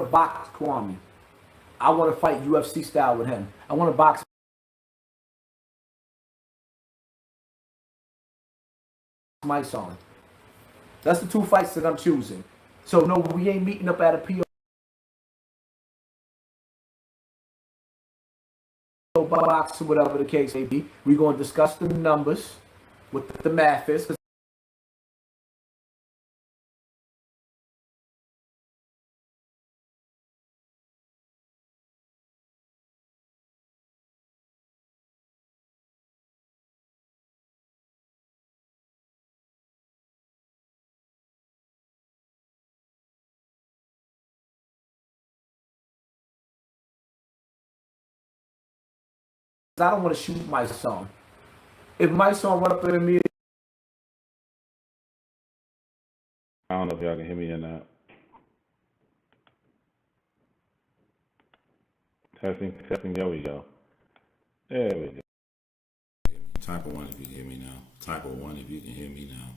to box Kwame. I want to fight UFC style with him. I want to box my son. That's the two fights that I'm choosing. So no, we ain't meeting up at a PO box or whatever the case may be. We're going to discuss the numbers, what the math is. I don't want to shoot my son. If my son run up at me, I don't know if y'all can hear me or not. Testing, there we go. There we go. Type of 1 if you can hear me now. Type of 1 if you can hear me now.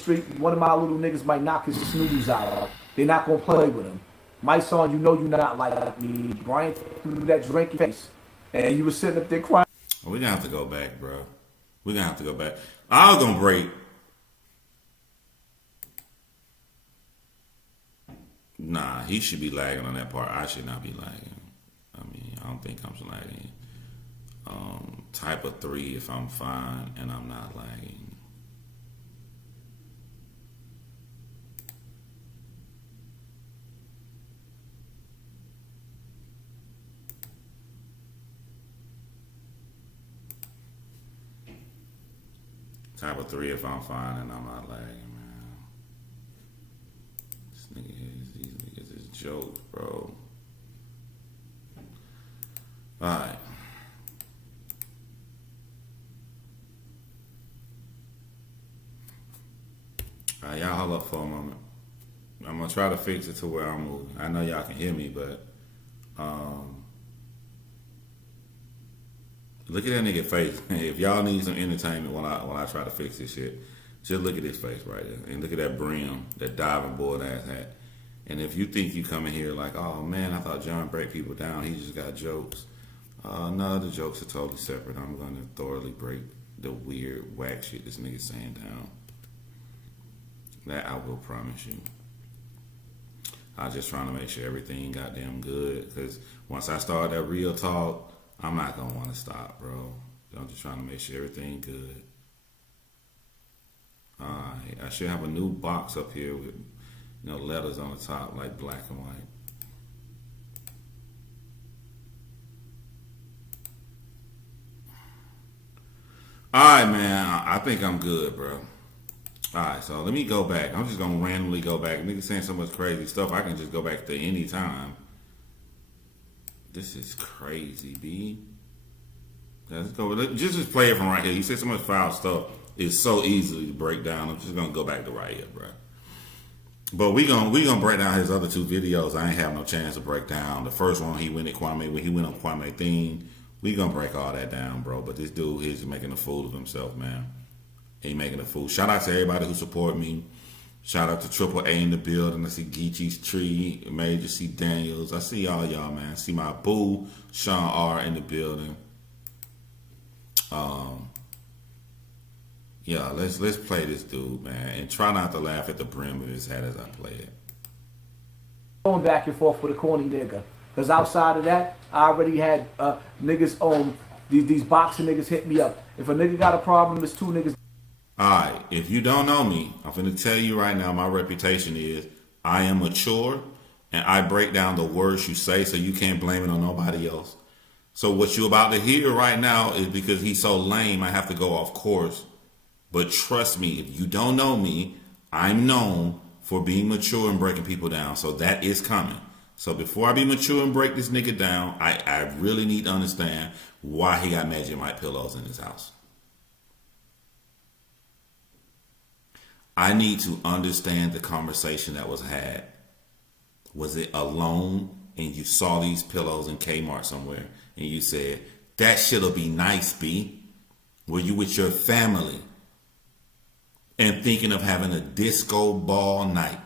street, one of my little niggas might knock his snooze out. They're not gonna play with him. My son, you know you're not like me. Brian threw that drinking face, and you were sitting up there crying. We're gonna have to go back, bro. We're gonna have to go back. I was gonna break. Nah, he should be lagging on that part. I should not be lagging. I mean, I don't think I'm lagging. Type of 3 if I'm fine and I'm not lagging. Type of 3 if I'm fine and I'm not lagging, man. This nigga is, these niggas is jokes, bro. Alright. Alright, y'all hold up for a moment. I'm gonna try to fix it to where I'm moving. I know y'all can hear me, but look at that nigga face. If y'all need some entertainment when I try to fix this shit, just look at his face right there. And look at that brim, that diving board ass hat. And if you think you come in here like, oh man, I thought John break people down, he just got jokes. No, the jokes are totally separate. I'm gonna thoroughly break the weird whack shit this nigga's saying down. That I will promise you. I was just trying to make sure everything goddamn good. Because once I start that real talk, I'm not going to want to stop, bro. I'm just trying to make sure everything good. Alright, I should have a new box up here with letters on the top, like black and white. Alright, man. I think I'm good, bro. Alright, so let me go back. I'm just going to randomly go back. Niggas saying so much crazy stuff, I can just go back to any time. This is crazy, B. Let's go. Just play it from right here. You said so much foul stuff. It's so easily to break down. I'm just gonna go back to right here, bro. But we gonna break down his other 2 videos. I ain't have no chance to break down. The first one he went at Kwame when he went on Kwame theme. We gonna break all that down, bro. But this dude is making a fool of himself, man. He making a fool. Shout out to everybody who support me. Shout out to Triple A in the building. I see Geechee's Tree, Major C. Daniels. I see all y'all, man. I see my boo, Sean R. in the building. Yeah, let's play this dude, man, and try not to laugh at the brim of his head as I play it. Going back and forth with a corny nigga. Because outside of that, I already had niggas these boxing niggas hit me up. If a nigga got a problem, it's 2 niggas. Alright, if you don't know me, I'm going to tell you right now, my reputation is I am mature and I break down the words you say so you can't blame it on nobody else. So what you're about to hear right now is because he's so lame, I have to go off course. But trust me, if you don't know me, I'm known for being mature and breaking people down. So that is coming. So before I be mature and break this nigga down, I really need to understand why he got Magic Mike pillows in his house. I need to understand the conversation that was had. Was it alone and you saw these pillows in Kmart somewhere and you said, that shit'll be nice, B? Were you with your family? and thinking of having a disco ball night.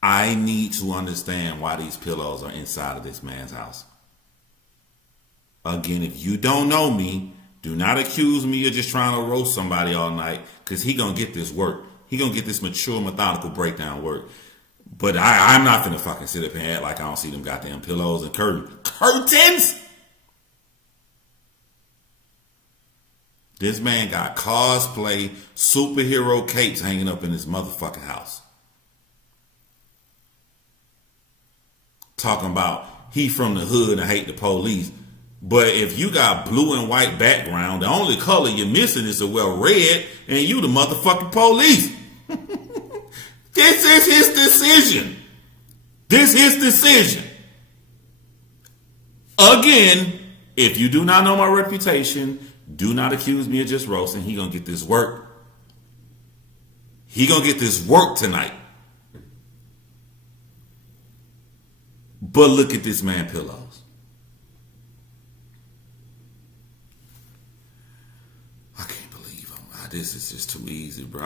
I need to understand why these pillows are inside of this man's house. Again, if you don't know me, do not accuse me of just trying to roast somebody all night, because he gonna get this work. He gonna get this mature, methodical breakdown work. But I'm not finna fucking sit up and act like I don't see them goddamn pillows and curtains. This man got cosplay superhero capes hanging up in his motherfucking house. Talking about he from the hood and hate the police. But if you got blue and white background, the only color you're missing is red, and you the motherfucking police. This is his decision. This is his decision. Again, if you do not know my reputation, do not accuse me of just roasting. He gonna get this work. He gonna get this work tonight. But look at this man pillows. I can't believe him. This is just too easy, bro.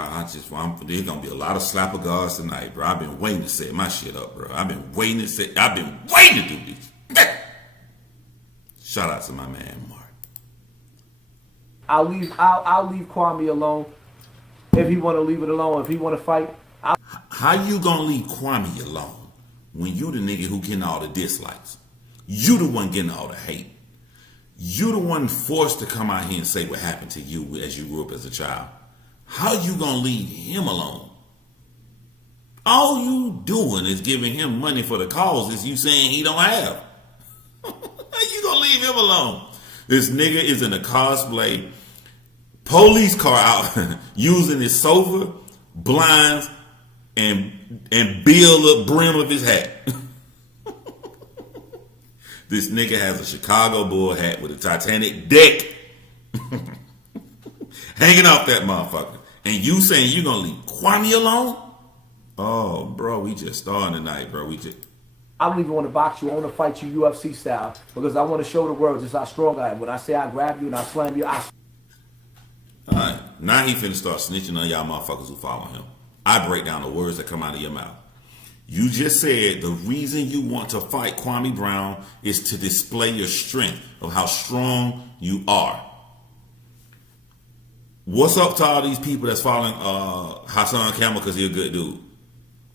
There's gonna be a lot of slapper guards tonight, bro. I've been waiting to set my shit up, bro. I've been waiting to do this. Shout out to my man Mark. I'll leave Kwame alone if he want to leave it alone. If he want to fight, how you gonna leave Kwame alone when you the nigga who getting all the dislikes? You the one getting all the hate. You the one forced to come out here and say what happened to you as you grew up as a child. How you gonna leave him alone? All you doing is giving him money for the causes you saying he don't have. How you gonna leave him alone? This nigga is in a cosplay police car out using his sofa, blinds, and bill up brim of his hat. This nigga has a Chicago Bull hat with a Titanic deck hanging off that motherfucker. And you saying you gonna leave Kwame alone? Oh, bro, we just starting tonight, bro. I don't even want to box you. I want to fight you UFC style because I want to show the world just how strong I am. When I say I grab you and I slam you, Alright, now he finna start snitching on y'all motherfuckers who follow him. I break down the words that come out of your mouth. You just said the reason you want to fight Kwame Brown is to display your strength of how strong you are. What's up to all these people that's following Hassan Campbell because he's a good dude?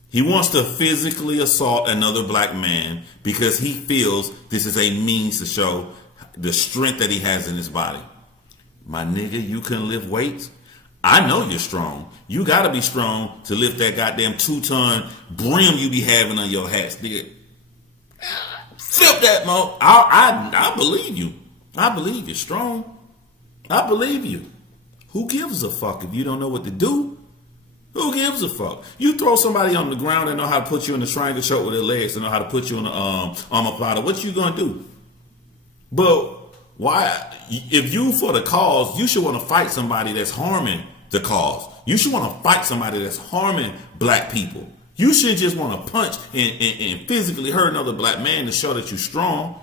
He wants to physically assault another black man because he feels this is a means to show the strength that he has in his body. My nigga, you can lift weights? I know you're strong. You gotta be strong to lift that goddamn 2-ton brim you be having on your hats, nigga. Flip that, mo. I believe you. I believe you're strong. I believe you. Who gives a fuck if you don't know what to do? Who gives a fuck? You throw somebody on the ground and know how to put you in the triangle choke with their legs and know how to put you in the omoplata. What you gonna do? But why? If you for the cause, you should want to fight somebody that's harming the cause. You should want to fight somebody that's harming black people. You should just want to punch and physically hurt another black man to show that you're strong.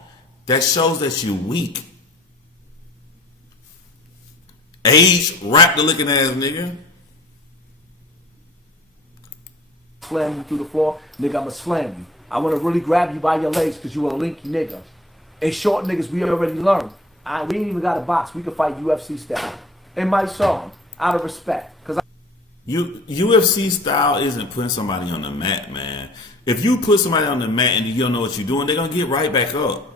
That shows that you're weak. Age raptor looking ass nigga. Slam you through the floor, nigga, I'ma slam you. I want to really grab you by your legs because you a linky nigga. And short niggas, we already learned. We ain't even got a box. We can fight UFC style. In my song, out of respect. UFC style isn't putting somebody on the mat, man. If you put somebody on the mat and you don't know what you're doing, they're going to get right back up.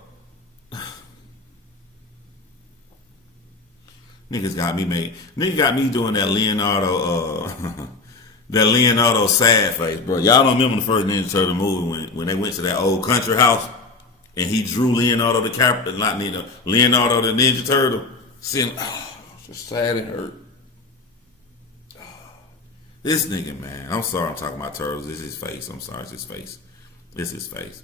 Niggas got me doing that Leonardo sad face, bro. Y'all don't remember the first Ninja Turtle movie when they went to that old country house and he drew Leonardo the Ninja Turtle. Seeing, just sad and hurt. This nigga, man. I'm sorry I'm talking about turtles. This is his face. I'm sorry, it's his face. It's his face.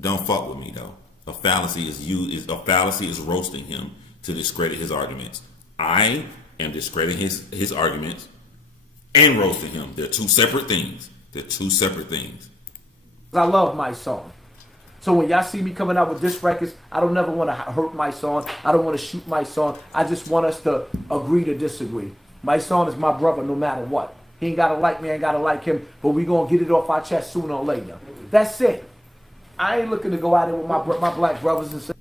Don't fuck with me though. A fallacy is roasting him to discredit his arguments. I am discrediting his arguments and roasting him. They're two separate things. I love my song. So when y'all see me coming out with diss records, I don't never want to hurt my song. I don't want to shoot my song. I just want us to agree to disagree. My son is my brother no matter what. He ain't gotta like me, I ain't gotta like him, but we gonna get it off our chest sooner or later. That's it. I ain't looking to go out there with my black brothers and sisters.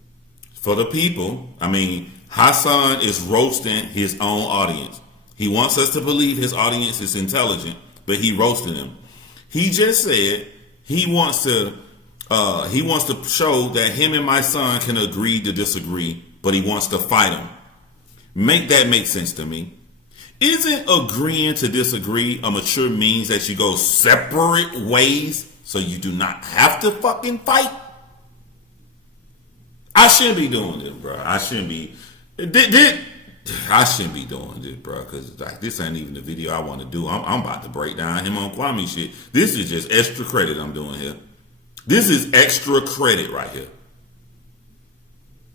For the people, I mean, Hassan is roasting his own audience. He wants us to believe his audience is intelligent, but he roasted them. He just said he wants to show that him and my son can agree to disagree, but he wants to fight him. Make that make sense to me. Isn't agreeing to disagree a mature means that you go separate ways so you do not have to fucking fight? I shouldn't be doing this, bro. I shouldn't be doing this, bro, because like this ain't even the video I want to do. I'm about to break down him on Kwame shit. This is just extra credit I'm doing here. This is extra credit right here.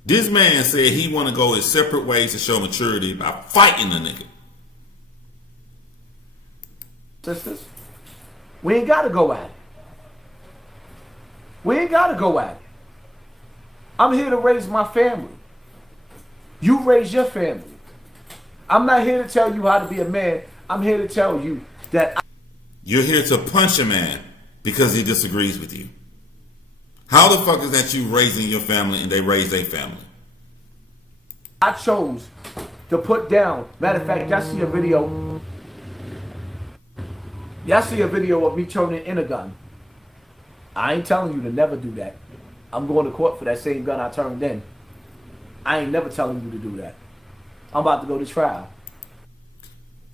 This man said he want to go his separate ways to show maturity by fighting the nigga. Sisters, we ain't gotta go at it. We ain't gotta go at it. I'm here to raise my family. You raise your family. I'm not here to tell you how to be a man. I'm here to tell you that you're here to punch a man because he disagrees with you. How the fuck is that you raising your family and they raise their family? I chose to put down. Matter of fact, y'all see a video. Y'all see a video of me turning in a gun. I ain't telling you to never do that. I'm going to court for that same gun I turned in. I ain't never telling you to do that. I'm about to go to trial.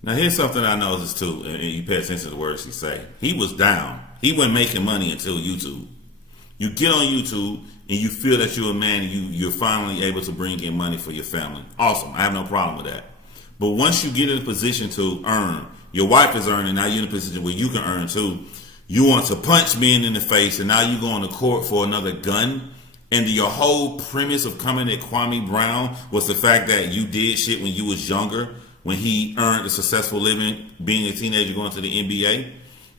Now here's something I noticed too, and you pay attention to the words he say. He was down. He wasn't making money until YouTube. You get on YouTube and you feel that you're a man and you're finally able to bring in money for your family. Awesome. I have no problem with that. But once you get in a position to earn, your wife is earning, now you're in a position where you can earn too. You want to punch men in the face, and now you're going to court for another gun. And your whole premise of coming at Kwame Brown was the fact that you did shit when you was younger, when he earned a successful living, being a teenager going to the NBA.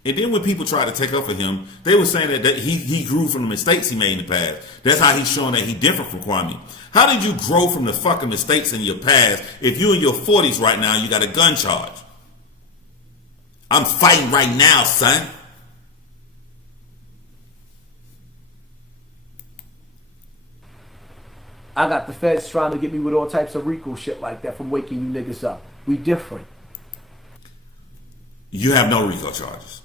And then when people tried to take up for him, they were saying that he grew from the mistakes he made in the past. That's how he's showing that he's different from Kwame. How did you grow from the fucking mistakes in your past if you're in your 40s right now and you got a gun charge? I'm fighting right now, son. I got the feds trying to get me with all types of RICO shit like that from waking you niggas up. We different. You have no RICO charges.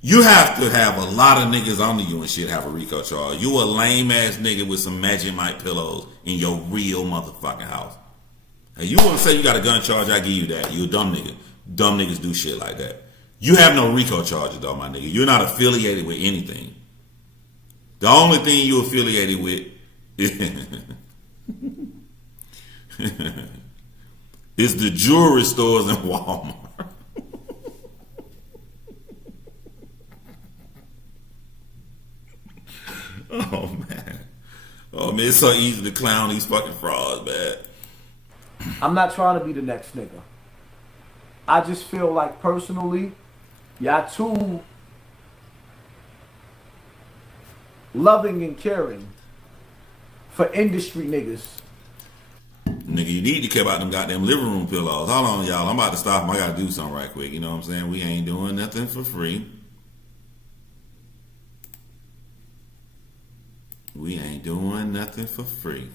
You have to have a lot of niggas under you and shit have a RICO charge. You a lame ass nigga with some Magic Mike pillows in your real motherfucking house. And you want to say you got a gun charge, I give you that. You a dumb nigga. Dumb niggas do shit like that. You have no RICO charges though, my nigga. You're not affiliated with anything. The only thing you affiliated with is the jewelry stores in Walmart. Oh man. Oh man, it's so easy to clown these fucking frauds, man. I'm not trying to be the next nigga. I just feel like personally, y'all too loving and caring for industry niggas. Nigga, you need to care about them goddamn living room pillows. Hold on, y'all. I'm about to stop. I gotta do something right quick. You know what I'm saying? We ain't doing nothing for free. We ain't doing nothing for free.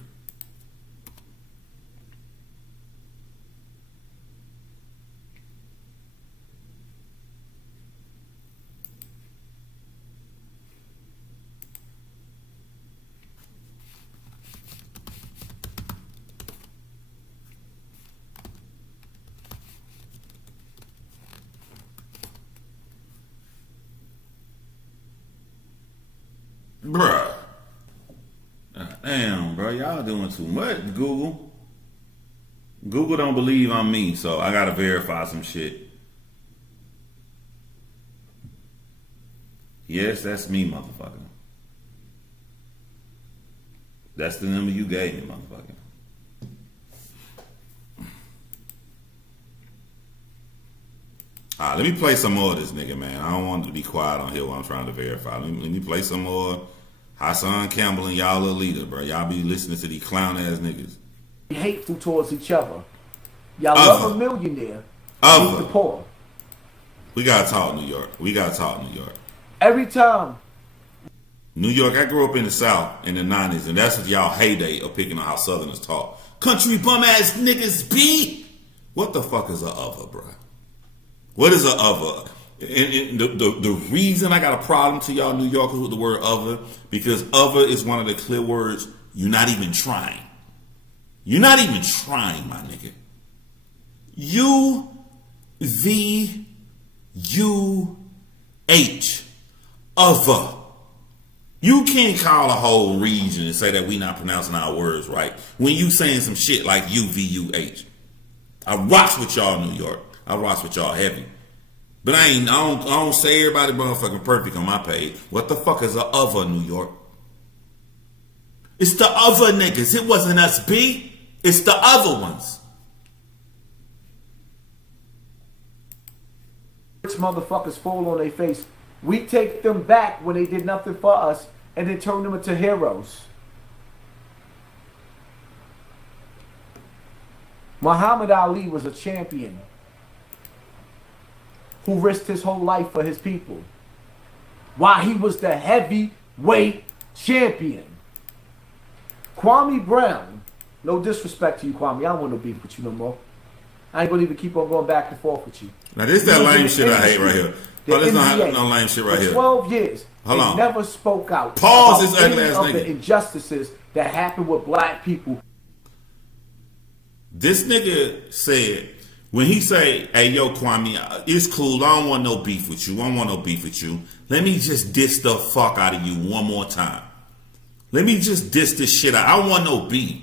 Bruh. Damn, bro. Y'all doing too much, Google. Google don't believe I'm me, so I gotta verify some shit. Yes, that's me, motherfucker. That's the number you gave me, motherfucker. Alright, let me play some more of this nigga, man. I don't want to be quiet on here while I'm trying to verify. Let me play some more Hassan Campbell and y'all a leader, bro. Y'all be listening to these clown ass niggas. Hateful towards each other. Y'all love a millionaire. Hate the poor. We gotta talk New York. We gotta talk New York. Every time. New York, I grew up in the South in the 90s, and that's what y'all heyday of picking on how Southerners talk. Country bum ass niggas be. What the fuck is a other, bro? What is a other? And the reason I got a problem to y'all New Yorkers with the word other, because other is one of the clear words you're not even trying. You're not even trying, my nigga. U-V-U-H. Other. You can't call a whole region and say that we not pronouncing our words right when you saying some shit like U-V-U-H. I rocks with y'all New York. I rocks with y'all heavy. But I don't say everybody motherfucking perfect on my page. What the fuck is the other New York? It's the other niggas. It wasn't us, B. It's the other ones. Rich motherfuckers fall on their face. We take them back when they did nothing for us and then turn them into heroes. Muhammad Ali was a champion who risked his whole life for his people while he was the heavyweight champion. Kwame Brown, no disrespect to you, Kwame, I don't want no beef with you no more. I ain't gonna even keep on going back and forth with you. Now this that lame shit I hate right here. Oh, this no lame shit right here. For 12 years, hold on. Never spoke out Pause about this ugly any ass of nigga. the injustices that happen with black people. This nigga said, when he say, hey, yo, Kwame, it's cool. I don't want no beef with you. I don't want no beef with you. Let me just diss the fuck out of you one more time. Let me just diss this shit out. I don't want no beef.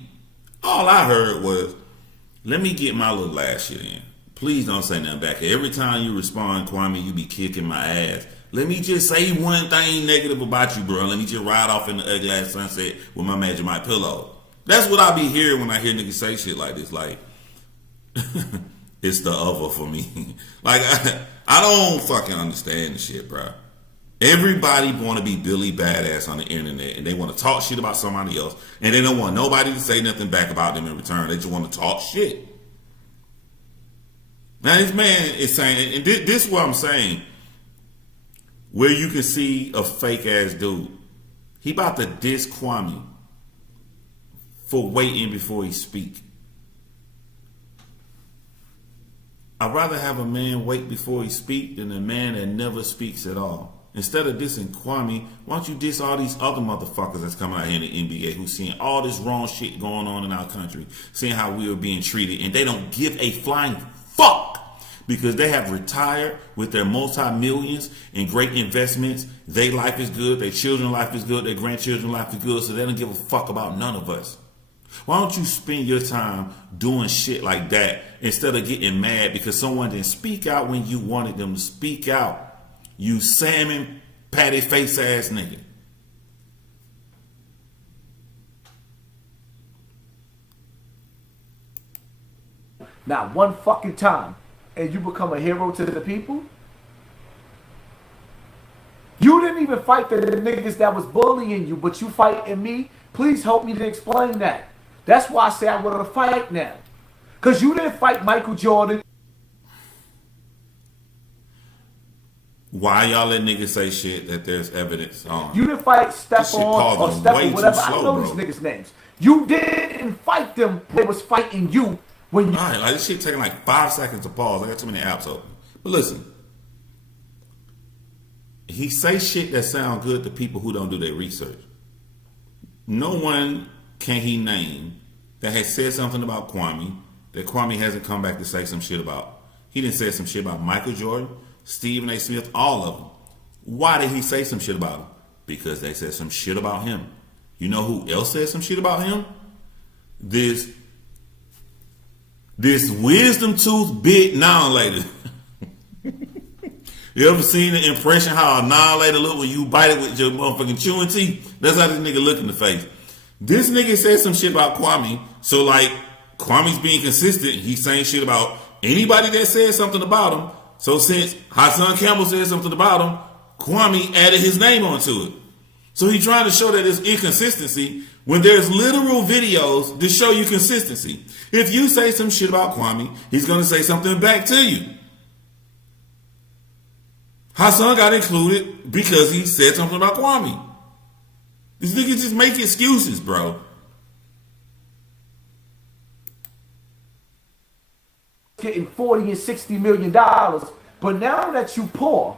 All I heard was, let me get my little last shit in. Please don't say nothing back. Every time you respond, Kwame, you be kicking my ass. Let me just say one thing negative about you, bro. Let me just ride off in the ugly ass sunset with my Magic Mike pillow. That's what I be hearing when I hear niggas say shit like this. Like, it's the other for me. Like, I don't fucking understand the shit, bro. Everybody want to be Billy Badass on the internet, and they want to talk shit about somebody else, and they don't want nobody to say nothing back about them in return. They just want to talk shit. Now this man is saying, and this is what I'm saying, where you can see a fake ass dude. He about to diss Kwame for waiting before he speak. I'd rather have a man wait before he speak than a man that never speaks at all. Instead of dissing Kwame, why don't you diss all these other motherfuckers that's coming out here in the NBA who's seeing all this wrong shit going on in our country, seeing how we are being treated, and they don't give a flying fuck because they have retired with their multi-millions and great investments. Their life is good, their children's life is good, their grandchildren's life is good, so they don't give a fuck about none of us. Why don't you spend your time doing shit like that instead of getting mad because someone didn't speak out when you wanted them to speak out? You salmon patty face ass nigga. Not one fucking time. And you become a hero to the people? You didn't even fight the niggas that was bullying you, but you fighting me? Please help me to explain that. That's why I say I want to fight now. Because you didn't fight Michael Jordan. Why y'all let niggas say shit that there's evidence on? You didn't fight Stephon or Stephen, whatever. I know these niggas' names. You didn't fight them. They was fighting you when you... Alright, like this shit taking like 5 seconds to pause. I got too many apps open. But listen. He say shit that sound good to people who don't do their research. No one can he name that has said something about Kwame that Kwame hasn't come back to say some shit about. He didn't say some shit about Michael Jordan, Stephen A. Smith, all of them. Why did he say some shit about them? Because they said some shit about him. You know who else said some shit about him? This wisdom tooth bit non-later. You ever seen the impression how a non-later look when you bite it with your motherfucking chewing teeth? That's how this nigga look in the face. This nigga said some shit about Kwame. So like Kwame's being consistent. He's saying shit about anybody that said something about him. So since Hassan Campbell said something about him, Kwame added his name onto it. So he's trying to show that there's inconsistency when there's literal videos to show you consistency. If you say some shit about Kwame, he's going to say something back to you. Hassan got included because he said something about Kwame. These niggas just make excuses, bro. Getting 40 and 60 million dollars, but now that you poor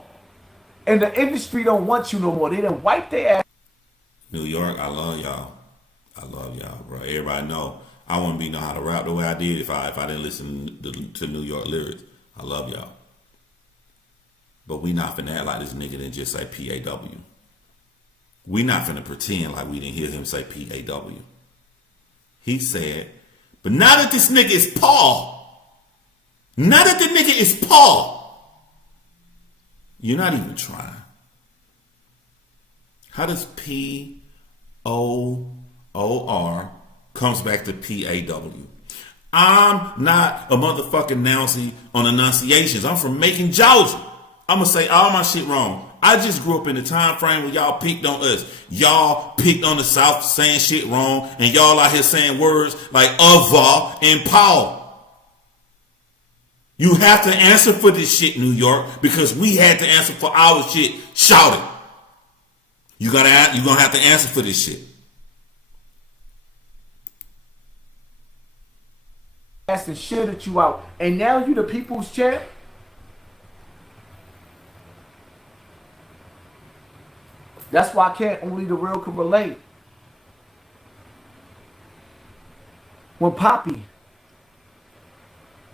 and the industry don't want you no more, they done wipe their ass. New York, I love y'all. I love y'all, bro. Everybody know I wouldn't know how to rap the way I did if I didn't listen to New York lyrics. I love y'all. But we not finna act like this nigga didn't just say P-A-W. We not finna pretend like we didn't hear him say P-A-W. He said, but now that this nigga is Paul, now that the nigga is Paul, you're not even trying. How does P-O-O-R comes back to P-A-W? I'm not a motherfucking Nancy on enunciations. I'm from Macon, Georgia. I'm going to say all my shit wrong. I just grew up in the time frame where y'all picked on us. Y'all picked on the South saying shit wrong, and y'all out here saying words like ava and Paul. You have to answer for this shit, New York, because we had to answer for our shit. Shout it. You're gonna have to answer for this shit. And shit at you out, and now you the people's champ. That's why I can't. Only the real can relate. When Poppy,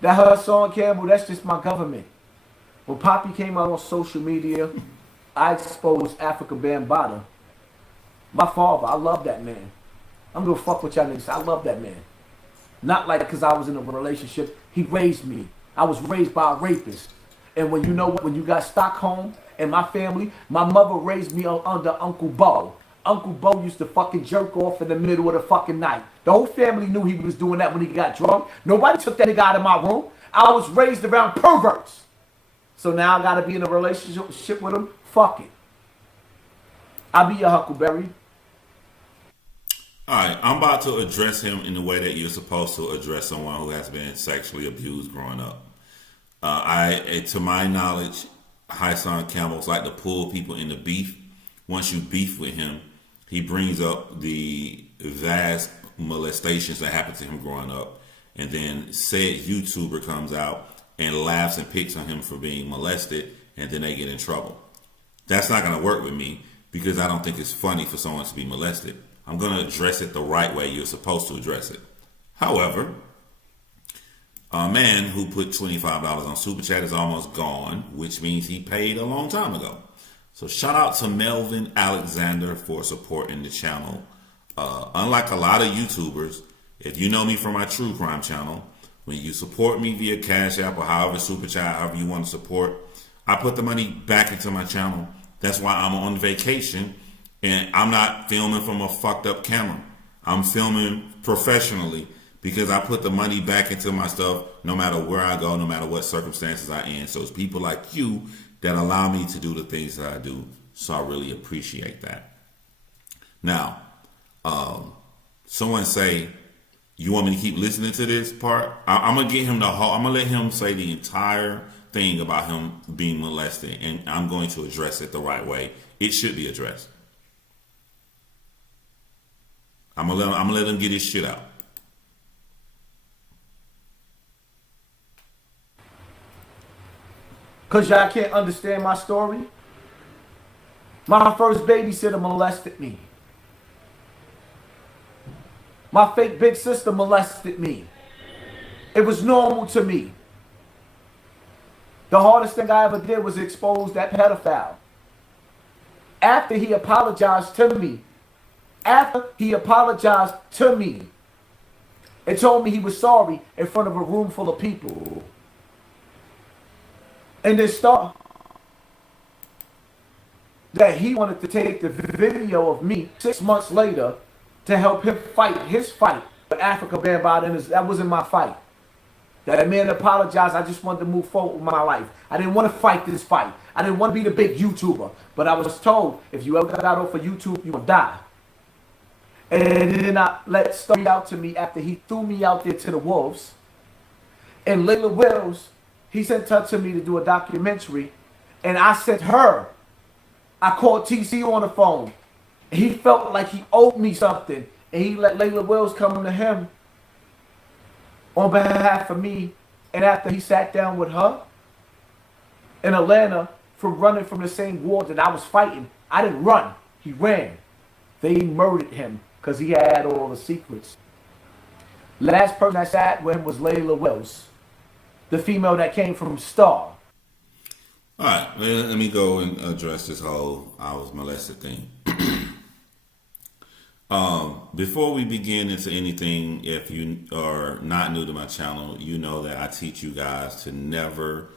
that Hassan Campbell, that's just my government. When Poppy came out on social media, I exposed Africa Bambaataa. My father, I love that man. I'm gonna fuck with y'all niggas. I love that man. Not like because I was in a relationship. He raised me. I was raised by a rapist. And when you know what, when you got Stockholm and my family, my mother raised me under Uncle Bo. Uncle Bo used to fucking jerk off in the middle of the fucking night. The whole family knew he was doing that when he got drunk. Nobody took that nigga out of my room. I was raised around perverts. So now I gotta be in a relationship with him? Fuck it. I'll be your Huckleberry. Alright, I'm about to address him in the way that you're supposed to address someone who has been sexually abused growing up. To my knowledge, Hassan Campbell's like to pull people into beef. Once you beef with him, he brings up the vast molestations that happened to him growing up. And then said YouTuber comes out and laughs and picks on him for being molested, and then they get in trouble. That's not going to work with me because I don't think it's funny for someone to be molested. I'm going to address it the right way you're supposed to address it. However, a man who put $25 on Super Chat is almost gone, which means he paid a long time ago. So shout out to Melvin Alexander for supporting the channel. Unlike a lot of YouTubers, if you know me from my true crime channel, when you support me via Cash App or however Super Chat, however you want to support, I put the money back into my channel. That's why I'm on vacation and I'm not filming from a fucked up camera. I'm filming professionally because I put the money back into my stuff no matter where I go, no matter what circumstances I'm in. So it's people like you that allow me to do the things that I do. So I really appreciate that. Now, someone say, you want me to keep listening to this part? I'm gonna get him I'm gonna let him say the entire thing about him being molested, and I'm going to address it the right way. It should be addressed. I'm gonna let him get his shit out. Cause y'all can't understand my story. My first babysitter molested me. My fake big sister molested me. It was normal to me. The hardest thing I ever did was expose that pedophile. After he apologized to me, and told me he was sorry in front of a room full of people. And then start that he wanted to take the video of me 6 months later to help him fight his fight with Africa Bambaataa, and that wasn't my fight. That man apologized. I just wanted to move forward with my life. I didn't want to fight this fight. I didn't want to be the big YouTuber. But I was told, if you ever got out for YouTube, you would die. And then I let story out to me after he threw me out there to the wolves. And Layla Wills, he sent her to me to do a documentary. And I sent her. I called TC on the phone. And he felt like he owed me something. And he let Layla Wills come to him on behalf of me. And after he sat down with her in Atlanta from running from the same war that I was fighting, I didn't run. He ran. They murdered him because he had all the secrets. Last person I sat with him was Layla Wills, the female that came from Star. All right, let me go and address this whole I was molested thing. Before we begin into anything, if you are not new to my channel, you know that I teach you guys to never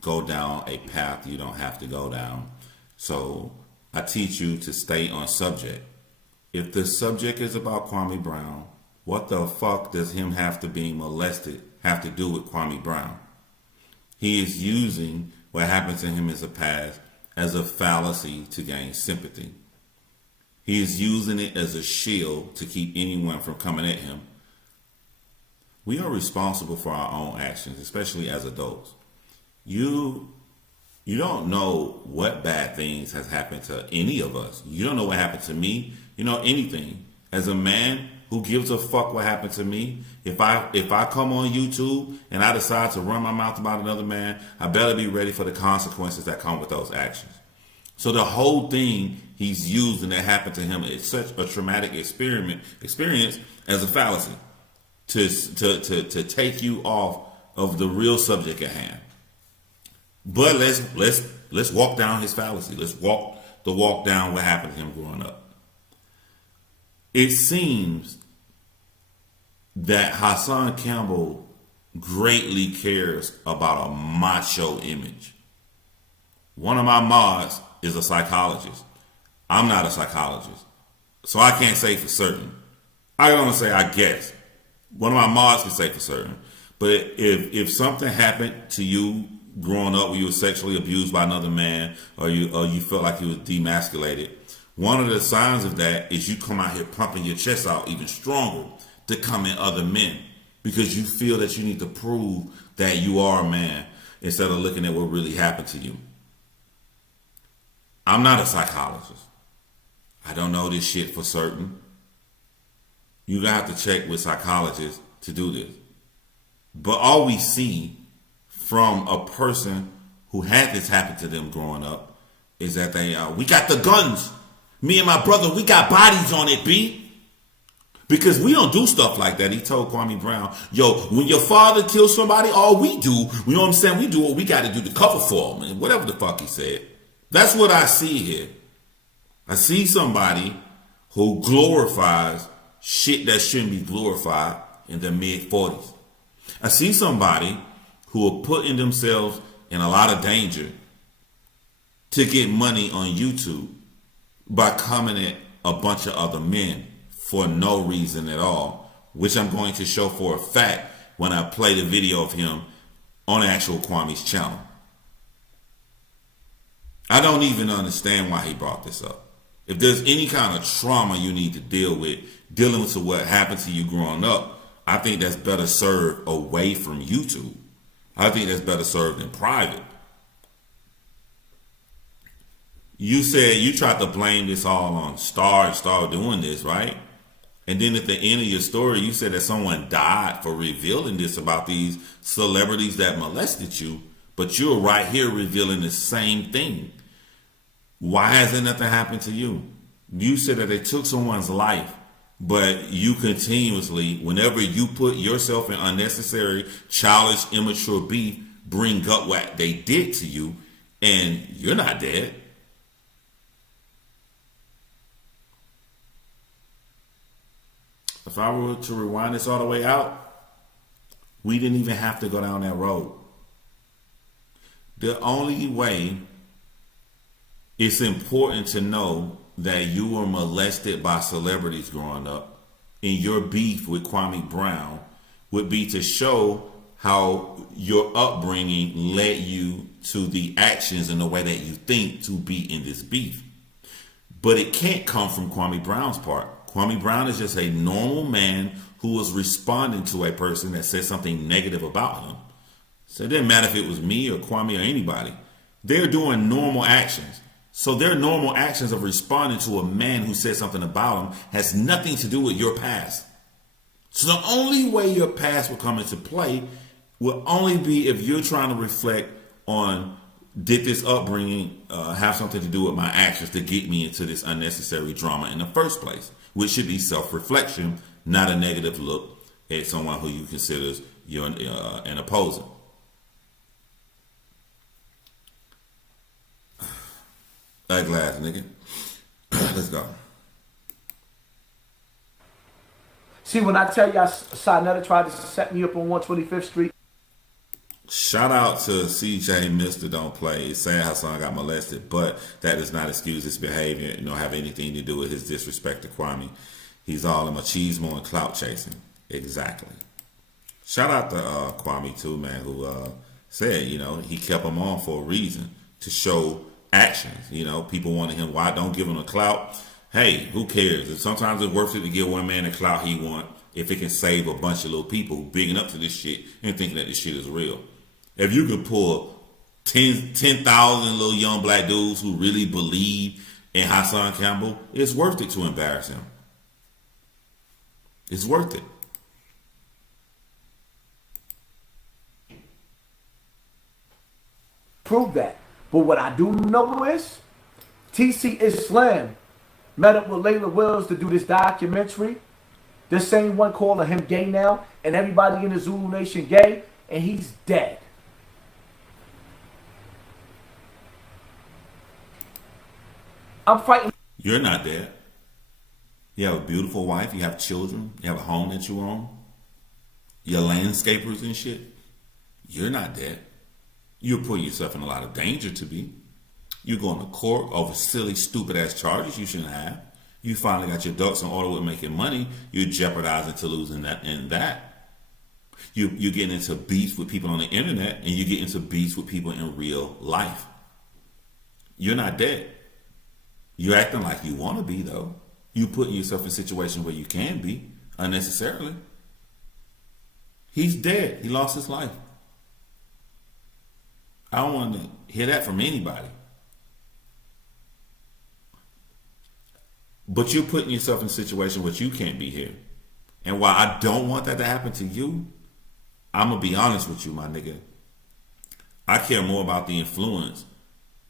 go down a path you don't have to go down. So I teach you to stay on subject. If the subject is about Kwame Brown, what the fuck does him have to being molested have to do with Kwame Brown? He is using what happened to him in the past as a fallacy to gain sympathy. He is using it as a shield to keep anyone from coming at him. We are responsible for our own actions, especially as adults. You don't know what bad things has happened to any of us. You don't know what happened to me. You know anything. As a man who gives a fuck what happened to me, if I come on YouTube and I decide to run my mouth about another man, I better be ready for the consequences that come with those actions. So the whole thing he's using that happened to him is such a traumatic experience as a fallacy to take you off of the real subject at hand. But let's walk down his fallacy. Let's walk down what happened to him growing up. It seems that Hassan Campbell greatly cares about a macho image. One of my mods is a psychologist. I'm not a psychologist, so I can't say for certain. I can only say I guess. One of my mods can say for certain. But if something happened to you growing up where you were sexually abused by another man, or you felt like you was demasculated, one of the signs of that is you come out here pumping your chest out even stronger to come in other men because you feel that you need to prove that you are a man instead of looking at what really happened to you. I'm not a psychologist. I don't know this shit for certain. You have to check with psychologists to do this. But all we see from a person who had this happen to them growing up is that we got the guns. Me and my brother, we got bodies on it, B. Because we don't do stuff like that. He told Kwame Brown, yo, when your father kills somebody, all we do, you know what I'm saying? We do what we got to do to cover for him. And whatever the fuck he said. That's what I see here. I see somebody who glorifies shit that shouldn't be glorified in their mid-40s. I see somebody who are putting themselves in a lot of danger to get money on YouTube by coming at a bunch of other men for no reason at all, which I'm going to show for a fact when I play the video of him on actual Kwame's channel. I don't even understand why he brought this up. If there's any kind of trauma you need to deal with, dealing with what happened to you growing up, I think that's better served away from YouTube. I think that's better served in private. You said you tried to blame this all on Star and Star doing this, right? And then at the end of your story, you said that someone died for revealing this about these celebrities that molested you, but you're right here revealing the same thing. Why hasn't nothing happened to you? You said that they took someone's life, but you continuously, whenever you put yourself in unnecessary, childish, immature beef, bring up what they did to you, and you're not dead. If I were to rewind this all the way out, we didn't even have to go down that road. The only way it's important to know that you were molested by celebrities growing up and your beef with Kwame Brown would be to show how your upbringing led you to the actions and the way that you think to be in this beef. But it can't come from Kwame Brown's part. Kwame Brown is just a normal man who was responding to a person that said something negative about him. So it didn't matter if it was me or Kwame or anybody. They're doing normal actions. So their normal actions of responding to a man who said something about him has nothing to do with your past. So the only way your past will come into play will only be if you're trying to reflect on, did this upbringing have something to do with my actions to get me into this unnecessary drama in the first place, which should be self-reflection, not a negative look at someone who you consider you're an opposing. That glass, nigga. Let's go. See, when I tell y'all Sinetta tried to set me up on 125th Street. Shout out to CJ Mr. Don't Play. It's sad Hassan got molested, but that does not excuse his behavior, nor have anything to do with his disrespect to Kwame. He's all a machismo and clout chasing. Exactly. Shout out to Kwame too, man, who said, he kept him on for a reason, to show actions. People wanted him, why don't give him a clout? Hey, who cares? Sometimes it's worth it to give one man the clout he want if it can save a bunch of little people bigging up to this shit and thinking that this shit is real. If you could pull 10,000 little young black dudes who really believe in Hassan Campbell, it's worth it to embarrass him. It's worth it. Prove that. But what I do know is TC Islam met up with Layla Wills to do this documentary. This same one calling him gay now, and everybody in the Zulu Nation gay, and he's dead. I'm fighting. You're not dead. You have a beautiful wife. You have children. You have a home that you own. You're landscapers and shit. You're not dead. You're putting yourself in a lot of danger to be. You're going to court over silly, stupid-ass charges you shouldn't have. You finally got your ducks in order with making money. You're jeopardizing to losing that and that. You're getting into beefs with people on the internet, and you get into beefs with people in real life. You're not dead. You're acting like you want to be, though. You putting yourself in situations where you can be unnecessarily. He's dead. He lost his life. I don't want to hear that from anybody. But you're putting yourself in a situation where you can't be here. And while I don't want that to happen to you, I'm going to be honest with you, my nigga. I care more about the influence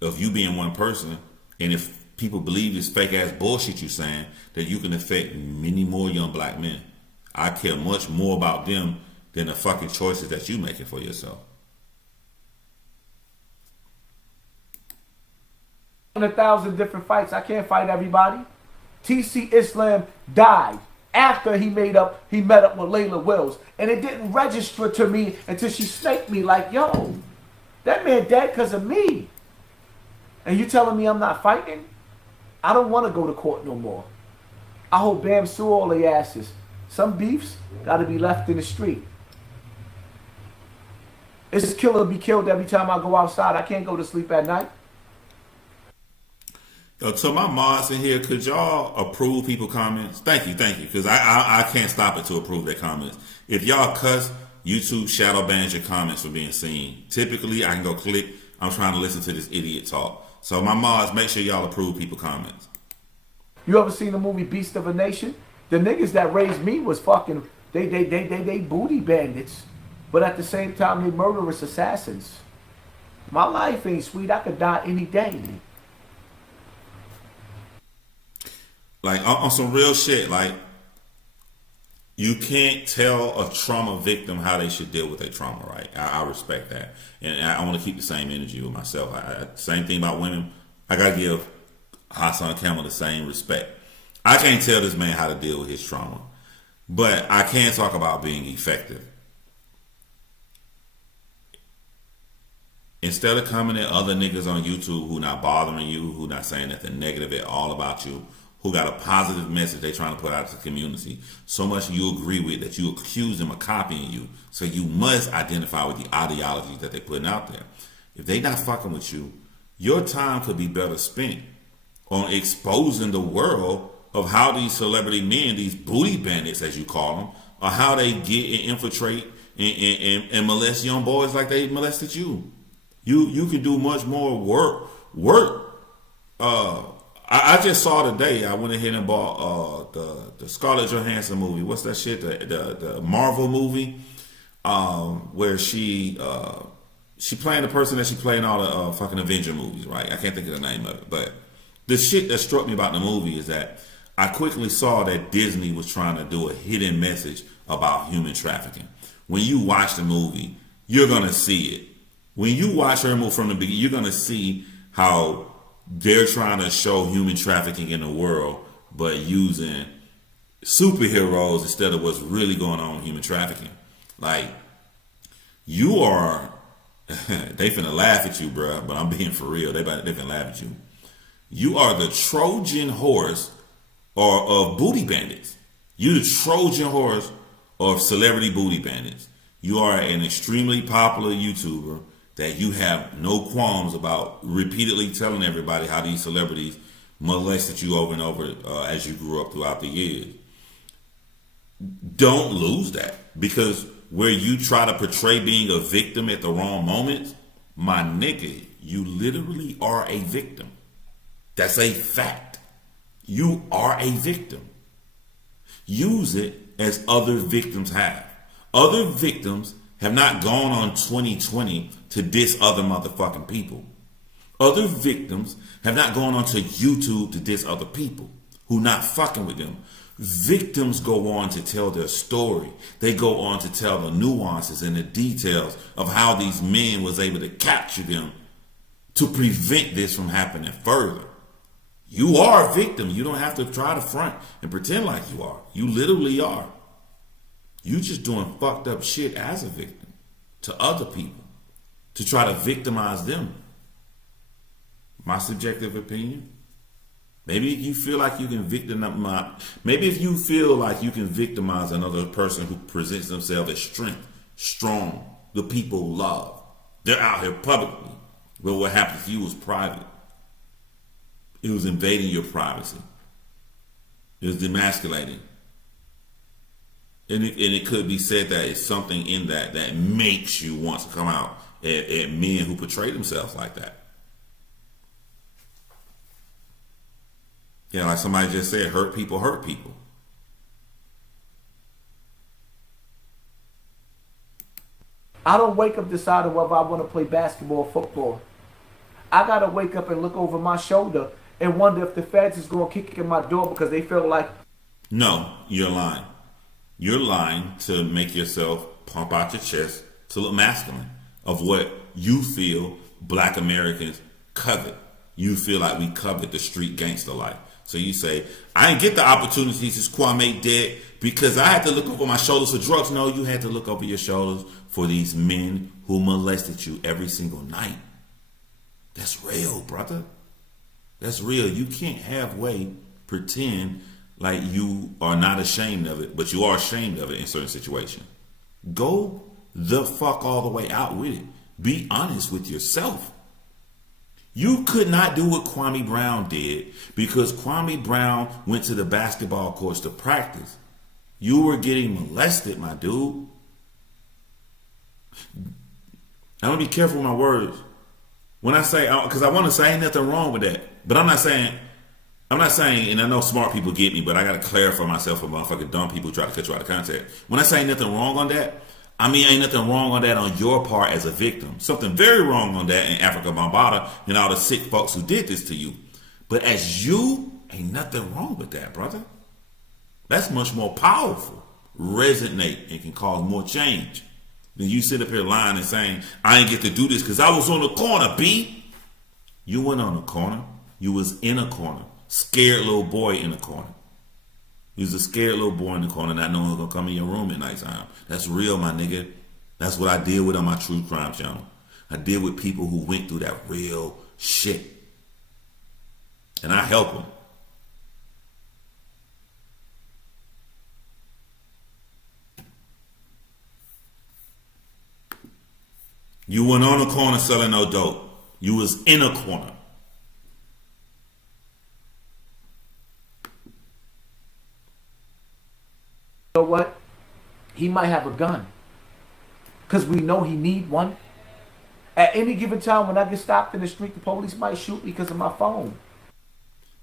of you being one person, and if people believe this fake ass bullshit you're saying, that you can affect many more young black men. I care much more about them than the fucking choices that you making for yourself. In 1,000 different fights, I can't fight everybody. TC Islam died after he met up with Layla Wills, and it didn't register to me until she snaked me like, yo, that man dead because of me. And you telling me I'm not fighting? I don't want to go to court no more. I hope Bam sue all they asses. Some beefs got to be left in the street. This killer be killed every time I go outside. I can't go to sleep at night. To my mods in here, could y'all approve people comments? Thank you, because I can't stop it to approve their comments. If y'all cuss, YouTube shadow bans your comments from being seen. Typically, I can go click, I'm trying to listen to this idiot talk. So my mods, make sure y'all approve people comments. You ever seen the movie Beast of a Nation? The niggas that raised me was fucking, they booty bandits. But at the same time, they murderous assassins. My life ain't sweet. I could die any day. Like, on some real shit, like, you can't tell a trauma victim how they should deal with their trauma, right? I respect that. And I want to keep the same energy with myself. Same thing about women. I got to give Hassan Campbell the same respect. I can't tell this man how to deal with his trauma. But I can talk about being effective. Instead of coming at other niggas on YouTube who not bothering you, who not saying nothing negative at all about you, who got a positive message they trying to put out to the community, so much you agree with that you accuse them of copying you. So you must identify with the ideologies that they're putting out there. If they not fucking with you, your time could be better spent on exposing the world of how these celebrity men, these booty bandits as you call them, or how they get and infiltrate and molest young boys like they molested you. You can do much more work. I just saw today. I went ahead and bought the Scarlett Johansson movie. What's that shit? The Marvel movie, where she playing the person that she played in all the fucking Avenger movies. Right? I can't think of the name of it. But the shit that struck me about the movie is that I quickly saw that Disney was trying to do a hidden message about human trafficking. When you watch the movie, you're gonna see it. When you watch her move from the beginning, you're gonna see how they're trying to show human trafficking in the world, but using superheroes instead of what's really going on with human trafficking. Like, you are, they finna laugh at you, bro, but I'm being for real. They finna laugh at you. You are the Trojan horse or of booty bandits. You the Trojan horse of celebrity booty bandits. You are an extremely popular YouTuber that you have no qualms about repeatedly telling everybody how these celebrities molested you over and over as you grew up throughout the years. Don't lose that, because where you try to portray being a victim at the wrong moments, my nigga, you literally are a victim. That's a fact. You are a victim. Use it as other victims have. Other victims have not gone on 2020 to diss other motherfucking people. Other victims have not gone onto YouTube to diss other people who not fucking with them. Victims go on to tell their story. They go on to tell the nuances and the details of how these men was able to capture them to prevent this from happening further. You are a victim. You don't have to try to front and pretend like you are. You literally are. You just doing fucked up shit as a victim to other people to try to victimize them. My subjective opinion. Maybe you feel like you can victimize. Maybe if you feel like you can victimize another person who presents themselves as strong, the people love. They're out here publicly. Well, what happened to you was private. It was invading your privacy. It was demasculating. And it could be said that it's something in that makes you want to come out at men who portray themselves like that. Yeah, like somebody just said, hurt people hurt people. I don't wake up deciding whether I want to play basketball or football. I got to wake up and look over my shoulder and wonder if the feds is going to kick in my door because they feel like... No, you're lying. You're lying to make yourself pump out your chest to look masculine of what you feel black Americans covet. You feel like we covet the street gangster life. So you say, I didn't get the opportunities as Kwame did because I had to look over my shoulders for drugs. No, you had to look over your shoulders for these men who molested you every single night. That's real, brother. That's real. You can't halfway pretend like you are not ashamed of it, but you are ashamed of it in certain situations. Go the fuck all the way out with it. Be honest with yourself. You could not do what Kwame Brown did because Kwame Brown went to the basketball courts to practice. You were getting molested, my dude. I'm going to be careful with my words. When I say, because I want to say ain't nothing wrong with that. But I'm not saying, and I know smart people get me, but I got to clarify myself for motherfucking dumb people who try to cut you out of context. When I say ain't nothing wrong on that, I mean ain't nothing wrong on that on your part as a victim. Something very wrong on that in Africa Bambaataa and all the sick folks who did this to you. But as you, ain't nothing wrong with that, brother. That's much more powerful, resonate, and can cause more change than you sit up here lying and saying, I ain't get to do this because I was on the corner, B. You went on the corner. You was in a corner. Scared little boy in the corner. You was a scared little boy in the corner not knowing who's going to come in your room at nighttime. That's real, my nigga. That's what I deal with on my true crime channel. I deal with people who went through that real shit. And I help them. You went on the corner selling no dope. You was in a corner. know what? He might have a gun. Because we know he need one. At any given time when I get stopped in the street, the police might shoot me because of my phone.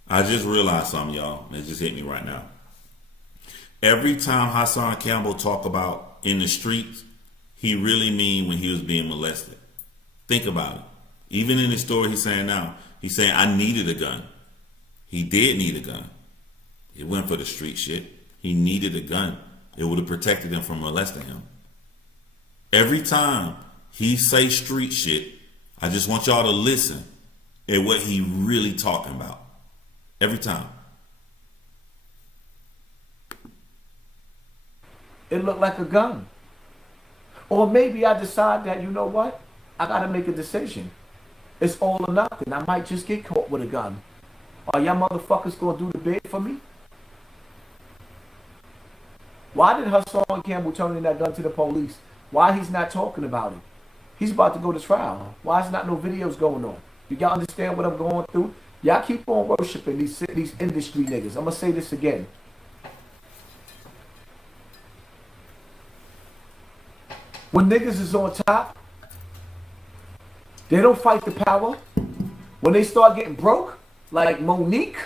I just realized something, y'all. It just hit me right now. Every time Hassan Campbell talk about in the streets, he really mean when he was being molested. Think about it. Even in the story he's saying now, he's saying, I needed a gun. He did need a gun. It wasn't for the street shit. He needed a gun. It would have protected him from molesting him. Every time he say street shit, I just want y'all to listen at what he really talking about. Every time. It looked like a gun. Or maybe I decide that, you know what? I got to make a decision. It's all or nothing. I might just get caught with a gun. Are y'all motherfuckers going to do the bid for me? Why did Hassan Campbell turn in that gun to the police? Why he's not talking about it? He's about to go to trial. Why is not no videos going on? Do y'all understand what I'm going through? Y'all keep on worshiping these industry niggas. I'm going to say this again. When niggas is on top, they don't fight the power. When they start getting broke, like Monique,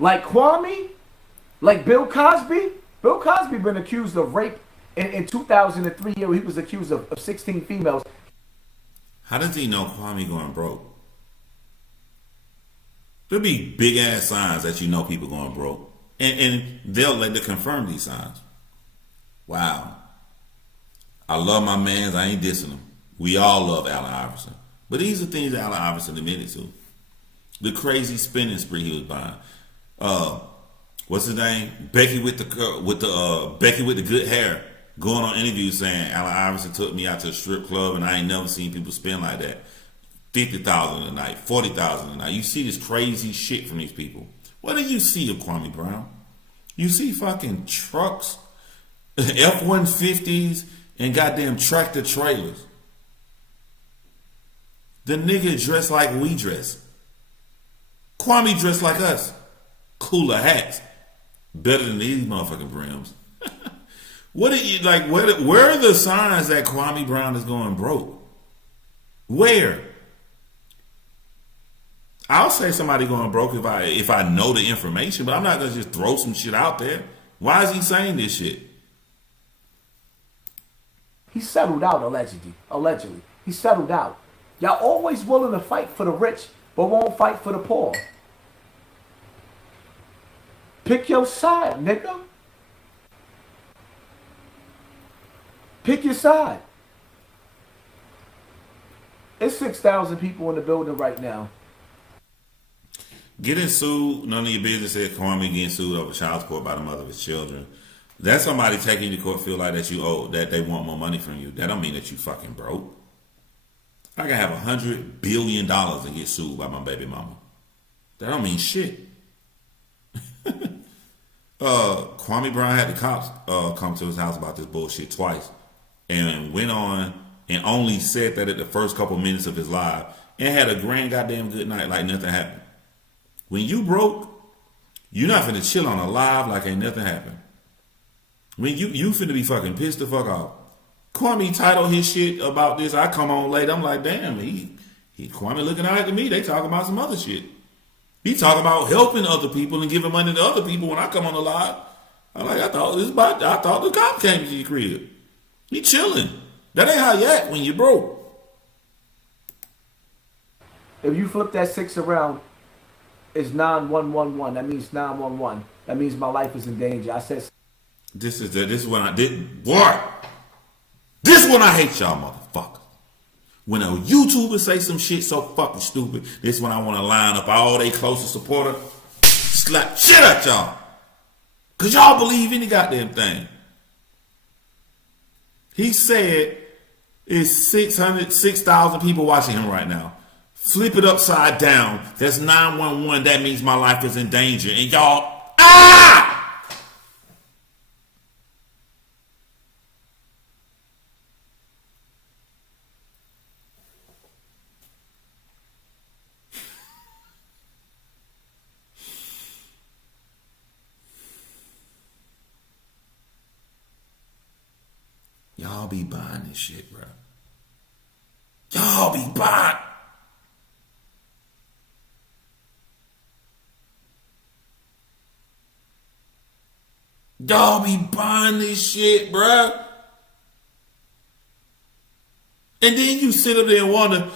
like Kwame, like Bill Cosby. Bill Cosby been accused of rape in 2003. He was accused of 16 females. How does he know Kwame going broke? There'll be big ass signs that you know people going broke. And they'll let to confirm these signs. Wow. I love my mans. I ain't dissing them. We all love Allen Iverson. But these are things that Allen Iverson admitted to. The crazy spending spree he was buying. What's his name? Becky with the good hair, going on interviews saying Allen Iverson took me out to a strip club and I ain't never seen people spend like that. $50,000 a night, $40,000 a night. You see this crazy shit from these people. What do you see of Kwame Brown? You see fucking trucks, F-150s, and goddamn tractor trailers. The nigga dressed like we dress. Kwame dressed like us. Cooler hats. Better than these motherfucking brims. What are you like? Where are the signs that Kwame Brown is going broke? Where? I'll say somebody going broke if I know the information, but I'm not gonna just throw some shit out there. Why is he saying this shit? He settled out allegedly. Allegedly, he settled out. Y'all always willing to fight for the rich, but won't fight for the poor. Pick your side, nigga. Pick your side. It's 6,000 people in the building right now. Getting sued, none of your business. Said Kwame getting sued over child support by the mother of his children. That's somebody taking you to court feel like that you owe, that they want more money from you. That don't mean that you fucking broke. I can have $100 billion and get sued by my baby mama. That don't mean shit. Kwame Brown had the cops come to his house about this bullshit twice, and went on and only said that at the first couple minutes of his live, and had a grand goddamn good night like nothing happened. When you broke, you're not finna chill on a live like ain't nothing happened. When you finna be fucking pissed the fuck off. Kwame titled his shit about this. I come on late. I'm like, damn, he Kwame looking out at me. They talking about some other shit. He talking about helping other people and giving money to other people when I come on the live. I'm like, I thought the cop came to your crib. He chilling. That ain't how you act when you broke. If you flip that 6 around, it's 9111. That means 911. That means my life is in danger. I said This is when I did what? This is when I hate y'all motherfuckers. When a YouTuber say some shit so fucking stupid, this is when I want to line up all they closest supporter, slap shit at y'all. Cause y'all believe any goddamn thing. He said it's 6,000 people watching him right now. Flip it upside down. That's 911. That means my life is in danger. And y'all, be buying this shit, bro. Y'all be buying. Y'all be buying this shit, bruh. And then you sit up there and wonder,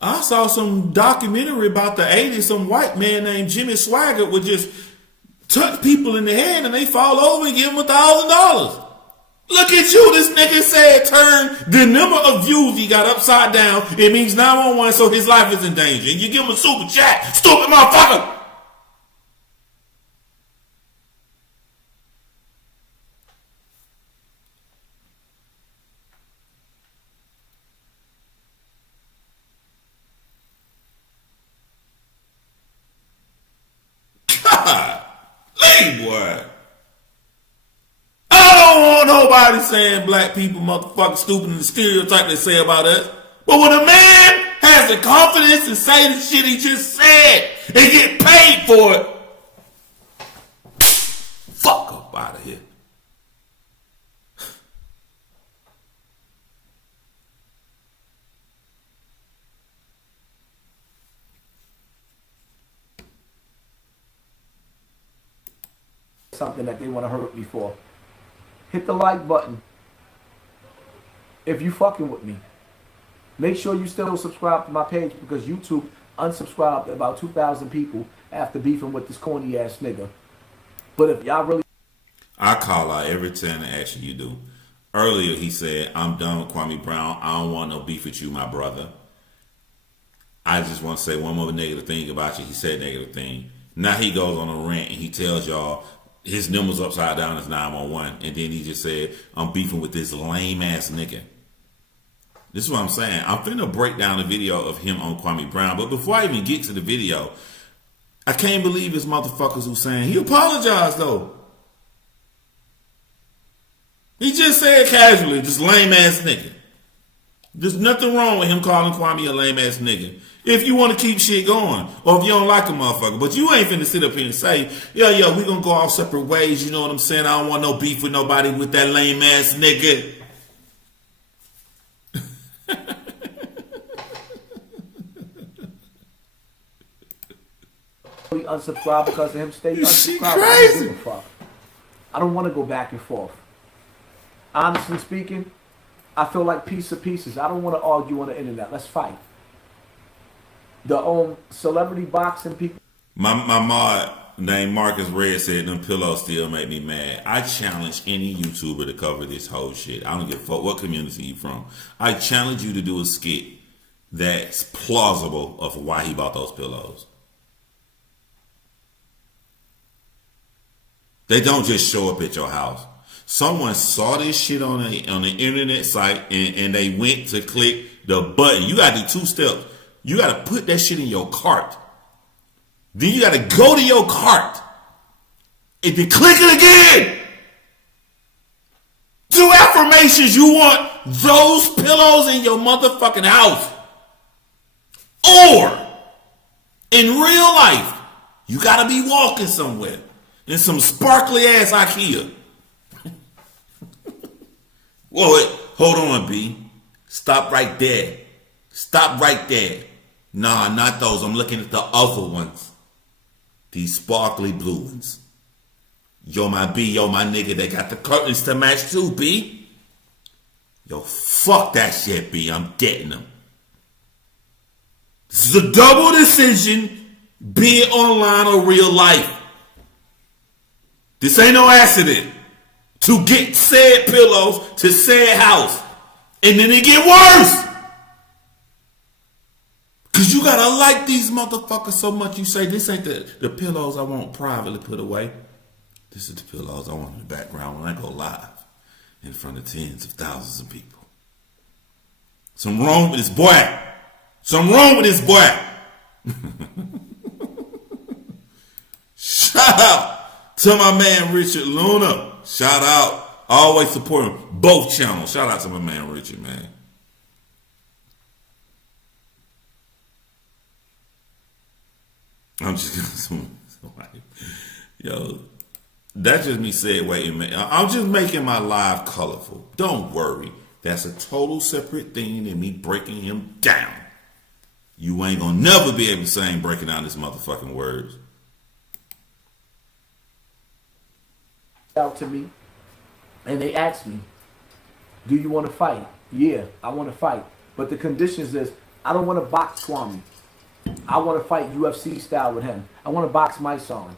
I saw some documentary about the 80s, some white man named Jimmy Swaggart would just touch people in the head and they fall over and give him $1,000. Look at you, this nigga said turn the number of views he got upside down. It means 911, so his life is in danger. And you give him a super chat, stupid motherfucker. Leave, boy. I don't want nobody saying black people motherfucking stupid and the stereotype they say about us. But when a man has the confidence to say the shit he just said and get paid for it, fuck up out of here. Something that they want to hurt me for. Hit the like button if you fucking with me. Make sure you still subscribe to my page because YouTube unsubscribed about 2,000 people after beefing with this corny ass nigga. But if y'all really, I call out every 10 action you do. Earlier he said, I'm done with Kwame Brown. I don't want no beef with you, my brother. I just want to say one more negative thing about you. He said negative thing. Now he goes on a rant and he tells y'all his numbers upside down is 911. And then he just said, I'm beefing with this lame ass nigga. This is what I'm saying. I'm finna break down the video of him on Kwame Brown. But before I even get to the video, I can't believe his motherfuckers who saying he apologized though. He just said casually, just lame ass nigga. There's nothing wrong with him calling Kwame a lame ass nigga. If you want to keep shit going, or if you don't like a motherfucker, but you ain't finna sit up here and say, yo, we gonna go our separate ways, you know what I'm saying? I don't want no beef with nobody with that lame ass nigga. unsubscribe because of him, stay Shit unsubscribed. crazy. I don't give a fuck. I don't want to go back and forth. Honestly speaking, I feel like piece of pieces. I don't want to argue on the internet. Let's fight. The celebrity boxing people. My mod named Marcus Red said them pillows still make me mad. I challenge any YouTuber to cover this whole shit. I don't give a fuck what community you from. I challenge you to do a skit that's plausible of why he bought those pillows. They don't just show up at your house. Someone saw this shit on the internet site and they went to click the button. You got to do 2 steps. You got to put that shit in your cart. Then you got to go to your cart and then click it again. 2 affirmations you want those pillows in your motherfucking house. Or in real life, you got to be walking somewhere in some sparkly ass IKEA. Whoa, wait, hold on, B. Stop right there. Stop right there. Nah, not those. I'm looking at the other ones. These sparkly blue ones. Yo, my B, yo, my nigga, they got the curtains to match too, B. Yo, fuck that shit, B. I'm getting them. This is a double decision, be it online or real life. This ain't no accident. To get said pillows to said house. And then it get worse. Because you gotta like these motherfuckers so much you say, this ain't the pillows I want privately put away. This is the pillows I want in the background when I go live in front of tens of thousands of people. Something wrong with this boy. Something wrong with this boy. Shout out to my man Richard Luna. Shout out. Always supporting both channels. Shout out to my man Richard, man. I'm just gonna yo, that's just me saying, wait a minute. I'm just making my live colorful. Don't worry. That's a total separate thing than me breaking him down. You ain't gonna never be able to say I'm breaking down this motherfucking words. Out to me, and they asked me, "Do you want to fight?" Yeah, I want to fight, but the conditions is I don't want to box Kwame. I want to fight UFC style with him. I want to box my son.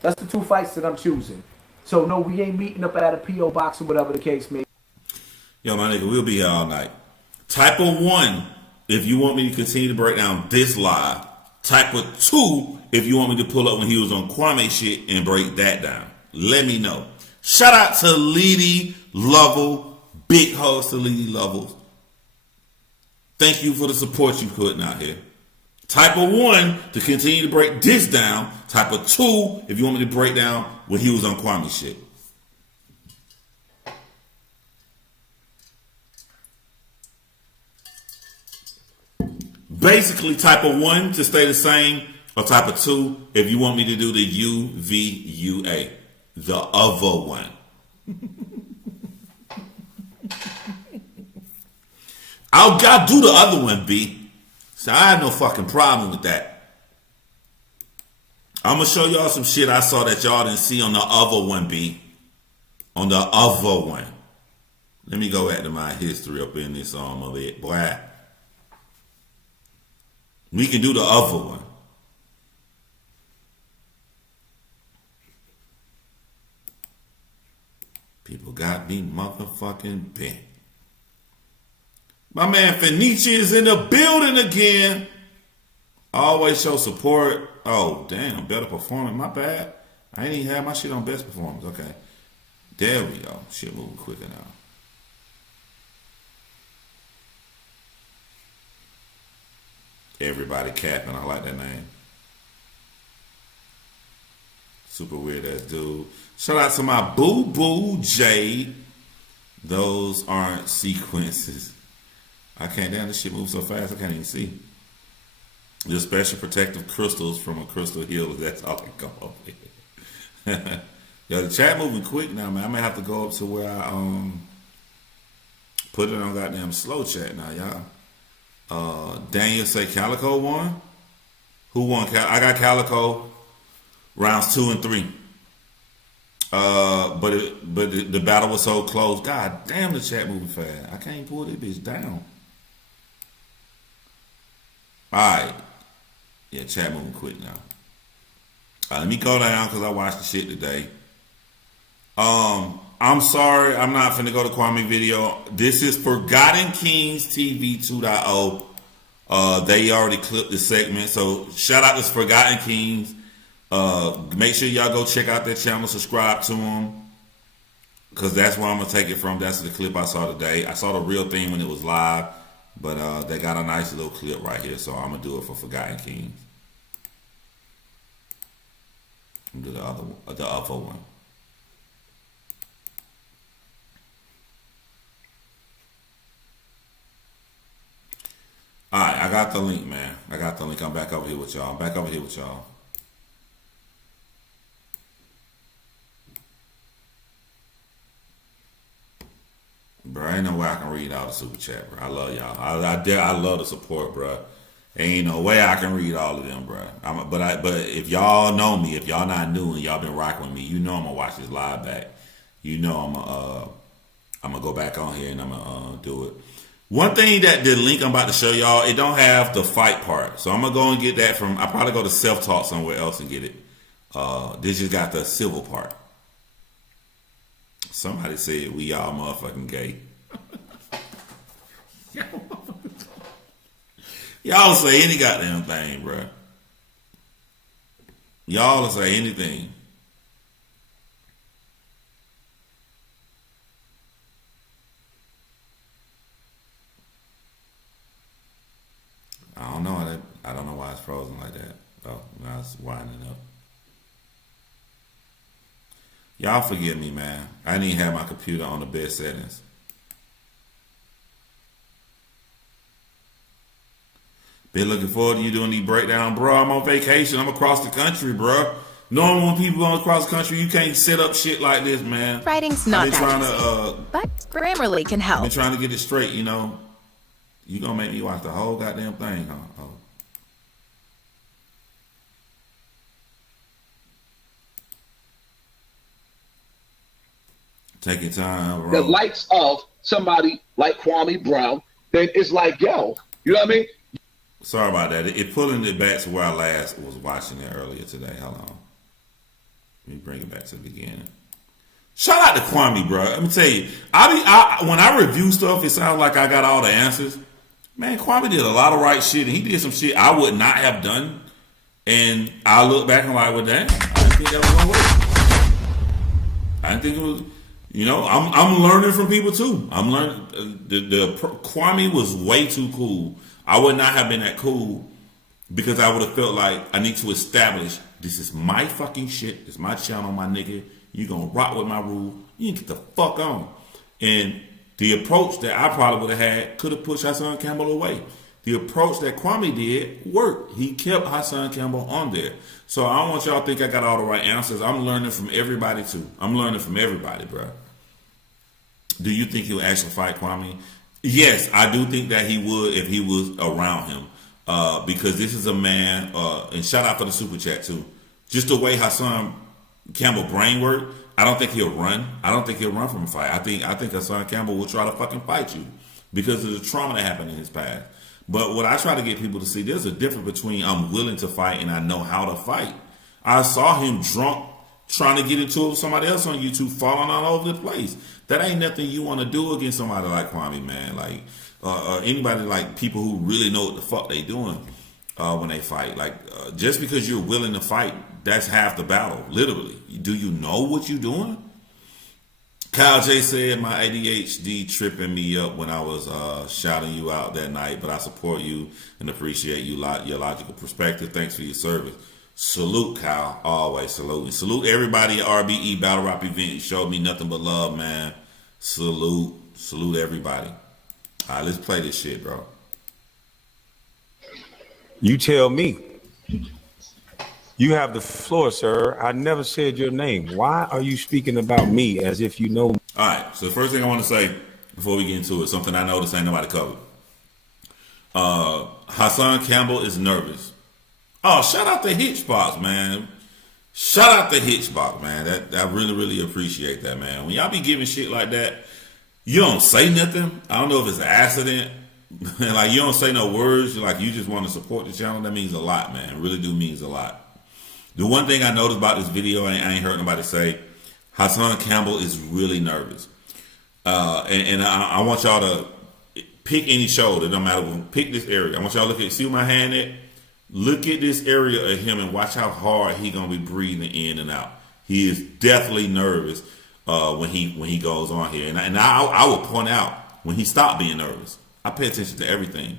That's the two fights that I'm choosing. So no, we ain't meeting up at a PO box or whatever the case may be. Yo, my nigga, we'll be here all night. Type of 1, if you want me to continue to break down this live. Type of 2, if you want me to pull up when he was on Kwame shit and break that down. Let me know. Shout out to Leedy Lovell. Big hugs to Leedy Lovell. Thank you for the support you putting out here. Type of 1 to continue to break this down. Type of 2 if you want me to break down when he was on Kwame shit. Basically, type of 1 to stay the same, or type of 2 if you want me to do the UVUA, the other one. I'll do the other one, B. So I have no fucking problem with that. I'm gonna show y'all some shit I saw that y'all didn't see on the other one, B. On the other one. Let me go back to my history up in this of it, boy. We can do the other one. People got me motherfucking bent. My man Fenici is in the building again. Always show support. Oh, damn. Better performance. My bad. I ain't even have my shit on best performance. Okay. There we go. Shit moving quicker now. Everybody capping. I like that name. Super weird ass dude. Shout out to my boo boo Jade. Those aren't sequences. I can't, damn, this shit moves so fast I can't even see. The special protective crystals from a crystal hill. That's all I come up with. Yo, the chat moving quick now, man. I may have to go up to where I put it on goddamn slow chat now, y'all. Daniel say Calico won. Who won? I got Calico rounds 2 and 3. But the battle was so close. God damn, the chat moving fast. I can't pull this bitch down. All right. Yeah, chat moving quick now. Let me go down because I watched the shit today. I'm sorry, I'm not finna go to Kwame video. This is Forgotten Kings TV 2.0. They already clipped the segment, so shout out to Forgotten Kings. Make sure y'all go check out their channel, subscribe to them, because that's where I'm gonna take it from. That's the clip I saw today. I saw the real thing when it was live, but they got a nice little clip right here, so I'm gonna do it for Forgotten Kings. I'm gonna do the other one. All right, I got the link, man. I got the link. I'm back over here with y'all. Bro, ain't no way I can read all the super chat, bro. I love y'all. I love the support, bro. Ain't no way I can read all of them, bro. But if y'all know me, if y'all not new and y'all been rocking with me, you know I'm gonna watch this live back. You know I'm gonna go back on here and I'm gonna do it. One thing that the link I'm about to show y'all, it don't have the fight part, so I'm gonna go and get that from. I probably go to Self Talk somewhere else and get it. This just got the civil part. Somebody said we all motherfucking gay. Y'all say any goddamn thing, bro. Y'all will say anything. I don't know. I don't know why it's frozen like that. Oh, now it's winding up. Y'all forgive me, man. I didn't even have my computer on the best settings. Been looking forward to you doing the breakdown, bro. I'm on vacation. I'm across the country, bro. Knowing when people going across the country, you can't set up shit like this, man. Writing's not that easy, but Grammarly can help. I've been trying to get it straight, you know. You gonna make me watch the whole goddamn thing, huh? Oh. Taking time, bro. The lights off somebody like Kwame Brown, then it's like, yo, you know what I mean? Sorry about that. It pulling it back to where I last was watching it earlier today. Hold on. Let me bring it back to the beginning. Shout out to Kwame, bro. Let me tell you, when I review stuff, it sounds like I got all the answers. Man, Kwame did a lot of right shit, and he did some shit I would not have done. And I look back and like, well, damn, I didn't think that was gonna work. I didn't think it was. You know, I'm learning from people too. I'm learning. Kwame was way too cool. I would not have been that cool because I would have felt like I need to establish this is my fucking shit. This is my channel, my nigga. You gonna rock with my rule. You can get the fuck on. And the approach that I probably would have had could have pushed Hassan Campbell away. The approach that Kwame did worked. He kept Hassan Campbell on there. So I don't want y'all to think I got all the right answers. I'm learning from everybody too. I'm learning from everybody, bro. Do you think he'll actually fight Kwame? Yes, I do think that he would if he was around him. Because this is a man, and shout out for the super chat too. Just the way Hassan Campbell brain work, I don't think he'll run. I don't think he'll run from a fight. I think Hassan Campbell will try to fucking fight you because of the trauma that happened in his past. But what I try to get people to see, there's a difference between I'm willing to fight and I know how to fight. I saw him drunk trying to get into it with somebody else on YouTube, falling all over the place. That ain't nothing you want to do against somebody like Kwame, man. Like anybody, like people who really know what the fuck they doing when they fight. Like just because you're willing to fight, that's half the battle, literally. Do you know what you're doing? Kyle J said, my ADHD tripping me up when I was shouting you out that night, but I support you and appreciate you your logical perspective. Thanks for your service. Salute, Kyle. Always salute. And salute everybody at RBE Battle Rap event. You showed me nothing but love, man. Salute. Salute everybody. All right, let's play this shit, bro. You tell me. You have the floor, sir. I never said your name. Why are you speaking about me as if you know me? All right, so the first thing I want to say before we get into it, something I noticed ain't nobody covered. Hassan Campbell is nervous. Oh, shout out to Hitchbox, man. Shout out to Hitchbox, man. I really, really appreciate that, man. When y'all be giving shit like that, you don't say nothing. I don't know if it's an accident. Like, you don't say no words. Like, you just want to support the channel. That means a lot, man. It really do means a lot. The one thing I noticed about this video, I ain't heard nobody say, Hassan Campbell is really nervous. And I want y'all to pick any shoulder. It don't matter. Pick this area. I want y'all to look at, see where my hand at? Look at this area of him and watch how hard he gonna be breathing in and out. He is definitely nervous when he goes on here. And I will point out when he stopped being nervous. I pay attention to everything.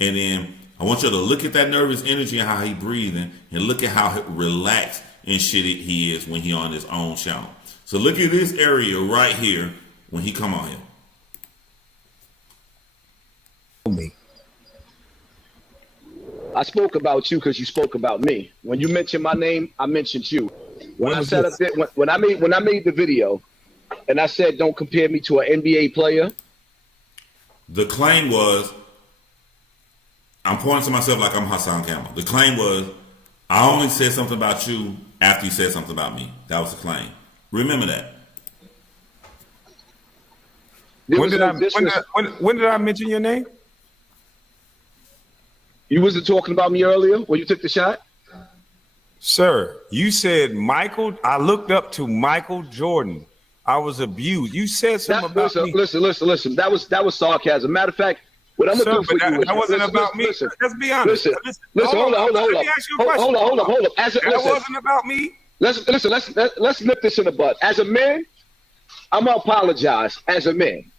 And then I want you to look at that nervous energy and how he breathing, and look at how relaxed and shit he is when he on his own channel. So look at this area right here when he come on here. Me. I spoke about you because you spoke about me. When you mentioned my name, I mentioned you. When I said when I made the video, and I said don't compare me to an NBA player. The claim was, I'm pointing to myself like I'm Hassan Campbell. The claim was, I only said something about you after you said something about me. That was the claim. Remember that. When did I mention your name? You wasn't talking about me earlier when you took the shot? Sir, you said Michael. I looked up to Michael Jordan. I was abused. You said something about me. Listen. That was sarcasm. Matter of fact, what I'm gonna do for you is that wasn't about me. Let's be honest. Listen. Hold on. Let me ask you a question. Hold on. That wasn't about me. Let's nip this in the bud. As a man, I'm gonna apologize as a man,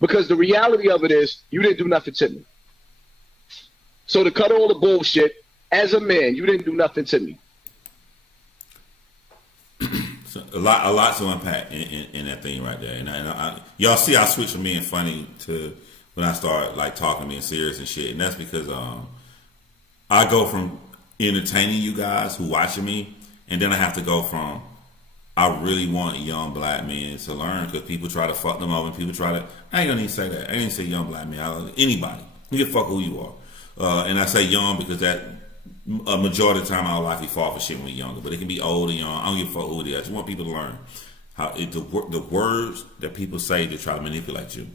because the reality of it is you didn't do nothing to me. So to cut all the bullshit, as a man, you didn't do nothing to me. So a lot to unpack in that thing right there. And y'all see I switch from being funny to when I start like talking being serious and shit. And that's because I go from entertaining you guys who watching me, And then I have to go from, I really want young black men to learn, because people try to fuck them over and people try to, I ain't gonna even say that. I ain't even say young black men. Anybody. You can fuck who you are. And I say young because that a majority of the time in our life we fall for shit when we're younger. But it can be old or young. I don't give a fuck who it is. I just want people to learn how the words that people say to try to manipulate you.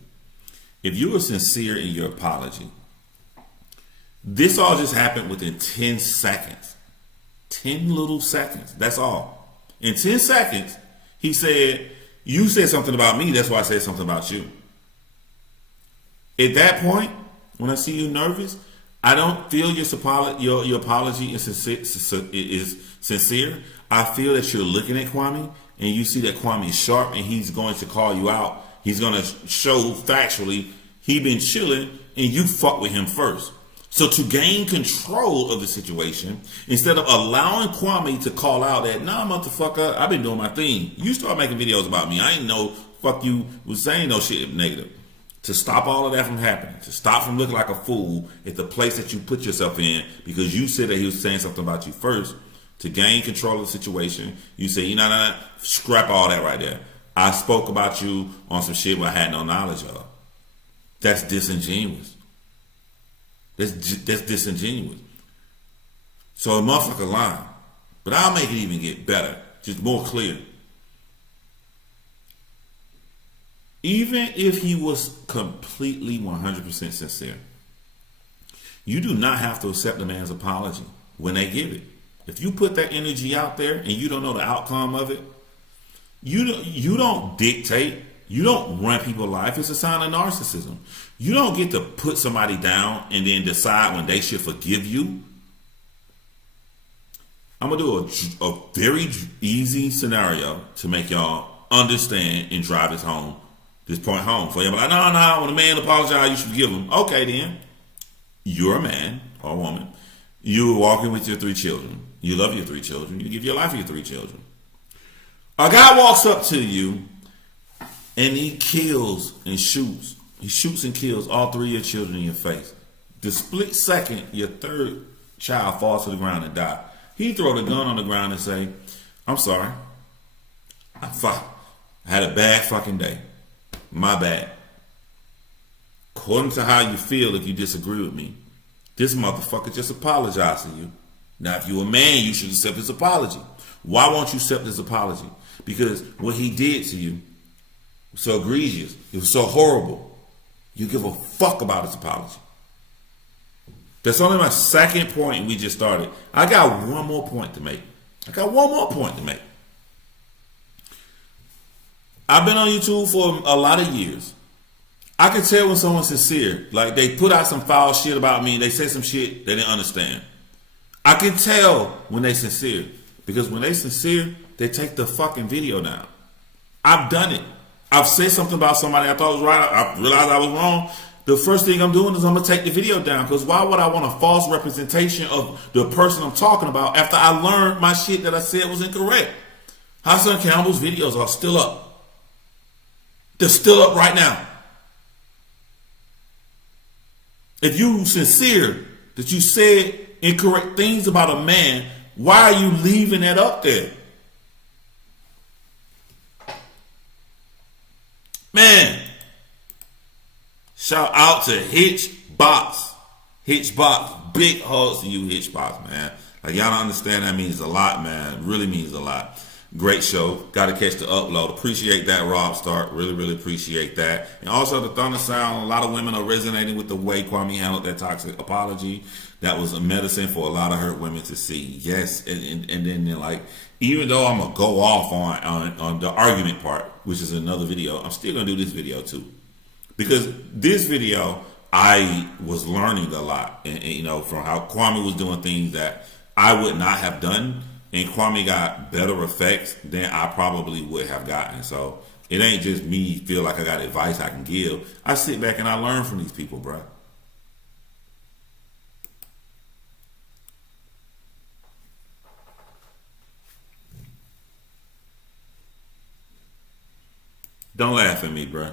If you are sincere in your apology, this all just happened within 10 seconds. 10 little seconds. That's all. In 10 seconds, he said, you said something about me, that's why I said something about you. At that point, when I see you nervous, I don't feel your apology is sincere. I feel that you're looking at Kwame and you see that Kwame is sharp and he's going to call you out. He's going to show factually he been chilling and you fuck with him first. So to gain control of the situation, instead of allowing Kwame to call out that, nah, motherfucker, I've been doing my thing. You start making videos about me. I ain't know fuck you was saying no shit negative. To stop all of that from happening, to stop from looking like a fool at the place that you put yourself in because you said that he was saying something about you first, to gain control of the situation, you say, you know, scrap all that right there. I spoke about you on some shit where I had no knowledge of. That's disingenuous. That's disingenuous. So a motherfucker lying. But I'll make it even get better, just more clear. Even if he was completely 100% sincere, you do not have to accept the man's apology when they give it. If you put that energy out there and you don't know the outcome of it, you don't dictate. You don't run people's life. It's a sign of narcissism. You don't get to put somebody down and then decide when they should forgive you. I'm going to do a very easy scenario to make y'all understand and drive this point home. For you, like, no, when a man apologizes, you should forgive him. Okay, then. You're a man or a woman. You're walking with your 3 children. You love your 3 children. You give your life for your 3 children. A guy walks up to you and he kills and shoots. He shoots and kills all 3 of your children in your face. The split second, your 3rd child falls to the ground and dies. He throw the gun on the ground and say, I'm sorry. I had a bad fucking day. My bad. According to how you feel, if you disagree with me, this motherfucker just apologized to you. Now, if you're a man, you should accept his apology. Why won't you accept his apology? Because what he did to you was so egregious. It was so horrible. You give a fuck about his apology. That's only my second point, and we just started. I got one more point to make. I've been on YouTube for a lot of years. I can tell when someone's sincere. Like, they put out some foul shit about me. They say some shit they didn't understand. I can tell when they sincere. Because when they sincere, they take the fucking video down. I've done it. I've said something about somebody I thought was right. I realized I was wrong. The first thing I'm doing is I'm going to take the video down. Because why would I want a false representation of the person I'm talking about after I learned my shit that I said was incorrect? Hassan Campbell's videos are still up. They're still up right now. If you sincere that you said incorrect things about a man, why are you leaving that up there? Man, shout out to Hitchbox. Hitchbox, big hugs to you, Hitchbox, man. Like, y'all don't understand, that means a lot, man. It really means a lot. Great show. Got to catch the upload. Appreciate that, Rob Stark. Really, really appreciate that. And also the Thunder Sound. A lot of women are resonating with the way Kwame handled that toxic apology. That was a medicine for a lot of hurt women to see. Yes, and then like, even though I'm gonna go off on the argument part, which is another video, I'm still gonna do this video too, because this video I was learning a lot, and you know, from how Kwame was doing things that I would not have done. And Kwame got better effects than I probably would have gotten. So it ain't just me feel like I got advice I can give. I sit back and I learn from these people, bro. Don't laugh at me, bro.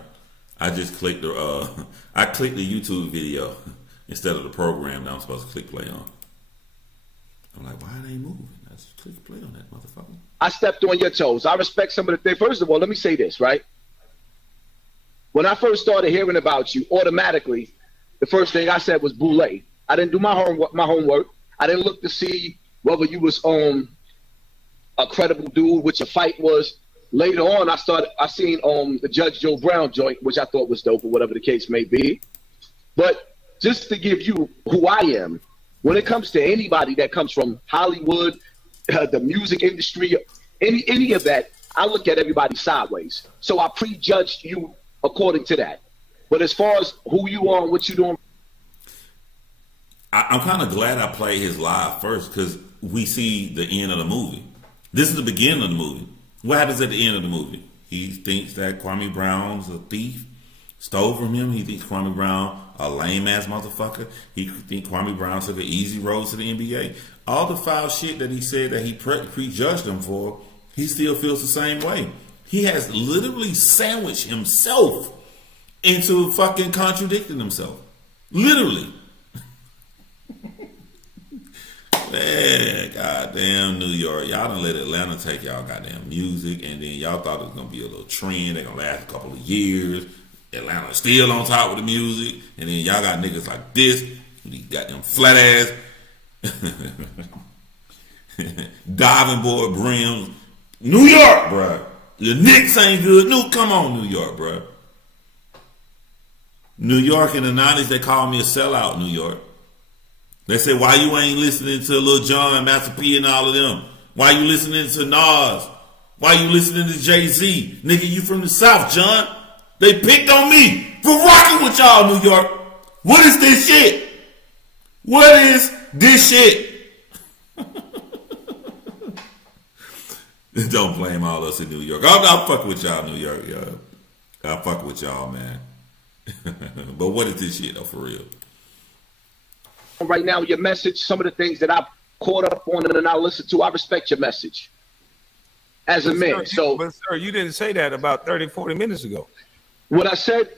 I just clicked the YouTube video instead of the program that I'm supposed to click play on. I'm like, why are they moving? Click play on that motherfucker. I stepped on your toes. I respect some of the things. First of all, let me say this, right? When I first started hearing about you, automatically, the first thing I said was Boulay. I didn't do my homework. I didn't look to see whether you was a credible dude, which your fight was. Later on, I seen the Judge Joe Brown joint, which I thought was dope, or whatever the case may be. But just to give you who I am, when it comes to anybody that comes from Hollywood, the music industry, any of that, I look at everybody sideways. So I prejudged you according to that. But as far as who you are and what you doing, I'm kind of glad I played his live first because we see the end of the movie. This is the beginning of the movie. What happens at the end of the movie? He thinks that Kwame Brown's a thief, stole from him. He thinks Kwame Brown a lame ass motherfucker. He thinks Kwame Brown took an easy road to the NBA. All the foul shit that he said that he prejudged him for, he still feels the same way. He has literally sandwiched himself into fucking contradicting himself. Literally. Man, goddamn New York. Y'all done let Atlanta take y'all goddamn music, and then y'all thought it was gonna be a little trend. They're gonna last a couple of years. Atlanta's still on top with the music, and then y'all got niggas like this, with these goddamn flat ass diving board brims. New York, bruh. The Knicks ain't good. No, come on, New York, bruh. New York in the 90s, they called me a sellout, New York. They said, why you ain't listening to Lil Jon, Master P, and all of them? Why you listening to Nas? Why you listening to Jay-Z? Nigga, you from the South, John. They picked on me for rocking with y'all, New York. What is this shit? What is this shit? Don't blame all us in New York. I'll fuck with y'all, New York, yo. I'll fuck with y'all, man. But what is this shit, though, for real? Right now, your message, some of the things that I've caught up on and I listen to, I respect your message as a man. But sir, you didn't say that about 30, 40 minutes ago. What I said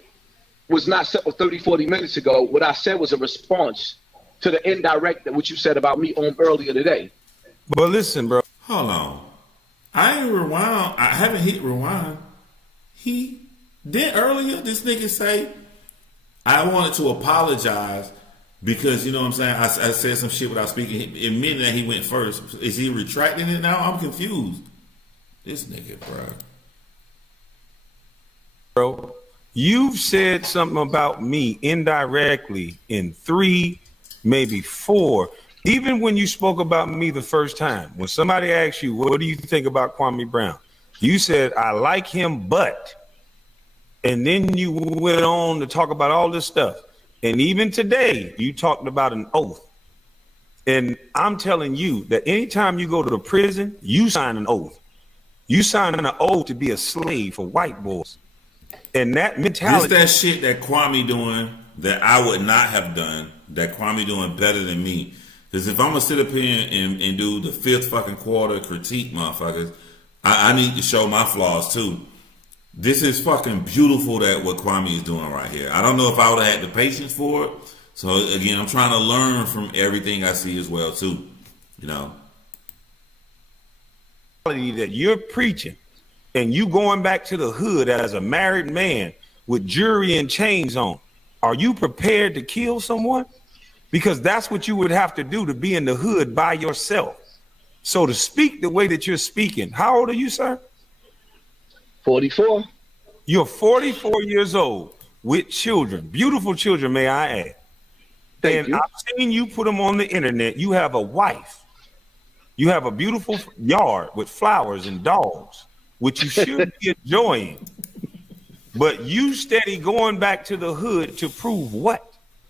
was not said 30, 40 minutes ago. What I said was a response to the indirect that what you said about me on earlier today. But listen, bro. Hold on. I ain't rewind. I haven't hit rewind. He did earlier, this nigga say, I wanted to apologize because, you know what I'm saying, I said some shit without speaking. Admitting that he went first. Is he retracting it now? I'm confused. This nigga, Bro, you've said something about me indirectly in 3, maybe 4. Even when you spoke about me the first time, when somebody asked you, what do you think about Kwame Brown? You said, I like him, but. And then you went on to talk about all this stuff. And even today, you talked about an oath. And I'm telling you that anytime you go to the prison, you sign an oath. You sign an oath to be a slave for white boys. And that mentality. This that shit that Kwame doing that I would not have done, that Kwame doing better than me. Because if I'm going to sit up here and do the 5th fucking quarter critique, motherfuckers, I need to show my flaws too. This is fucking beautiful that what Kwame is doing right here. I don't know if I would have had the patience for it. So again, I'm trying to learn from everything I see as well too. You know, that you're preaching and you going back to the hood as a married man with jewelry and chains on. Are you prepared to kill someone? Because that's what you would have to do to be in the hood by yourself. So to speak the way that you're speaking, how old are you, sir? 44. You're 44 years old with children, beautiful children, may I add. Thank you. I've seen you put them on the internet. You have a wife. You have a beautiful yard with flowers and dogs, which you should be enjoying. But you steady going back to the hood to prove what?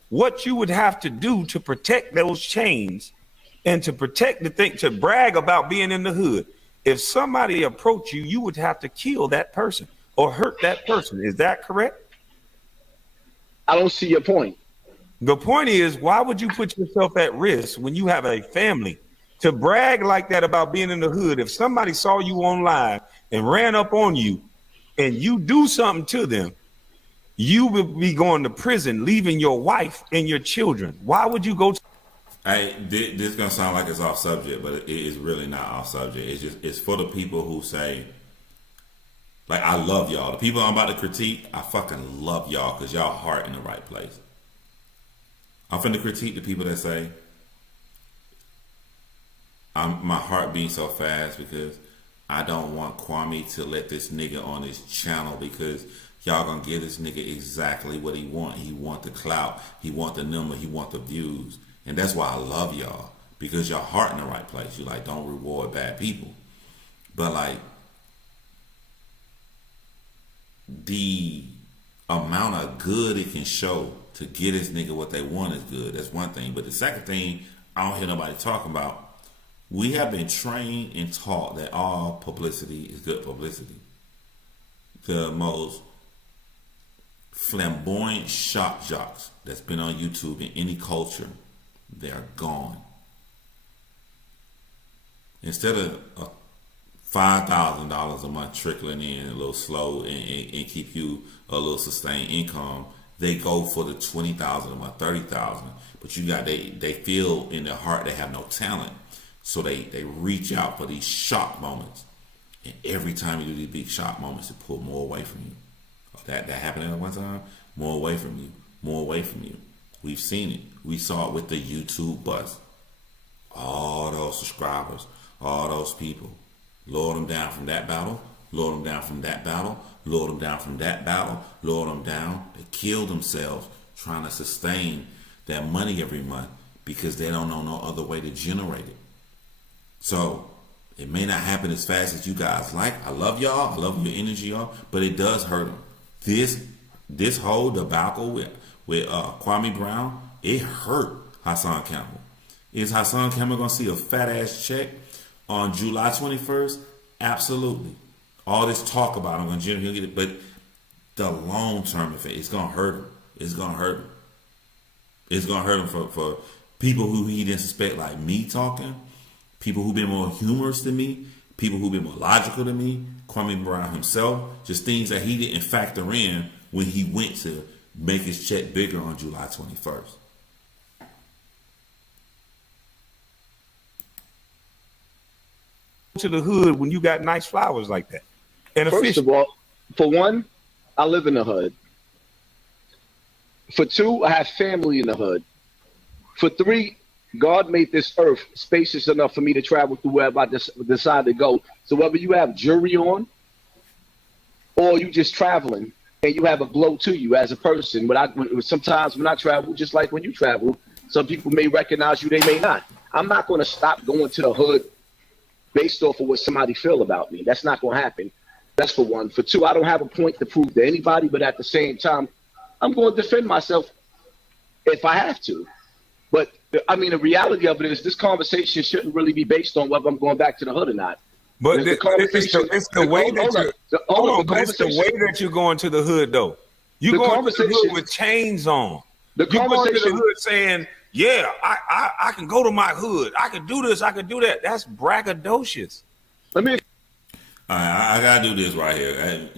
What you would have to do to protect those chains and to protect the thing, to brag about being in the hood. If somebody approached you, you would have to kill that person or hurt that person. Is that correct? I don't see your point. The point is, why would you put yourself at risk when you have a family to brag like that about being in the hood? If somebody saw you online and ran up on you and you do something to them, you will be going to prison, leaving your wife and your children. Why would you go to This gonna sound like it's off subject, but it is really not off subject. It's for the people who say, like, I love y'all. The people I'm about to critique, I fucking love y'all because y'all heart in the right place. I'm finna critique the people that say, my heart beating so fast because I don't want Kwame to let this nigga on his channel because y'all gonna give this nigga exactly what he want. He want the clout. He want the number. He want the views. And that's why I love y'all, because your heart in the right place. You like, don't reward bad people. But like, the amount of good it can show to get this nigga what they want is good. That's one thing. But the second thing I don't hear nobody talking about, we have been trained and taught that all publicity is good publicity. The most flamboyant shock jocks that's been on YouTube in any culture, they are gone. Instead of $5,000 a month trickling in a little slow and keep you a little sustained income, they go for the $20,000 a month, $30,000. But you got they feel in their heart they have no talent, so they reach out for these shock moments. And every time you do these big shock moments, it pull more away from you. That happened at one time. More away from you. More away from you. We've seen it. We saw it with the YouTube buzz. All those subscribers, all those people, lower them down from that battle, lower them down from that battle, lower them down from that battle, lower them down. They kill themselves trying to sustain that money every month because they don't know no other way to generate it. So it may not happen as fast as you guys like. I love y'all. I love your energy, y'all. But it does hurt them. This whole debacle with Kwame Brown, it hurt Hassan Campbell. Is Hassan Campbell going to see a fat ass check on July 21st? Absolutely. All this talk about him, he'll get it, but the long term effect, it's going to hurt him. It's going to hurt him. It's going to hurt him for people who he didn't suspect, like me talking, people who've been more humorous than me, people who've been more logical than me, Kwame Brown himself, just things that he didn't factor in when he went to make his check bigger on July 21st. To the hood when you got nice flowers like that. And first of all, for one, I live in the hood. For two, I have family in the hood. For three, God made this earth spacious enough for me to travel through wherever I decide to go. So whether you have jewelry on or you just traveling and you have a glow to you as a person, sometimes when I travel, just like when you travel, some people may recognize you, they may not. I'm not going to stop going to the hood based off of what somebody feel about me. That's not going to happen. That's for one. For two, I don't have a point to prove to anybody, but at the same time, I'm going to defend myself if I have to. But I mean, the reality of it is this conversation shouldn't really be based on whether I'm going back to the hood or not. But it's the way that you're going to the hood, though. You going to the hood with chains on. You going to the hood saying, yeah, I can go to my hood. I can do this. I can do that. That's braggadocious. All right, I gotta do this right here.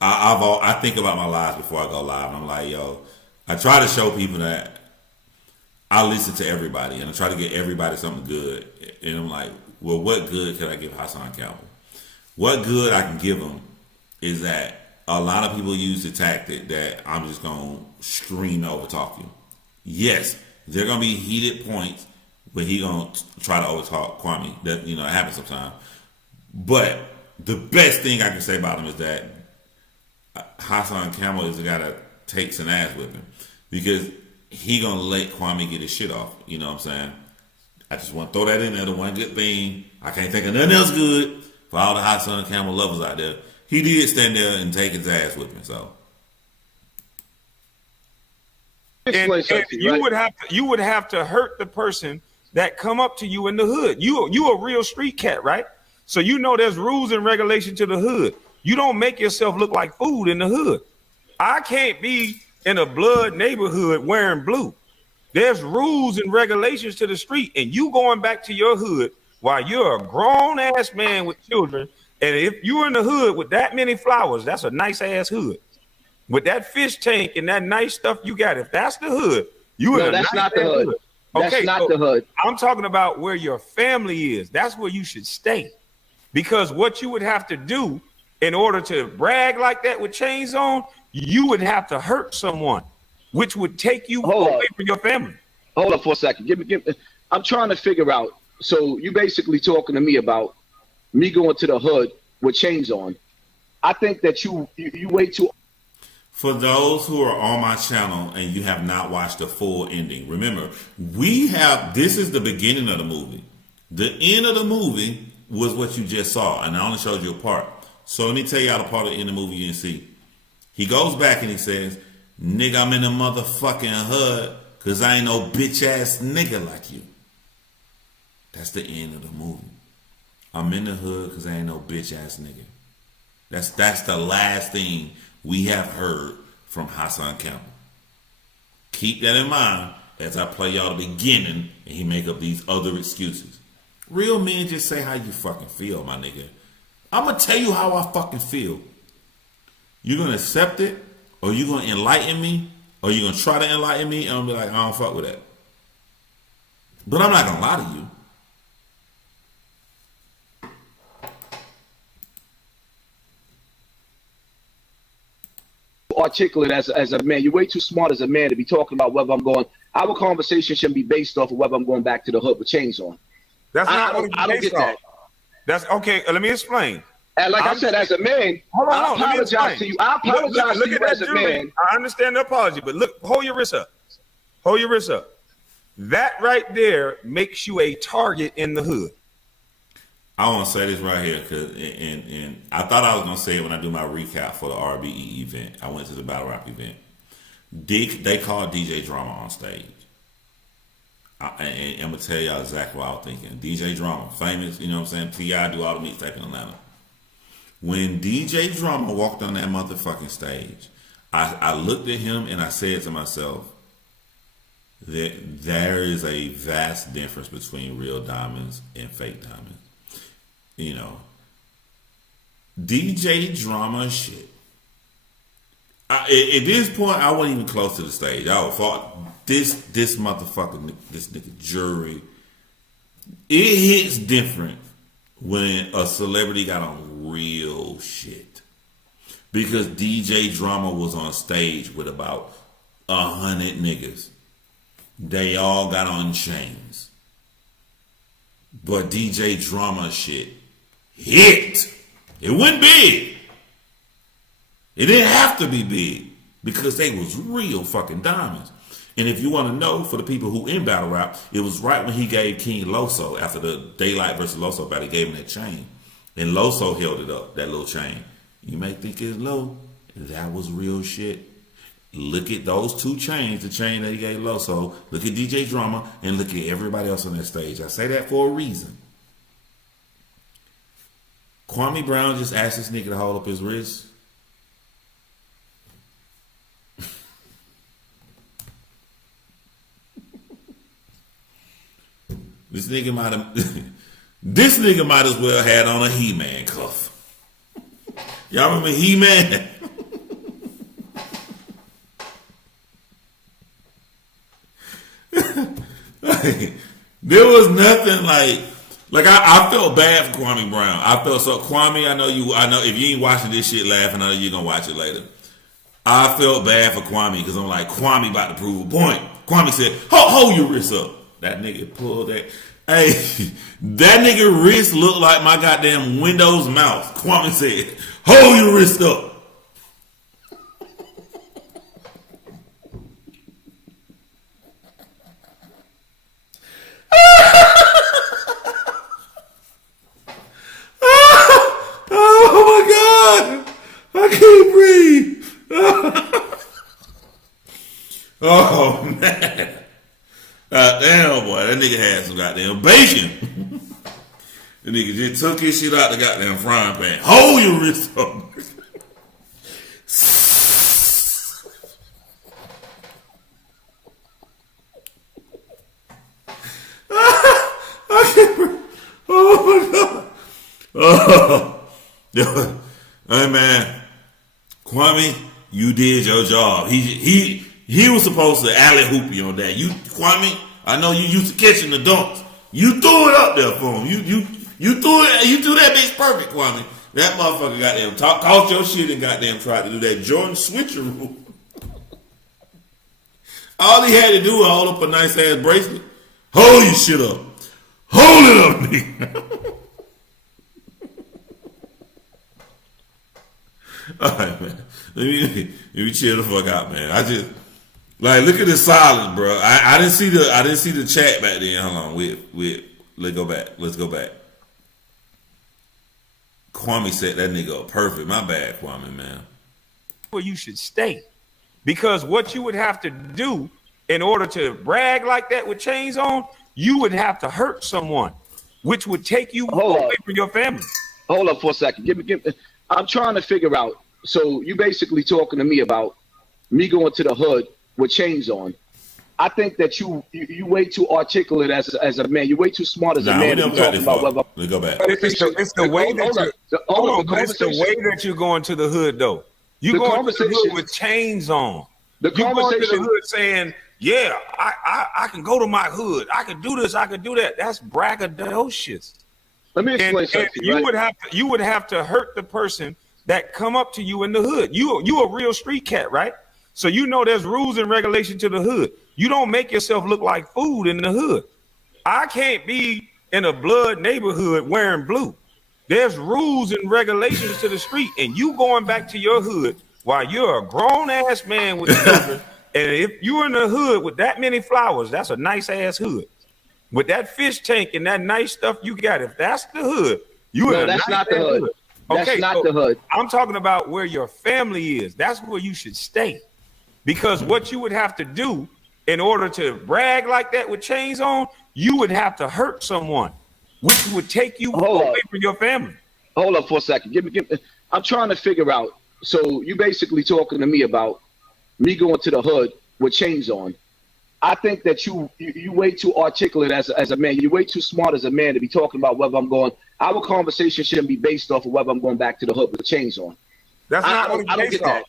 I think about my lives before I go live. And I'm like, yo, I try to show people that I listen to everybody and I try to get everybody something good. And I'm like, well, what good can I give Hassan Campbell? What good I can give him is that a lot of people use the tactic that I'm just gonna scream over talk you. Yes, there are gonna be heated points where he gonna try to overtalk Kwame. That it happens sometimes. But the best thing I can say about him is that Hassan Campbell is the guy that takes an ass whipping because he gonna let Kwame get his shit off. You know what I'm saying? I just want to throw that in there. The one good thing, I can't think of nothing else good for all the Hassan Campbell lovers out there. He did stand there and take his ass whipping. So. And you would have to hurt the person that come up to you in the hood. You a real street cat, right? So there's rules and regulations to the hood. You don't make yourself look like food in the hood. I can't be in a blood neighborhood wearing blue. There's rules and regulations to the street, and you going back to your hood while you're a grown ass man with children. And if you're in the hood with that many flowers, that's a nice ass hood. With that fish tank and that nice stuff you got, if that's the hood, that's not the hood. That's not so the hood. I'm talking about where your family is. That's where you should stay. Because what you would have to do in order to brag like that with chains on, you would have to hurt someone, which would take you away from your family. Hold up for a second. Give me. I'm trying to figure out. So you basically talking to me about me going to the hood with chains on. I think that you way too. For those who are on my channel and you have not watched the full ending, remember, this is the beginning of the movie. The end of the movie was what you just saw, and I only showed you a part. So let me tell y'all the part of the end of the movie you didn't see. He goes back and he says, nigga, I'm in the motherfucking hood because I ain't no bitch ass nigga like you. That's the end of the movie. I'm in the hood because I ain't no bitch ass nigga. That's the last thing we have heard from Hassan Campbell. Keep that in mind as I play y'all the beginning and he make up these other excuses. Real men just say how you fucking feel, my nigga. I'm going to tell you how I fucking feel. You're going to accept it, or you're going to enlighten me, or you're going to try to enlighten me, and I'm going to be like, I don't fuck with that. But I'm not going to lie to you. Articulate as a man. You're way too smart as a man to be talking about whether I'm going. Our conversation shouldn't be based off of whether I'm going back to the hood with chains on. That's not what I don't get that. That's okay. Let me explain. And like I said, as a man, I apologize to you. I apologize to you as a man. I understand the apology, but look, hold your wrist up. Hold your wrist up. That right there makes you a target in the hood. I want to say this right here because, and I thought I was gonna say it when I do my recap for the RBE event. I went to the battle rap event. They called DJ Drama on stage. And I'm gonna tell y'all exactly what I was thinking. DJ Drama, famous, you know what I'm saying? T.I. do all the mixtape in Atlanta. When DJ Drama walked on that motherfucking stage, I looked at him and I said to myself that there is a vast difference between real diamonds and fake diamonds. You know, DJ Drama shit. At this point, I wasn't even close to the stage. I thought this motherfucker, this nigga jury. It hits different when a celebrity got on real shit, because DJ Drama was on stage with about 100 niggas. They all got on chains, but DJ Drama shit hit. It wasn't big. It didn't have to be big because they was real fucking diamonds. And if you want to know, for the people who in battle rap, it was right when he gave King Loso, after the Daylight versus Loso battle, he gave him that chain. And Loso held it up, that little chain. You may think it's low. That was real shit. Look at those two chains, the chain that he gave Loso. Look at DJ Drama and look at everybody else on that stage. I say that for a reason. Kwame Brown just asked this nigga to hold up his wrist. This nigga might as well had on a He-Man cuff. Y'all remember He-Man? There was nothing like I felt bad for Kwame Brown. I felt so Kwame. I know if you ain't watching this shit laughing, I know you're gonna watch it later. I felt bad for Kwame because I'm like, Kwame about to prove a point. Kwame said, hold your wrist up. That nigga pulled that. Hey, that nigga wrist looked like my goddamn Windows mouse. Kwame said, hold your wrist up. Oh my God. I can't breathe. Oh man. Damn, boy, that nigga had some goddamn bacon. The nigga just took his shit out the goddamn frying pan. Hold your wrist up. I can't breathe. Oh my God. Hey man, Kwame, you did your job. He was supposed to alley hoop you on that. Kwame, I know you used to catching the dunks. You threw it up there for him. You threw that bitch perfect, Kwame. That motherfucker goddamn caught your shit and goddamn tried to do that Jordan switcheroo. All he had to do was hold up a nice ass bracelet. Hold your shit up. Hold it up, nigga. All right, man. Let me chill the fuck out, man. I just look at the silence, bro. I didn't see the chat back then. Hold on, let's go back. Kwame said that nigga perfect. My bad, Kwame, man. Where you should stay, because what you would have to do in order to brag like that with chains on, you would have to hurt someone, which would take you away from your family. Hold up for a second. Give me. I'm trying to figure out. So you basically talking to me about me going to the hood with chains on. I think that you way too articulate as a man. You're way too smart as a man to be talking about whether. Let's go back. It's the way that you're going to the hood, though. You going to the hood with chains on. You going to the hood saying, "Yeah, I can go to my hood. I can do this. I can do that." That's braggadocious. Let me explain something. You would have to hurt the person that come up to you in the hood. You a real street cat, right? So you know there's rules and regulations to the hood. You don't make yourself look like food in the hood. I can't be in a blood neighborhood wearing blue. There's rules and regulations to the street, and you going back to your hood while you're a grown ass man with children. And if you're in the hood with that many flowers, that's a nice ass hood. With that fish tank and that nice stuff you got, if that's the hood, that's not the hood. That's not the hood. I'm talking about where your family is. That's where you should stay. Because what you would have to do in order to brag like that with chains on, you would have to hurt someone, which would take you away from your family. Hold up for a second. I'm trying to figure out. So you basically talking to me about me going to the hood with chains on. I think that you way too articulate as a man. You're way too smart as a man to be talking about whether I'm going. Our conversation shouldn't be based off of whether I'm going back to the hood with chains on. That's not what I don't get that.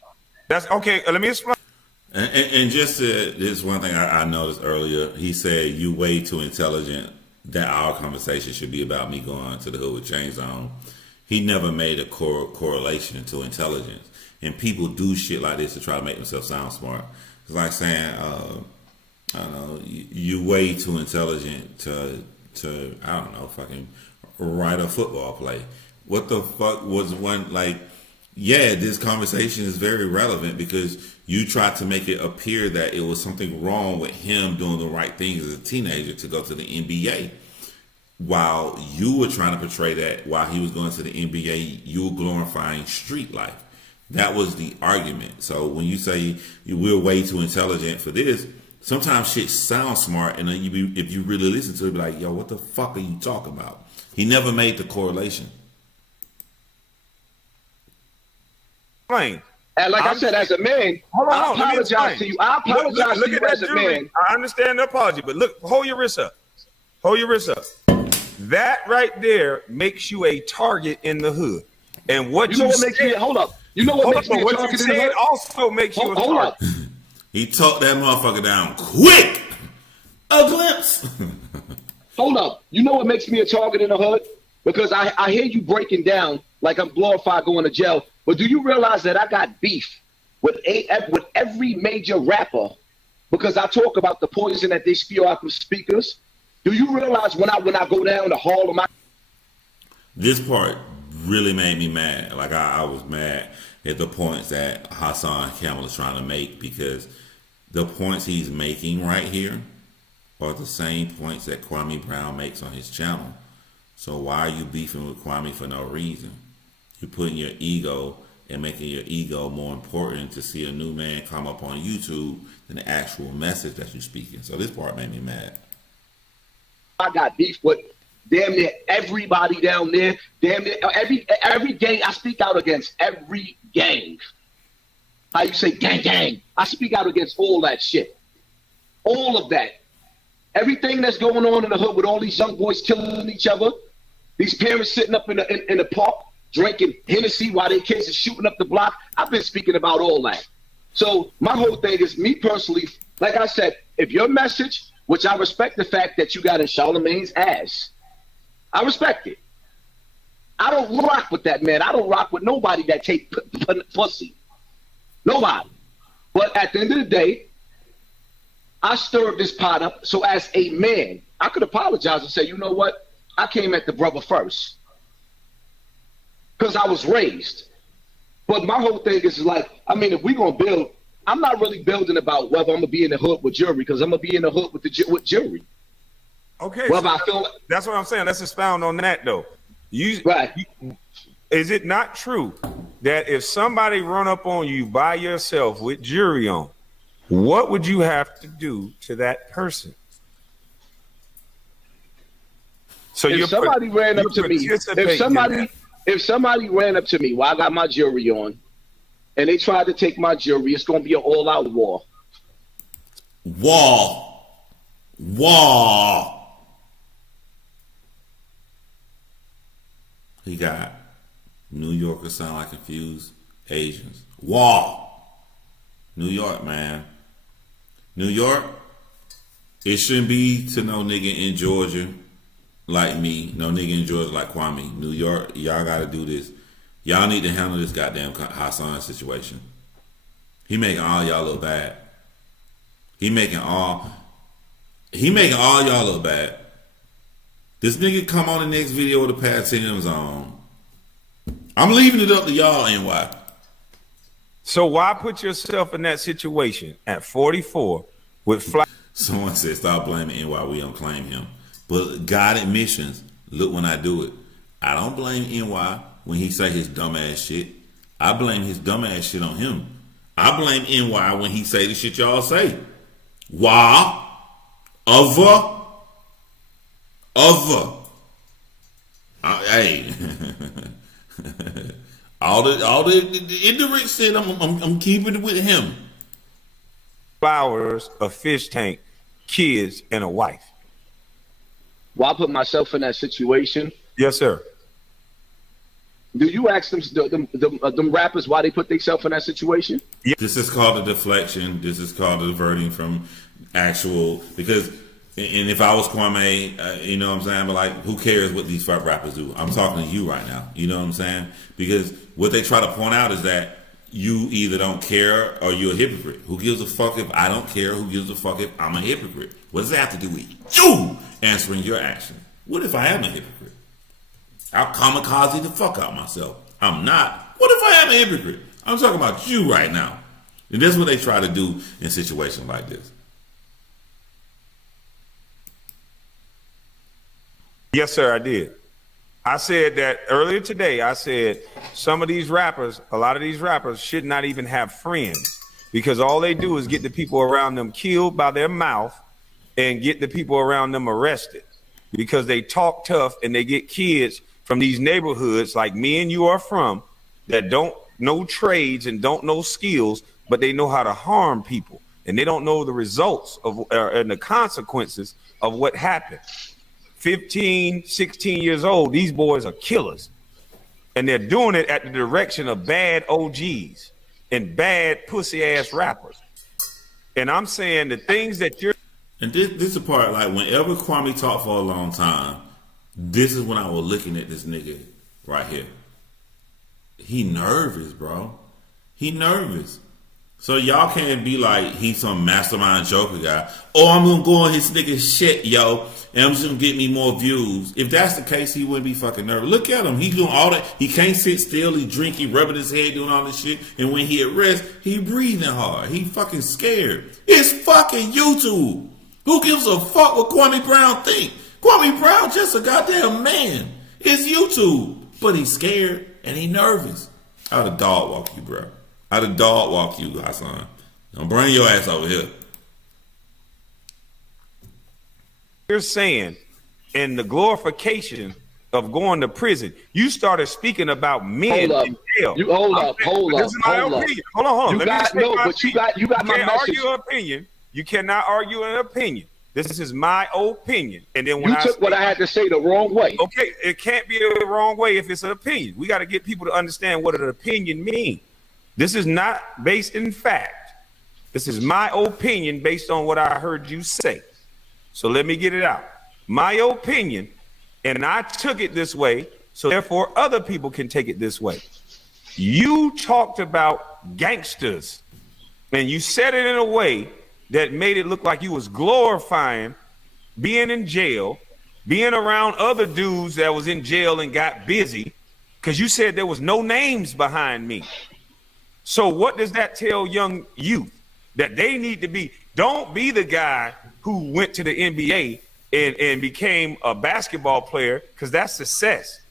That's okay. Let me explain. And just this one thing I noticed earlier, he said you way too intelligent that our conversation should be about me going to the hood with chains on. He never made a correlation to intelligence, and people do shit like this to try to make themselves sound smart. It's like saying, I don't know, you way too intelligent to I don't know, fucking write a football play. What the fuck was one like? Yeah, this conversation is very relevant because you tried to make it appear that it was something wrong with him doing the right things as a teenager to go to the NBA. While you were trying to portray that while he was going to the NBA, you were glorifying street life. That was the argument. So when you say we're way too intelligent for this, sometimes shit sounds smart, and then if you really listen to it, be like, yo, what the fuck are you talking about? He never made the correlation. Explain. And like I said, as a man, I apologize to you. I apologize to you as a man. I understand the apology, but look, hold your wrist up. Hold your wrist up. That right there makes you a target in the hood. And what you makes me hold up. You know what makes me a target in the hood? Also makes you a target. He talked that motherfucker down quick. A glimpse. Hold up. You know what makes me a target in the hood? Because I hear you breaking down like I'm glorified going to jail. But do you realize that I got beef with every major rapper because I talk about the poison that they spew out from speakers? Do you realize when I go down the hall of my... This part really made me mad. Like I was mad at the points that Hassan Campbell is trying to make, because the points he's making right here are the same points that Kwame Brown makes on his channel. So why are you beefing with Kwame for no reason? You're putting your ego and making your ego more important to see a new man come up on YouTube than the actual message that you're speaking. So this part made me mad. I got beef with damn near everybody down there. Damn near every gang. I speak out against every gang. How you say gang? I speak out against all that shit. All of that. Everything that's going on in the hood with all these young boys killing each other. These parents sitting up in the park drinking Hennessy while their kids are shooting up the block. I've been speaking about all that. So my whole thing is, me personally, like I said, if your message which I respect the fact that you got in Charlemagne's ass. I respect it. I don't rock with that, man. I don't rock with nobody that take pussy. Nobody. But at the end of the day, I stirred this pot up. So as a man, I could apologize and say, you know what? I came at the brother first. Because I was raised. But my whole thing is like, I mean, if we're going to build, I'm not really building about whether I'm going to be in the hood with jury, because I'm going to be in the hood with jury. Okay. Whether I feel that's what I'm saying. Let's expound on that, though. Right. Is it not true that if somebody run up on you by yourself with jury on, what would you have to do to that person? So if somebody ran up to me, if somebody ran up to me while I got my jury on, and they tried to take my jury, it's going to be an all-out war. War. He got New Yorkers sound like confused Asians. War. New York, man. New York, it shouldn't be to no nigga in Georgia like me. No nigga in Georgia like Kwame. New York, y'all got to do this. Y'all need to handle this goddamn Hassan situation. He making all y'all look bad. He making all y'all look bad. This nigga come on the next video with the pad Tim's on. I'm leaving it up to y'all, NY. So why put yourself in that situation at 44 with fly? Someone said, stop blaming NY. We don't claim him. But God admissions, look when I do it. I don't blame NY when he say his dumb ass shit. I blame his dumb ass shit on him. I blame NY when he say the shit y'all say. Why? Other. Hey. all the ignorant shit, I'm keeping it with him. Flowers, a fish tank, kids, and a wife. Well, I put myself in that situation. Yes, sir. Do you ask them rappers why they put themselves in that situation? Yeah. This is called a deflection. This is called a diverting from actual, because, and if I was Kwame, you know what I'm saying, but like, who cares what these rappers do? I'm talking to you right now. You know what I'm saying? Because what they try to point out is that you either don't care or you're a hypocrite. Who gives a fuck if I don't care? Who gives a fuck if I'm a hypocrite? What does that have to do with you answering your action? What if I am a hypocrite? I'll kamikaze the fuck out myself. I'm not. What if I am a hypocrite? I'm talking about you right now. And that's what they try to do in situations like this. Yes, sir, I did. I said that earlier today. I said some of these rappers, a lot of these rappers should not even have friends, because all they do is get the people around them killed by their mouth and get the people around them arrested, because they talk tough and they get kids from these neighborhoods like me and you are from, that don't know trades and don't know skills, but they know how to harm people, and they don't know the results of and the consequences of what happened. 15, 16 years old, these boys are killers, and they're doing it at the direction of bad OGs and bad pussy ass rappers. And I'm saying the things that you're, and this is the part, like, whenever Kwame talked for a long time, this is when I was looking at this nigga right here. He nervous, bro. He nervous. So y'all can't be like he's some mastermind joker guy. Oh, I'm gonna go on his nigga shit, yo, and I'm just gonna get me more views. If that's the case, he wouldn't be fucking nervous. Look at him. He's doing all that. He can't sit still. He drink. He rubbing his head, doing all this shit. And when he at rest, he breathing hard. He fucking scared. It's fucking YouTube. Who gives a fuck what Kwame Brown think? Kwame Brown just a goddamn man. It's YouTube. But he's scared and he nervous. I'd have dog walk you, bro. I'd have dog walk you, Hassan. Don't bring your ass over here. you're saying in the glorification of going to prison, you started speaking about men in jail. Hold up. Hold on. You got my message. Argue an opinion. You cannot argue an opinion. This is my opinion. And then when you took what I had to say the wrong way. Okay, it can't be the wrong way if it's an opinion. We got to get people to understand what an opinion means. This is not based in fact. This is my opinion based on what I heard you say. So let me get it out. My opinion, and I took it this way, so therefore other people can take it this way. You talked about gangsters, and you said it in a way that made it look like you was glorifying being in jail, being around other dudes that was in jail and got busy, because you said there was no names behind me. So what does that tell young youth? That they need to be, don't be the guy who went to the NBA and became a basketball player, because that's success.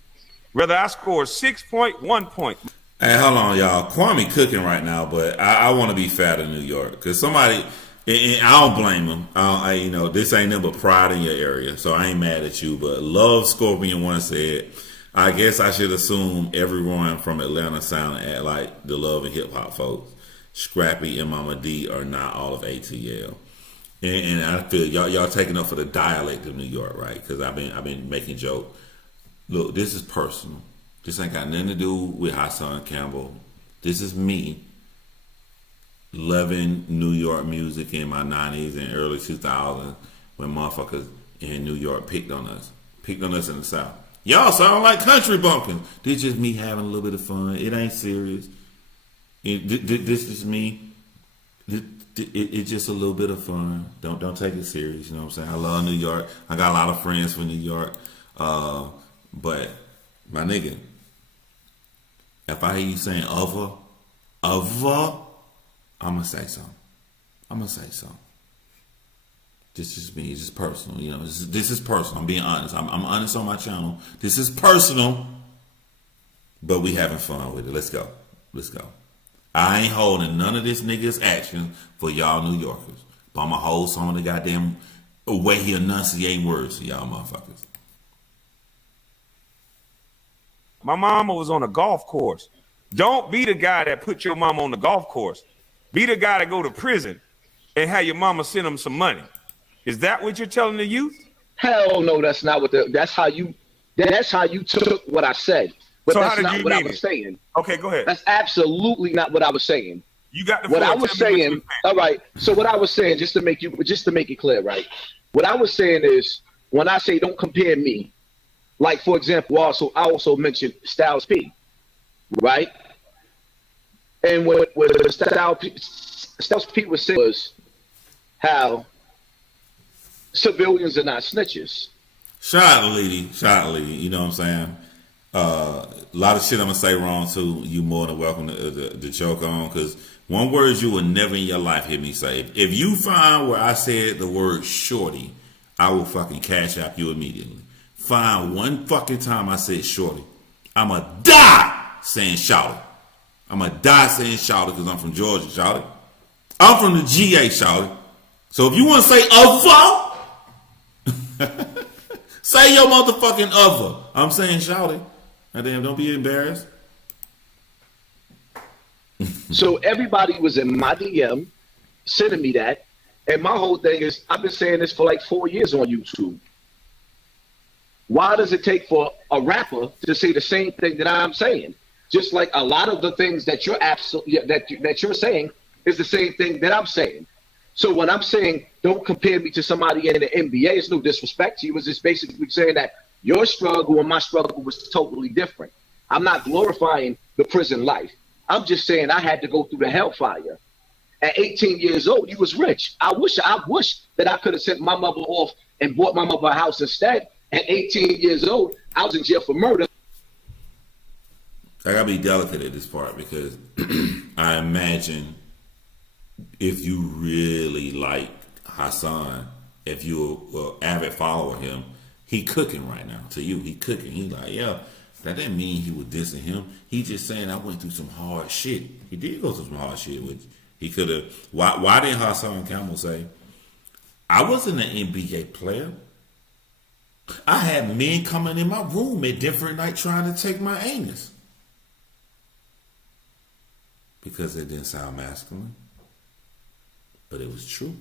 Whether I score 6 point, 1 point. Hey, hold on, y'all. Kwame cooking right now, but I want to be fair to New York, because somebody, and I don't blame him. This ain't nothing but pride in your area, so I ain't mad at you. But Love Scorpion once said, I guess I should assume everyone from Atlanta sound like the Love and Hip Hop folks. Scrappy and Mama D are not all of ATL. And I feel y'all taking up for the dialect of New York, right? Because I've been making joke. Look, this is personal. This ain't got nothing to do with Hassan Campbell. This is me loving New York music in my 90s and early 2000s when motherfuckers in New York picked on us in the South. Y'all sound like country bumpkins. This just me having a little bit of fun. It ain't serious. This is me. It's just a little bit of fun. Don't take it serious. You know what I'm saying? I love New York. I got a lot of friends from New York. But my nigga, if I hear you saying other, I'ma say something. This is me. It's just personal. You know, this is personal. I'm being honest. I'm honest on my channel. This is personal, but we having fun with it. Let's go. I ain't holding none of this nigga's action for y'all New Yorkers. But I'ma hold some of the goddamn way he enunciate words to y'all motherfuckers. My mama was on a golf course. Don't be the guy that put your mama on the golf course. Be the guy that go to prison and have your mama send him some money. Is that what you're telling the youth? Hell no, that's not what that's how you took what I said. But so that's not what I was saying. Okay, go ahead. That's absolutely not what I was saying. You got the what I was saying. All right. So what I was saying, just to make it clear, right? What I was saying is, when I say don't compare me, like for example, I also mentioned Styles P, right? And what Styles P was saying was how civilians are not snitches. Shout out to Lady. You know what I'm saying? A lot of shit I'm gonna say wrong too. You more than welcome to choke on, because one word you will never in your life hear me say. If you find where I said the word shorty, I will fucking cash out you immediately. Find one fucking time I said shorty, I'ma die saying shouty. I'ma die saying shouty because I'm from Georgia, shouty. I'm from the GA, shouty. So if you want to say other, say your motherfucking other. I'm saying shouty. Damn, don't be embarrassed. So everybody was in my DM sending me that. And my whole thing is, I've been saying this for like 4 years on YouTube. Why does it take for a rapper to say the same thing that I'm saying? Just like a lot of the things that you're that you're saying is the same thing that I'm saying. So when I'm saying don't compare me to somebody in the NBA, it's no disrespect to you. It's just basically saying that your struggle and my struggle was totally different. I'm not glorifying the prison life. I'm just saying I had to go through the hellfire. At 18 years old, you was rich. I wish that I could have sent my mother off and bought my mother a house instead. At 18 years old, I was in jail for murder. I gotta be delicate at this part, because I imagine if you really like Hassan, if you're an avid follower of him, he cooking right now. To you, he cooking. He like, yeah, that didn't mean he was dissing him. He just saying I went through some hard shit. He did go through some hard shit, which he could have. Why didn't Hassan Campbell say, I wasn't an NBA player? I had men coming in my room at different nights trying to take my anus. Because it didn't sound masculine. But it was true.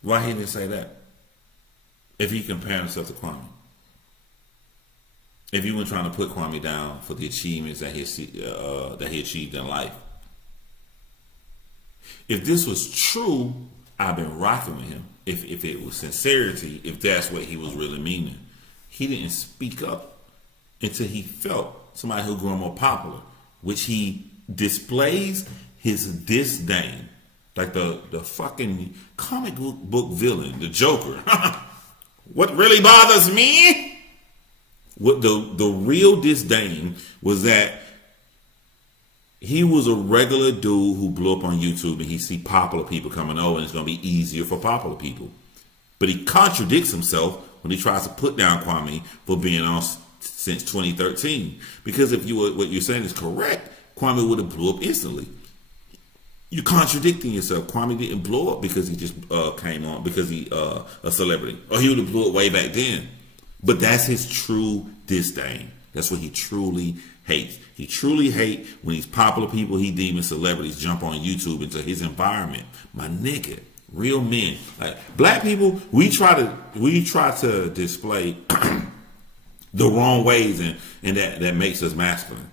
Why he didn't say that? If he compared himself to Kwame. If you were trying to put Kwame down for the achievements that he achieved in life. If this was true, I've been rocking with him. If it was sincerity, if that's what he was really meaning, he didn't speak up until he felt somebody who grew more popular, which he displays his disdain, like the fucking comic book villain, the Joker. What really bothers me? What the real disdain was that he was a regular dude who blew up on YouTube, and he see popular people coming over, and it's going to be easier for popular people. But he contradicts himself when he tries to put down Kwame for being on since 2013. Because if what you're saying is correct, Kwame would have blew up instantly. You're contradicting yourself. Kwame didn't blow up because he just came on because he a celebrity, or he would have blew up way back then. But that's his true disdain. That's what he truly hates. He truly hates when these popular people he deems celebrities jump on YouTube into his environment. My nigga, real men, like black people, we try to display the wrong ways, and that makes us masculine.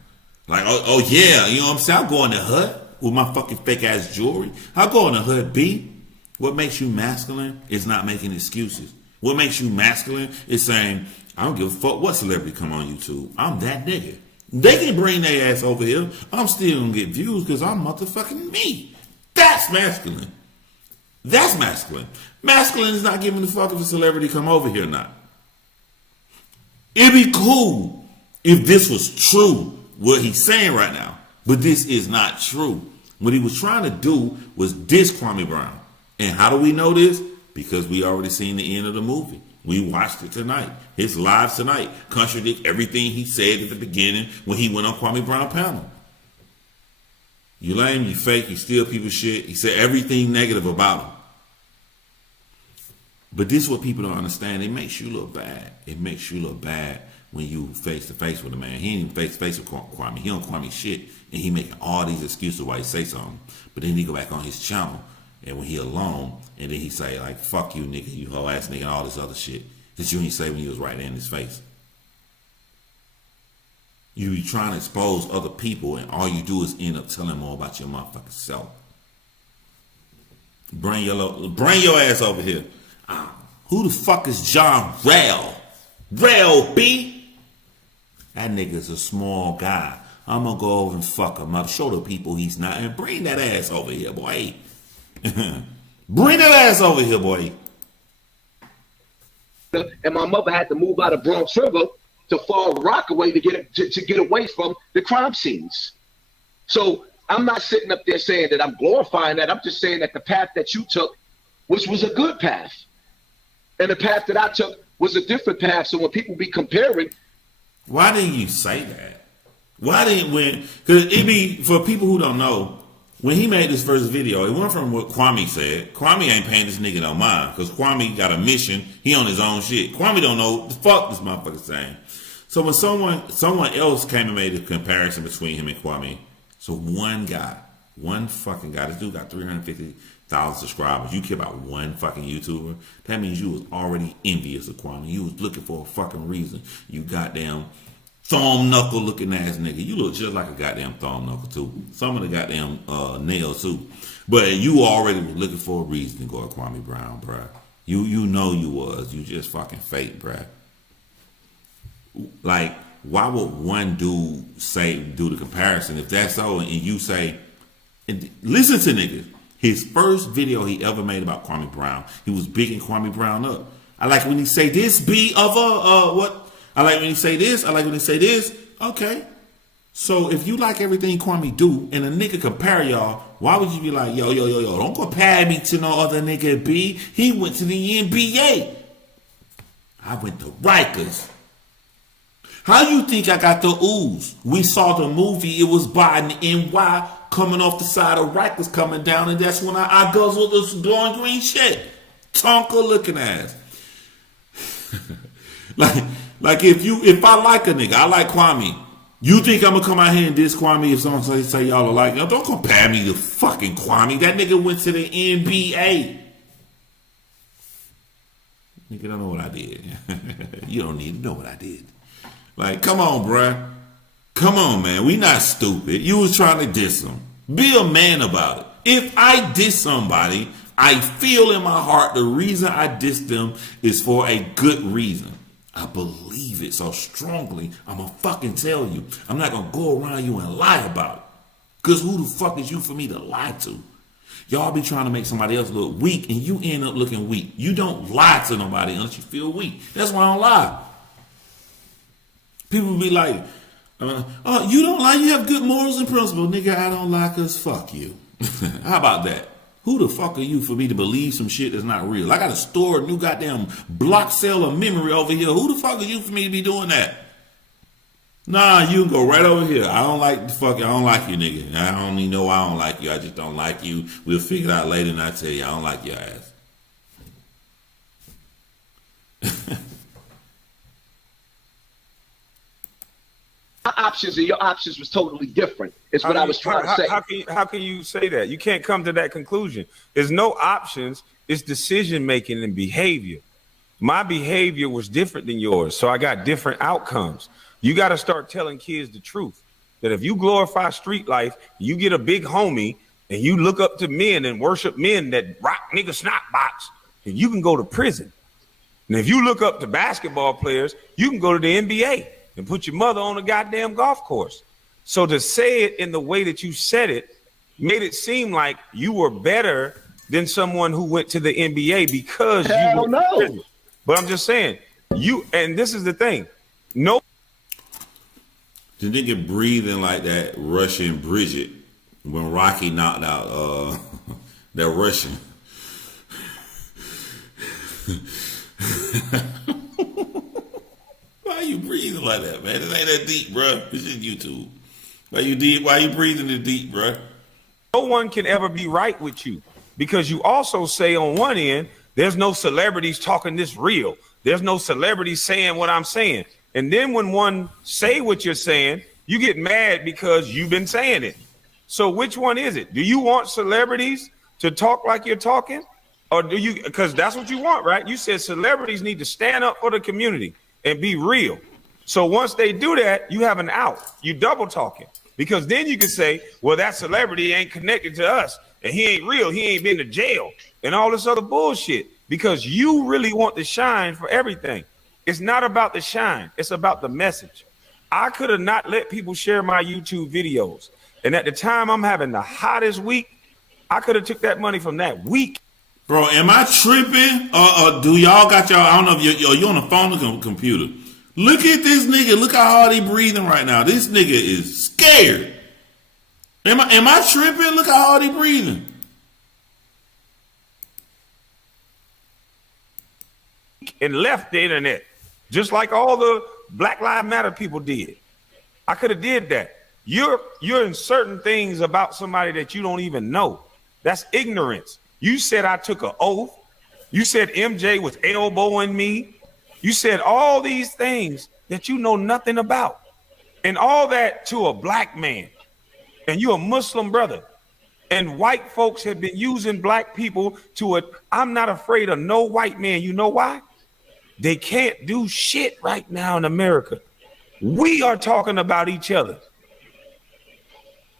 Like, oh yeah, you know what I'm saying? I'll go in the hood with my fucking fake ass jewelry. I'll go in the hood, B. What makes you masculine is not making excuses. What makes you masculine is saying, I don't give a fuck what celebrity come on YouTube. I'm that nigga. They can bring their ass over here. I'm still gonna get views because I'm motherfucking me. That's masculine. That's masculine. Masculine is not giving a fuck if a celebrity come over here or not. It'd be cool if this was true, what he's saying right now. But this is not true. What he was trying to do was diss Kwame Brown. And how do we know this? Because we already seen the end of the movie. We watched it tonight. His lives tonight contradict everything he said at the beginning when he went on Kwame Brown panel. You lame, you fake, you steal people's shit. He said everything negative about him. But this is what people don't understand. It makes you look bad. It makes you look bad when you face to face with a man. He ain't even face to face with Kwame. He don't Kwame shit. And he making all these excuses why he say something. But then he go back on his channel, and when he alone, and then he say like, fuck you nigga, you hoe ass nigga, and all this other shit that you ain't say when you was right in his face. You be trying to expose other people, and all you do is end up telling more about your motherfucking self. Bring your ass over here. Who the fuck is John Rail? Rail B? That nigga's a small guy. I'm gonna go over and fuck him up. Show the people he's not. And bring that ass over here, boy. Bring that ass over here, boy. And my mother had to move out of Bronx River to Fall Rockaway to get away from the crime scenes. So I'm not sitting up there saying that I'm glorifying that. I'm just saying that the path that you took, which was a good path, and the path that I took was a different path. So when people be comparing, why didn't you say that? Why didn't because it be, for people who don't know, when he made this first video, it went from what Kwame said. Kwame ain't paying this nigga no mind because Kwame got a mission. He on his own shit. Kwame don't know what the fuck this motherfucker saying. So when someone else came and made a comparison between him and Kwame, so one fucking guy, this dude got 350,000 subscribers. You care about one fucking YouTuber? That means you was already envious of Kwame. You was looking for a fucking reason. You goddamn thumb knuckle looking ass nigga. You look just like a goddamn thumb knuckle too. Some of the goddamn nails too. But you already was looking for a reason to go at Kwame Brown, bruh. You know you was. You just fucking fake, bruh. Like, why would one dude do the comparison if that's so, and you say, and listen to niggas. His first video he ever made about Kwame Brown, he was bigging Kwame Brown up. I like when he say this be of what? I like when he say this. I like when he say this. Okay. So if you like everything Kwame do, and a nigga compare y'all, why would you be like, yo, don't compare me to no other nigga B. He went to the NBA. I went to Rikers. How you think I got the ooze? We saw the movie. It was by an NY coming off the side of Rikers coming down, and that's when I guzzled this glowing green shit. Tonka looking ass. Like if I like a nigga, I like Kwame. You think I'm gonna come out here and diss Kwame if someone say y'all are like, no, don't compare me to fucking Kwame. That nigga went to the NBA. Nigga don't know what I did. You don't need to know what I did. Like, come on, bruh. Come on, man. We not stupid. You was trying to diss him. Be a man about it. If I diss somebody, I feel in my heart the reason I dissed them is for a good reason. I believe it so strongly, I'm going to fucking tell you. I'm not going to go around you and lie about it. Because who the fuck is you for me to lie to? Y'all be trying to make somebody else look weak, and you end up looking weak. You don't lie to nobody unless you feel weak. That's why I don't lie. People be like, oh, you don't lie? You have good morals and principles. Nigga, I don't lie because fuck you. How about that? Who the fuck are you for me to believe some shit that's not real? I got to store a new goddamn block cell of memory over here. Who the fuck are you for me to be doing that? Nah, you can go right over here. I don't like the fuck. I don't like you, nigga. I don't even know why I don't like you. I just don't like you. We'll figure it out later, and I tell you, I don't like your ass. My options and your options was totally different. It's what I was trying to say. How can you say that? You can't come to that conclusion. There's no options. It's decision making and behavior. My behavior was different than yours, so I got different outcomes. You got to start telling kids the truth. That if you glorify street life, you get a big homie, and you look up to men and worship men that rock nigga snot box, and you can go to prison. And if you look up to basketball players, you can go to the NBA and put your mother on a goddamn golf course. So to say it in the way that you said it made it seem like you were better than someone who went to the NBA because you were in prison. But I'm just saying, and this is the thing, no. The nigga breathing like that Russian Bridget when Rocky knocked out that Russian. Why you breathing like that, man? It ain't that deep, bro. This is YouTube. Why you breathing it deep, bro? No one can ever be right with you because you also say on one end, there's no celebrities talking this real. There's no celebrities saying what I'm saying. And then when one say what you're saying, you get mad because you've been saying it. So which one is it? Do you want celebrities to talk like you're talking? Or do you, because that's what you want, right? You said celebrities need to stand up for the community and be real. So once they do that, you have an out. You double talking. Because then you can say, well, that celebrity ain't connected to us. And he ain't real. He ain't been to jail and all this other bullshit. Because you really want to shine for everything. It's not about the shine. It's about the message. I could have not let people share my YouTube videos. And at the time I'm having the hottest week, I could have took that money from that week. Bro, am I tripping? Or do y'all got y'all, I don't know if you're on the phone or computer. Look at this nigga. Look how hard he breathing right now. This nigga is scared. Am I tripping? Look how hard he breathing. And left the internet, just like all the Black Lives Matter people did. I could have did that. You're inserting things about somebody that you don't even know. That's ignorance. You said I took an oath. You said MJ was elbowing me. You said all these things that you know nothing about. And all that to a black man. And you're a Muslim brother. And white folks have been using black people to I'm not afraid of no white man. You know why? They can't do shit right now in America. We are talking about each other.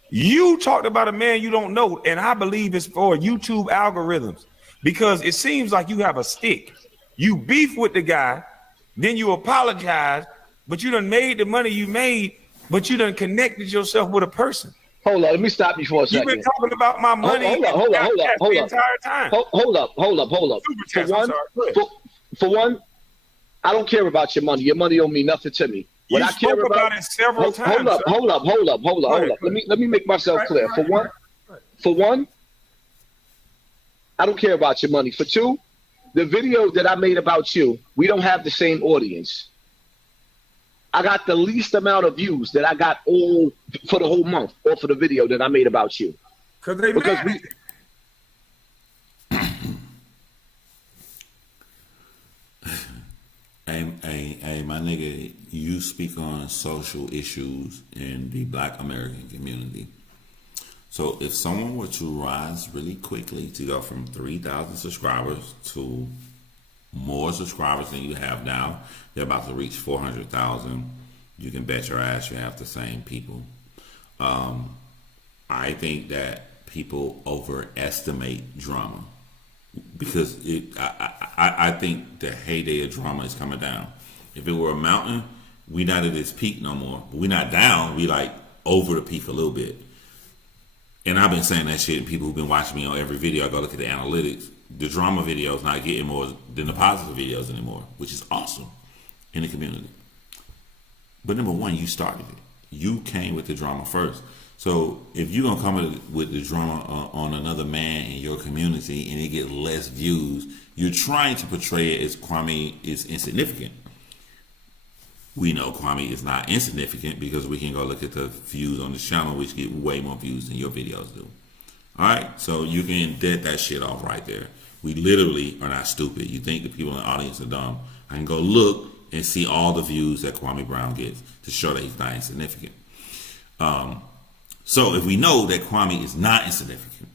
You talked about a man you don't know, and I believe it's for YouTube algorithms because it seems like you have a stick. You beef with the guy, then you apologize, but you done made the money you made, but you done connected yourself with a person. Hold on, let me stop you for a second. You've been talking about my money hold up. the entire time. Hold up. For one, I don't care about your money. Your money don't mean nothing to me. What You I care spoke about it several times. Hold up. Let me make myself clear. For one, I don't care about your money. For two, the video that I made about you, we don't have the same audience. I got the least amount of views that I got all for the whole month, or for the video that I made about you. Because Hey, my nigga, you speak on social issues in the Black American community. So if someone were to rise really quickly to go from 3,000 subscribers to more subscribers than you have now, they're about to reach 400,000. You can bet your ass you have the same people. I think that people overestimate drama. because I think the heyday of drama is coming down. If it were a mountain, we not at its peak no more. But we not down. We like over the peak a little bit. And I've been saying that shit. And people who've been watching me on every video, I go look at the analytics. The drama videos not getting more than the positive videos anymore, which is awesome in the community. But number one, you started it. You came with the drama first. So if you're gonna come with the drama on another man in your community and it gets less views, you're trying to portray it as Kwame is insignificant. We know Kwame is not insignificant because we can go look at the views on the channel, which get way more views than your videos do. All right, so you can dead that shit off right there. We literally are not stupid. You think the people in the audience are dumb? I can go look and see all the views that Kwame Brown gets to show that he's not insignificant. So if we know that Kwame is not insignificant,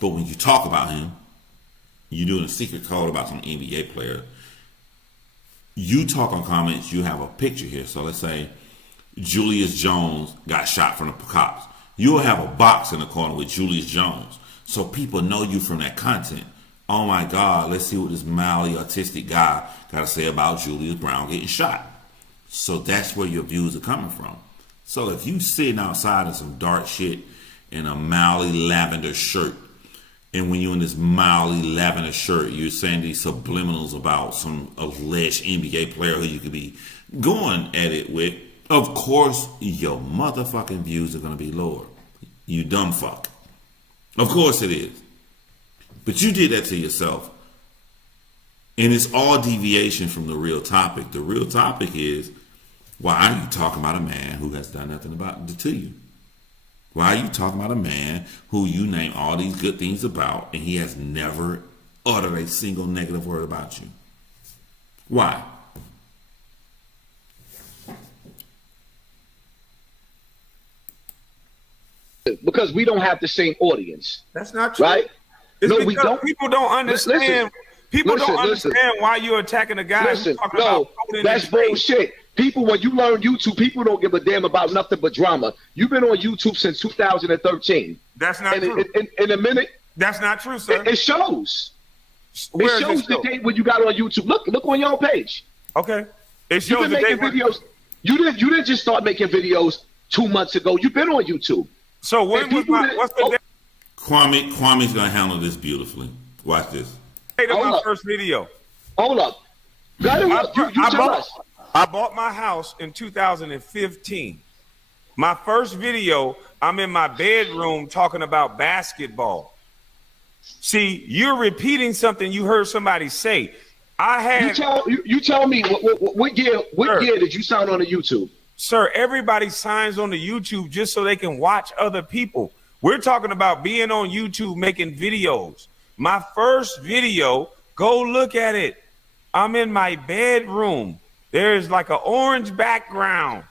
but when you talk about him, you're doing a secret code about some NBA player, you talk on comments, you have a picture here. So let's say Julius Jones got shot from the cops. You'll have a box in the corner with Julius Jones. So people know you from that content. Oh my God, let's see what this mildly autistic guy got to say about Julius Brown getting shot. So that's where your views are coming from. So if you sitting outside in some dark shit in a mildly lavender shirt, and when you're in this mildly lavender shirt, you're saying these subliminals about some alleged NBA player who you could be going at it with, of course your motherfucking views are going to be lower. You dumb fuck. Of course it is. But you did that to yourself. And it's all deviation from the real topic. The real topic is, why are you talking about a man who has done nothing about it to you? Why are you talking about a man who you name all these good things about and he has never uttered a single negative word about you? Why? Because we don't have the same audience. That's not true. Right? It's No, because we don't. people don't understand. People don't understand why you're attacking a guy who's talking about coding that's in space. bullshit. People, when you learn YouTube, people don't give a damn about nothing but drama. You've been on YouTube since 2013. That's not true. In a minute. That's not true, sir. It shows. Where it shows the date when you got on YouTube. Look on your page. Okay. It You've shows been the making date. videos. You didn't just start making videos 2 months ago. You've been on YouTube. So when was what's the date Kwame's gonna handle this beautifully. Watch this. of my first video? Hold up. Got it. You tell us. I bought my house in 2015. My first video, I'm in my bedroom talking about basketball. See, you're repeating something you heard somebody say. You tell me what year did you sign on to YouTube? Sir, everybody signs on to YouTube just so they can watch other people. We're talking about being on YouTube making videos. My first video, go look at it. I'm in my bedroom. There's like an orange background.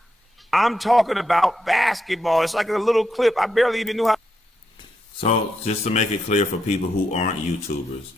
I'm talking about basketball. It's like a little clip. I barely even knew how. So just to make it clear for people who aren't YouTubers,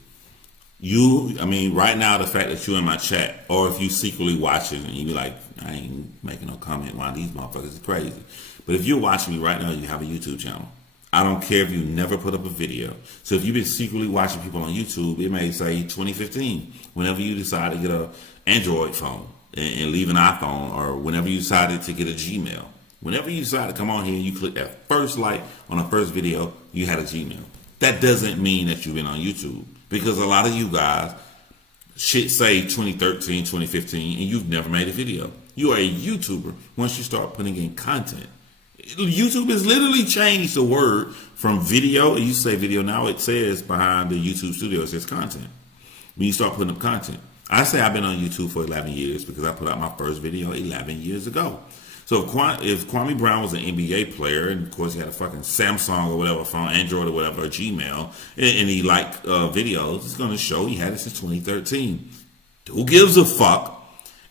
right now, the fact that you're in my chat, or if you secretly watching and you be like, I ain't making no comment, why these motherfuckers is crazy. But if you're watching me right now, you have a YouTube channel. I don't care if you never put up a video. So if you've been secretly watching people on YouTube, it may say 2015, whenever you decide to get an Android phone and leave an iPhone, or whenever you decided to get a Gmail. Whenever you decide to come on here and you click that first like on the first video, you had a Gmail. That doesn't mean that you've been on YouTube, because a lot of you guys shit say 2013, 2015, and you've never made a video. You are a YouTuber once you start putting in content. YouTube has literally changed the word from video. It used to say video. Now it says behind the YouTube studio, it says content. When you start putting up content. I say I've been on YouTube for 11 years because I put out my first video 11 years ago. So if Kwame Brown was an NBA player, and of course he had a fucking Samsung or whatever phone, Android or whatever, or Gmail, and he liked videos, it's going to show he had it since 2013. Who gives a fuck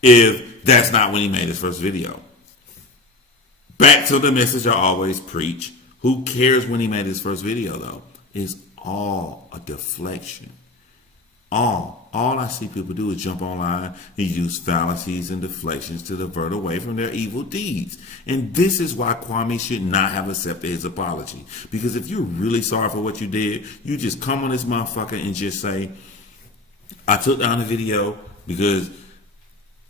if that's not when he made his first video? Back to the message I always preach. Who cares when he made his first video, though? It's all a deflection. All I see people do is jump online and use fallacies and deflections to divert away from their evil deeds. And this is why Kwame should not have accepted his apology. Because if you're really sorry for what you did, you just come on this motherfucker and just say, I took down the video because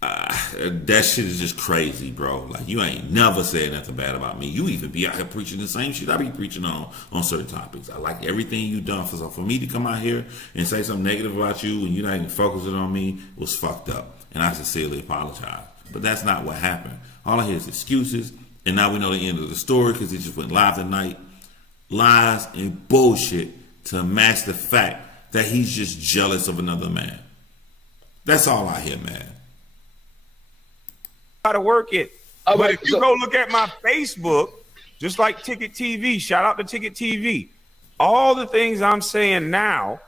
that shit is just crazy, bro. Like, you ain't never said nothing bad about me. You even be out here preaching the same shit I be preaching on certain topics. I like everything you done. For me to come out here and say something negative about you and you not even focusing on me was fucked up. And I sincerely apologize. But that's not what happened. All I hear is excuses. And now we know the end of the story because it just went live tonight. Lies and bullshit to match the fact that he's just jealous of another man. That's all I hear, man. Got to work it. All but right, if you go look at my Facebook, just like Ticket TV, shout out to Ticket TV. All the things I'm saying now.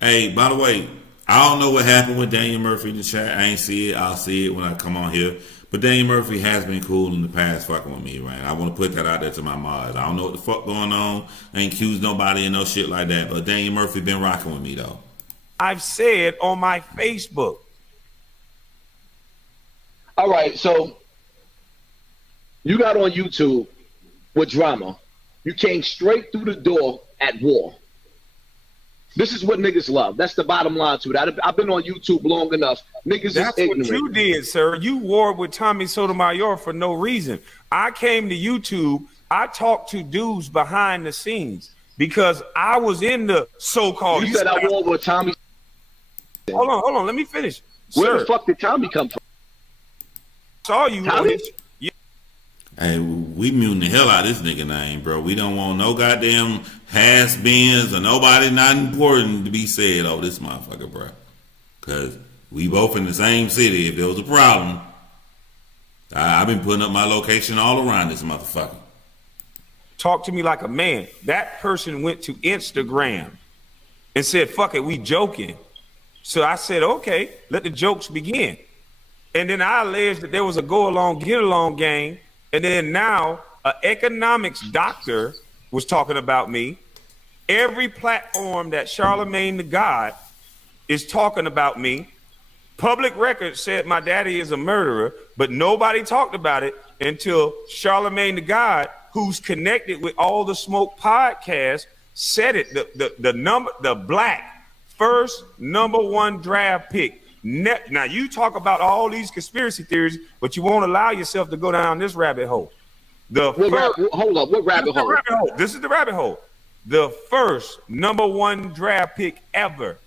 Hey, by the way, I don't know what happened with Daniel Murphy in the chat. I ain't see it. I'll see it when I come on here. But Daniel Murphy has been cool in the past fucking with me, right? I want to put that out there to my mods. I don't know what the fuck going on. I ain't accused nobody and no shit like that. But Daniel Murphy been rocking with me, though. I've said on my Facebook. All right, so you got on YouTube with drama. You came straight through the door at war. This is what niggas love. That's the bottom line to it. I've been on YouTube long enough. Niggas That's is ignorant. what you did, sir. You warred with Tommy Sotomayor for no reason. I came to YouTube. I talked to dudes behind the scenes because I was in the so-called. You said I war with Tommy. Hold on. Let me finish. Where Sir, the fuck did Tommy come from? saw you. Tommy? Hey, we muting the hell out of this nigga name, bro. We don't want no goddamn has-beens or nobody not important to be said over this motherfucker, bro. Because we both in the same city. If there was a problem, I've been putting up my location all around this motherfucker. Talk to me like a man. That person went to Instagram and said, fuck it, we joking. So I said, okay, let the jokes begin. And then I alleged that there was a go-along, get-along game. And then now an economics doctor was talking about me. Every platform that Charlemagne the God is talking about me. Public record said my daddy is a murderer, but nobody talked about it until Charlemagne the God, who's connected with all the Smoke podcasts, said it. The black first #1 draft pick. Now, you talk about all these conspiracy theories, but you won't allow yourself to go down this rabbit hole. Hold up, what rabbit hole? This is the rabbit hole. The first #1 draft pick ever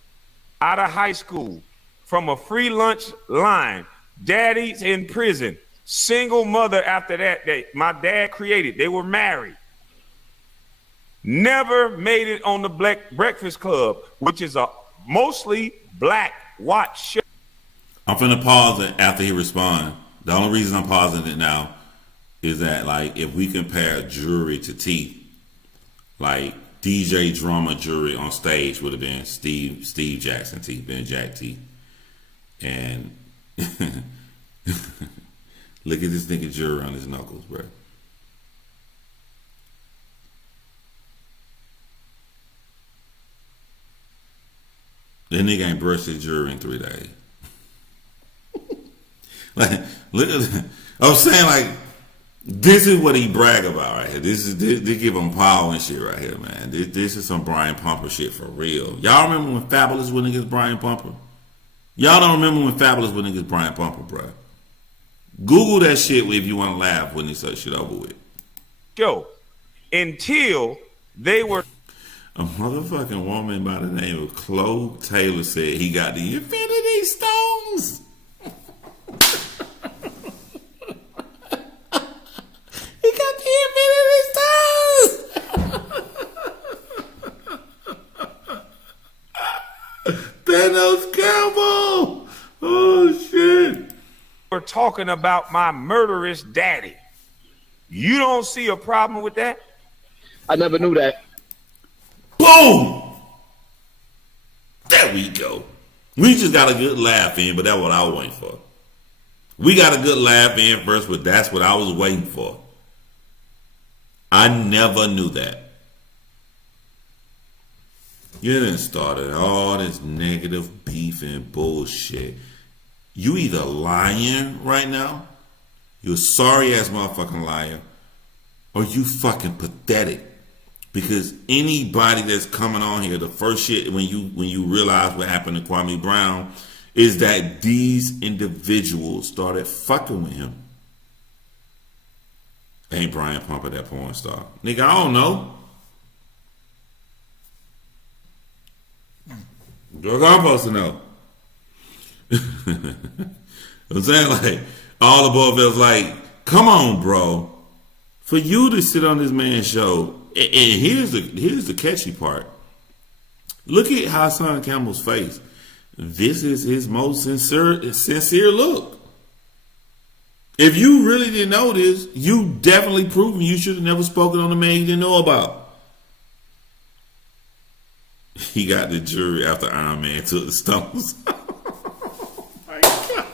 out of high school from a free lunch line. Daddy's in prison. Single mother after that my dad created. They were married. Never made it on the Black Breakfast Club, which is a mostly black watch show. I'm finna pause it after he responds. The only reason I'm pausing it now is that, like, if we compare jewelry to teeth, like DJ Drama jewelry on stage would have been Steve Jackson teeth, been Jack teeth. And look at this nigga jewelry on his knuckles, bro. That nigga ain't brushed his jewelry in 3 days. Like, look at, I'm saying, like, this is what he brag about right here. This give him power and shit right here, man. This is some Brian Pumper shit for real. Y'all remember when Fabulous went against Brian Pumper? Y'all don't remember when Fabulous went against Brian Pumper, bro. Google that shit if you want to laugh when he said shit over with. Yo, until they were. A motherfucking woman by the name of Chloe Taylor said he got the Infinity Stones. He got the Infinity Stones. Thanos Campbell. Oh shit. We're talking about my murderous daddy. You don't see a problem with that? I never knew that. Boom! There we go. We just got a good laugh in, but that's what I was waiting for. We got a good laugh in first, but that's what I was waiting for. I never knew that. You done started all this negative beef and bullshit. You either lying right now, you a sorry ass motherfucking liar, or you fucking pathetic. Because anybody that's coming on here, the first shit when you realize what happened to Kwame Brown is that these individuals started fucking with him. Ain't Brian Pumper that porn star? Nigga, I don't know. What I'm supposed to know? I'm saying, like, all above it was like, come on, bro. For you to sit on this man's show, and here's the catchy part. Look at Hassan Campbell's face. This is his most sincere look. If you really didn't know this, you definitely proven you should have never spoken on a man you didn't know about. He got the jury after Iron Man took the stones. Oh my God.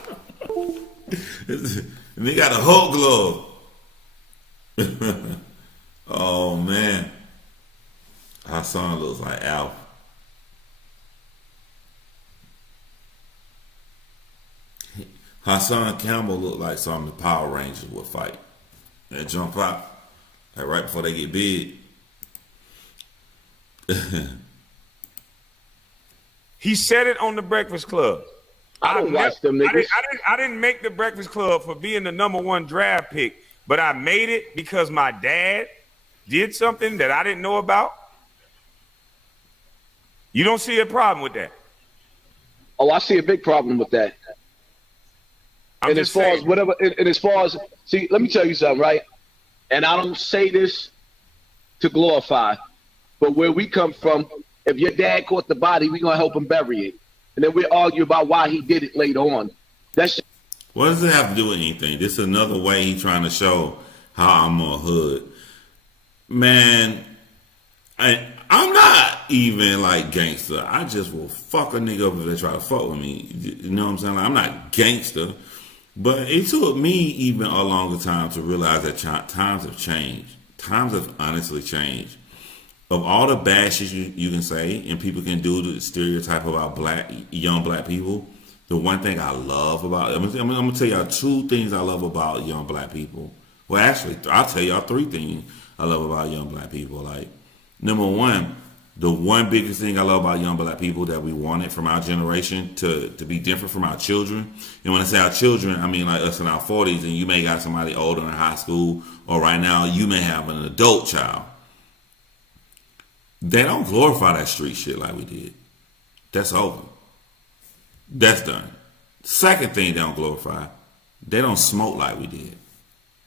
And they got a Hulk glove. Oh man. Hassan looks like Al. Hassan Campbell looked like something the Power Rangers would fight. They jump out. Like right before they get big. He said it on the Breakfast Club. I don't watch them niggas. I didn't make the Breakfast Club for being the #1 draft pick, but I made it because my dad did something that I didn't know about. You don't see a problem with that? Oh, I see a big problem with that. And as far as whatever, and as far as, see, let me tell you something, right? And I don't say this to glorify, but where we come from, if your dad caught the body, we're going to help him bury it. And then we argue about why he did it later on. That's just— what does it have to do with anything? This is another way he's trying to show how I'm a hood. Man, I'm not even like gangster. I just will fuck a nigga up if they try to fuck with me. You know what I'm saying? Like, I'm not gangster. But it took me even a longer time to realize that times have changed. Times have honestly changed. Of all the bad shit you can say and people can do to stereotype about young black people, the one thing I love about, I'm going to tell y'all 2 things I love about young black people. Well, actually, I'll tell y'all 3 things I love about young black people. Like, number 1, the one biggest thing I love about young black people that we wanted from our generation to be different from our children. And when I say our children, I mean like us in our 40s, and you may got somebody older in high school, or right now you may have an adult child. They don't glorify that street shit like we did. That's over. That's done. Second thing they don't glorify, they don't smoke like we did.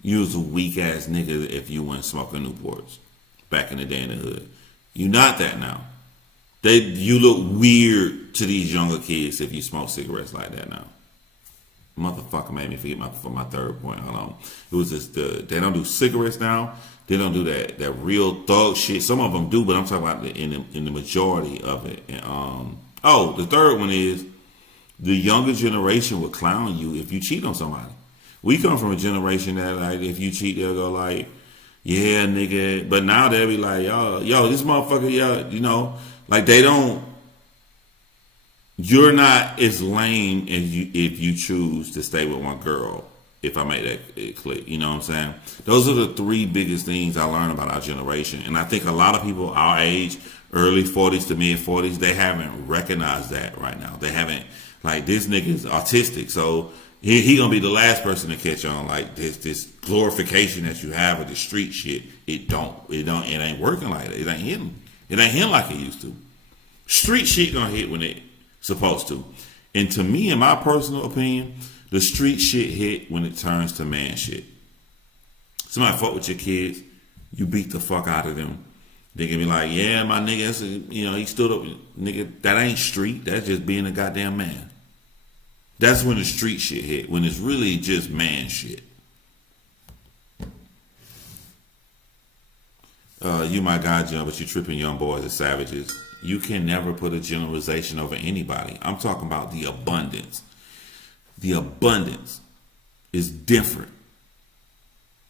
You was a weak ass nigga if you went smoking Newports back in the day in the hood. You not that now. You look weird to these younger kids if you smoke cigarettes like that now. Motherfucker made me forget my third point. Hold on. It was just they don't do cigarettes now. They don't do that real thug shit. Some of them do, but I'm talking about in the majority of it. And, the third one is the younger generation will clown you if you cheat on somebody. We come from a generation that, like, if you cheat, they'll go like, yeah, nigga. But now they'll be like, yo, this motherfucker, yeah, you know, like they don't. You're not as lame as if you choose to stay with one girl. If I make that click, you know what I'm saying? Those are the 3 biggest things I learned about our generation. And I think a lot of people our age, early 40s to mid 40s, they haven't recognized that right now. They haven't, like, this nigga's autistic. So he gonna be the last person to catch on. Like, this glorification that you have of the street shit, it ain't working like that. It ain't hitting. It ain't hitting like it used to. Street shit gonna hit when it supposed to. And to me, in my personal opinion, the street shit hit when it turns to man shit. Somebody fuck with your kids, you beat the fuck out of them. They can be like, yeah, my nigga, he stood up. Nigga, that ain't street. That's just being a goddamn man. That's when the street shit hit, when it's really just man shit. You my God, John, but you tripping young boys as savages. You can never put a generalization over anybody. I'm talking about the abundance. The abundance is different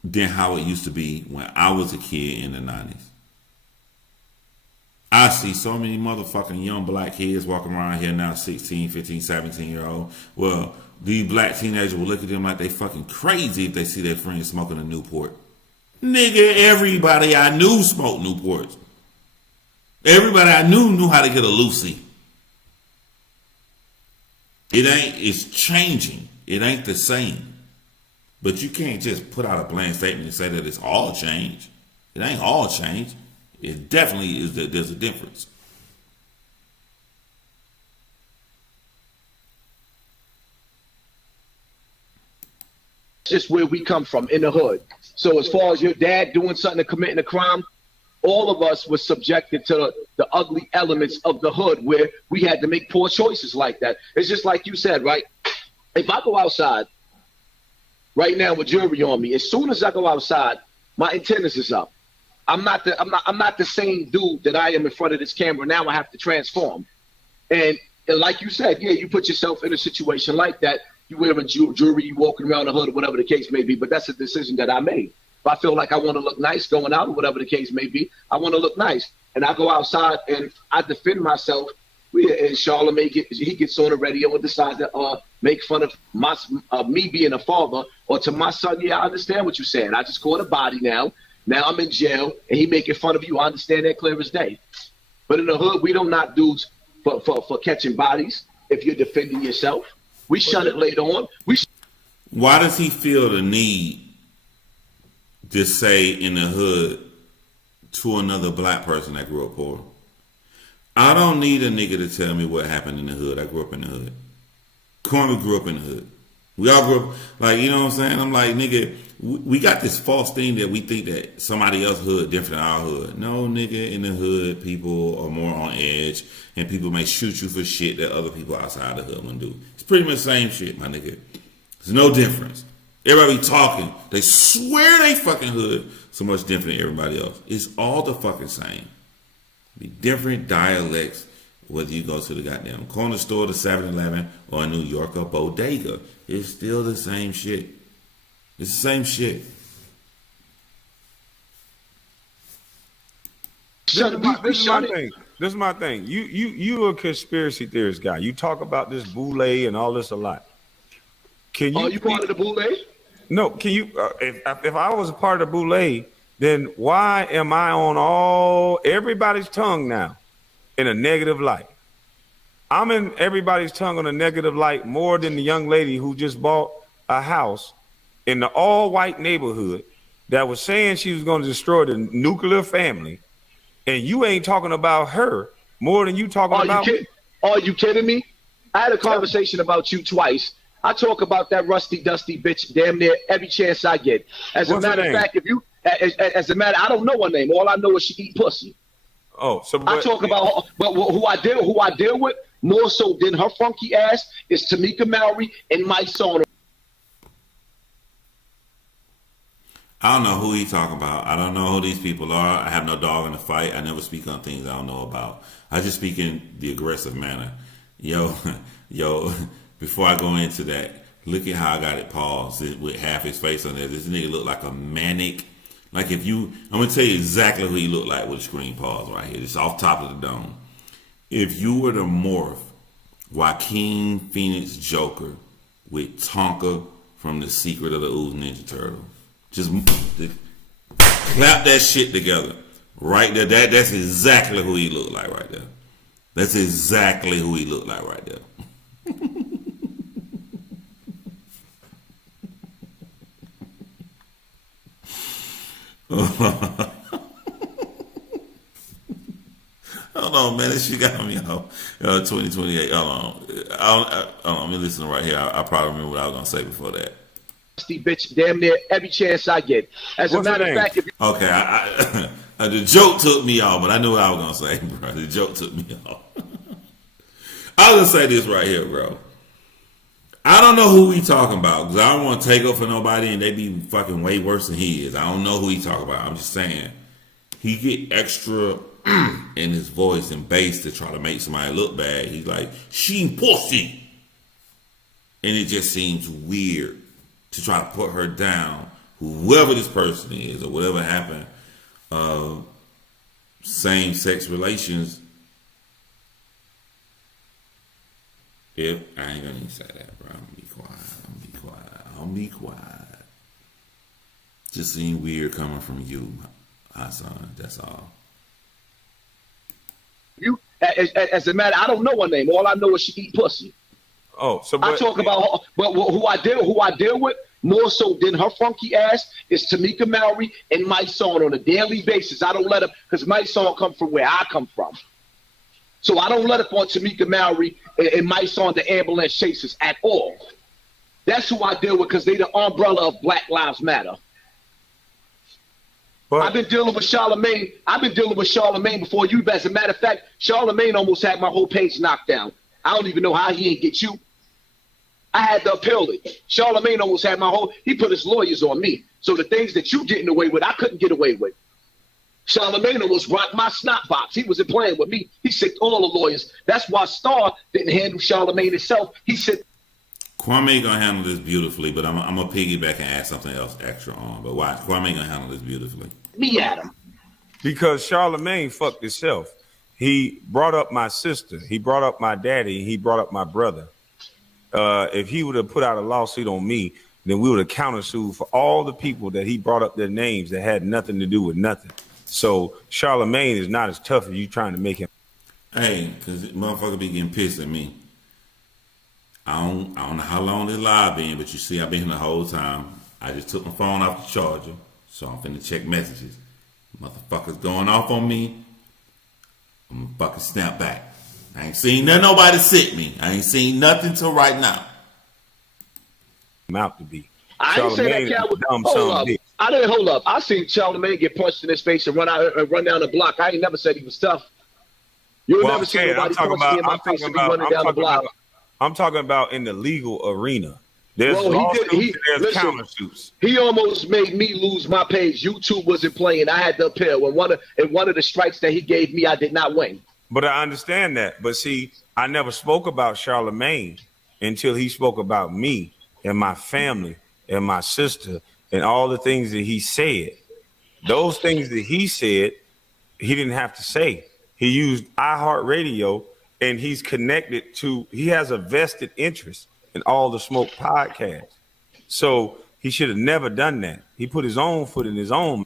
than how it used to be when I was a kid in the 90s. I see so many motherfucking young black kids walking around here now, 16, 15, 17-year-old. Well, these black teenagers will look at them like they fucking crazy if they see their friends smoking a Newport. Nigga, everybody I knew smoked Newports. Everybody I knew how to get a Lucy. It's changing. It ain't the same. But you can't just put out a bland statement and say that it's all change. It ain't all change. It definitely is that there's a difference. Just where we come from, in the hood. So as far as your dad doing something and committing a crime, all of us were subjected to the ugly elements of the hood where we had to make poor choices like that. It's just like you said, right? If I go outside right now with jewelry on me, as soon as I go outside, my antennas is up. I'm not the same dude that I am in front of this camera. Now I have to transform. And like you said, yeah, you put yourself in a situation like that. You wearing jewelry, you walking around the hood, or whatever the case may be. But that's a decision that I made. If I feel like I want to look nice going out, or whatever the case may be, I want to look nice. And I go outside and I defend myself. And Charlamagne gets on the radio and decides to make fun of me being a father, or to my son. Yeah, I understand what you're saying. I just caught a body now. Now I'm in jail, and he making fun of you. I understand that clear as day. But in the hood, we don't knock dudes for catching bodies. If you're defending yourself, we shut it later on. Why does he feel the need to say in the hood to another black person that grew up poor? I don't need a nigga to tell me what happened in the hood. I grew up in the hood. Corner grew up in the hood. We all grew up, like, you know what I'm saying? I'm like, nigga, we got this false thing that we think that somebody else's hood different than our hood. No, nigga, in the hood, people are more on edge, and people may shoot you for shit that other people outside the hood wouldn't do. It's pretty much the same shit, my nigga. There's no difference. Everybody be talking. They swear they fucking hood so much different than everybody else. It's all the fucking same. Be different dialects, whether you go to the goddamn corner store, the 7-Eleven, or a New York or bodega. It's still the same shit. It's the same shit. This is my thing. You a conspiracy theorist guy. You talk about this boule and all this a lot. Can you? Are you part of the boule? No. Can you? If I was a part of the boule, then why am I on everybody's tongue now in a negative light? I'm in everybody's tongue on a negative light more than the young lady who just bought a house in the all-white neighborhood that was saying she was going to destroy the nuclear family, and you ain't talking about her more than you talking about me. Are you kidding me? I had a conversation about you twice. I talk about that rusty, dusty bitch damn near every chance I get. As a matter of fact, I don't know her name. All I know is she eat pussy. Oh, so I talk about who I deal with more so than her funky ass is Tamika Mallory and Mike Saunders. I don't know who he talking about. I don't know who these people are. I have no dog in the fight. I never speak on things I don't know about. I just speak in the aggressive manner. Yo, before I go into that, look at how I got it paused with half his face on there. This nigga look like a manic. Like I'm going to tell you exactly who he looked like with a screen pause right here. It's off top of the dome. If you were to morph Joaquin Phoenix Joker with Tonka from The Secret of the Ooze Ninja Turtle, just clap that shit together right there. That's exactly who he looked like right there. That's exactly who he looked like right there. Hold on, man. This shit got me out. 2028. Hold on. Let me listen right here. I probably remember what I was going to say before that. Bitch, damn near every chance I get. As a matter of fact, okay, the joke took me off, but I knew what I was gonna say, bro. The joke took me off. I was gonna say this right here, bro. I don't know who he talking about because I don't want to take up for nobody, and they be fucking way worse than he is. I don't know who he talking about. I'm just saying he get extra in his voice and bass to try to make somebody look bad. He's like, she pussy, and it just seems weird to try to put her down, whoever this person is or whatever happened. same-sex relations. If I ain't gonna even say that, bro, I'm gonna be quiet. I'm gonna be quiet. Just seem weird coming from you, Hassan. That's all. You, as a matter, I don't know her name. All I know is she eat pussy. Oh, so I talk about her, but who I deal with more so than her funky ass is Tamika Mallory and my son on a daily basis. I don't let her, because my son come from where I come from. So I don't let up on Tamika Mallory and my son, the ambulance chasers, at all. That's who I deal with because they the umbrella of Black Lives Matter. But I've been dealing with Charlamagne. I've been dealing with Charlamagne before you. As a matter of fact, Charlamagne almost had my whole page knocked down. I don't even know how he didn't get you. I had to appeal it. Charlamagne almost had my whole. He put his lawyers on me. So the things that you getting away with, I couldn't get away with. Charlamagne almost rocked my snot box. He wasn't playing with me. He sicked all the lawyers. That's why Star didn't handle Charlamagne himself. He said, Kwame gonna handle this beautifully, but I'm gonna piggyback and add something else extra on. But watch, Kwame gonna handle this beautifully. me at him. because Charlamagne fucked himself. He brought up my sister. He brought up my daddy. He brought up my brother. If he would have put out a lawsuit on me, then we would have countersued for all the people that he brought up their names that had nothing to do with nothing. So Charlamagne is not as tough as you trying to make him. Hey, because motherfucker be getting pissed at me. I don't know how long this live been, but you see I've been here the whole time. I just took my phone off the charger, so I'm finna check messages. Motherfuckers going off on me, I'm gonna fucking snap back. I ain't seen nobody sit me. I ain't seen nothing till right now. Out to be. I didn't say that cat was hold up. I didn't hold up. I seen Charlamagne get punched in his face and run down the block. I ain't never said he was tough. You'll never see nobody punch me in my face and be running down the block. I'm talking about in the legal arena. There's Well, lawsuits, there's countersuits. He almost made me lose my page. YouTube wasn't playing. I had to appeal. When one of the strikes that he gave me, I did not win. But I understand that. But see, I never spoke about Charlamagne until he spoke about me and my family and my sister and all the things that he said. Those things that he said, he didn't have to say. He used iHeartRadio, and he's connected to, he has a vested interest in all the Smoke podcasts. So he should have never done that. He put his own foot in his own.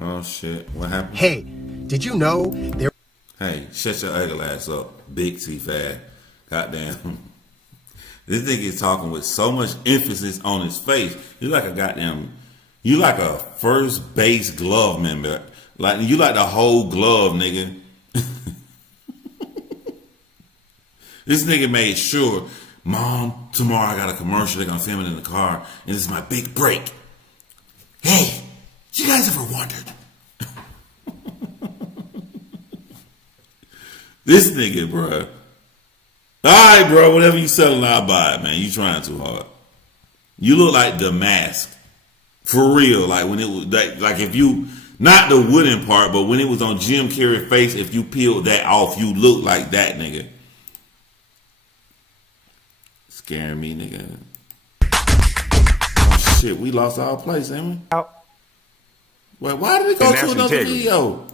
Oh shit, what happened? Hey, did you know there? Hey, shut your ugly ass up, big T-Fad. Goddamn. This nigga is talking with so much emphasis on his face. You like a first base glove member. Like you like the whole glove, nigga. This nigga made sure, Mom, tomorrow I got a commercial. They're gonna film it in the car, and this is my big break. Hey, you guys ever wondered? This nigga, bruh. All right, bro, whatever you selling, I'll buy it, man. You trying too hard. You look like The Mask. For real. Like when it was like if you, not the wooden part, but when it was on Jim Carrey's face, if you peeled that off, you look like that nigga. Scaring me, nigga. Oh shit, we lost our place, ain't we? Wait, why did it go to another video?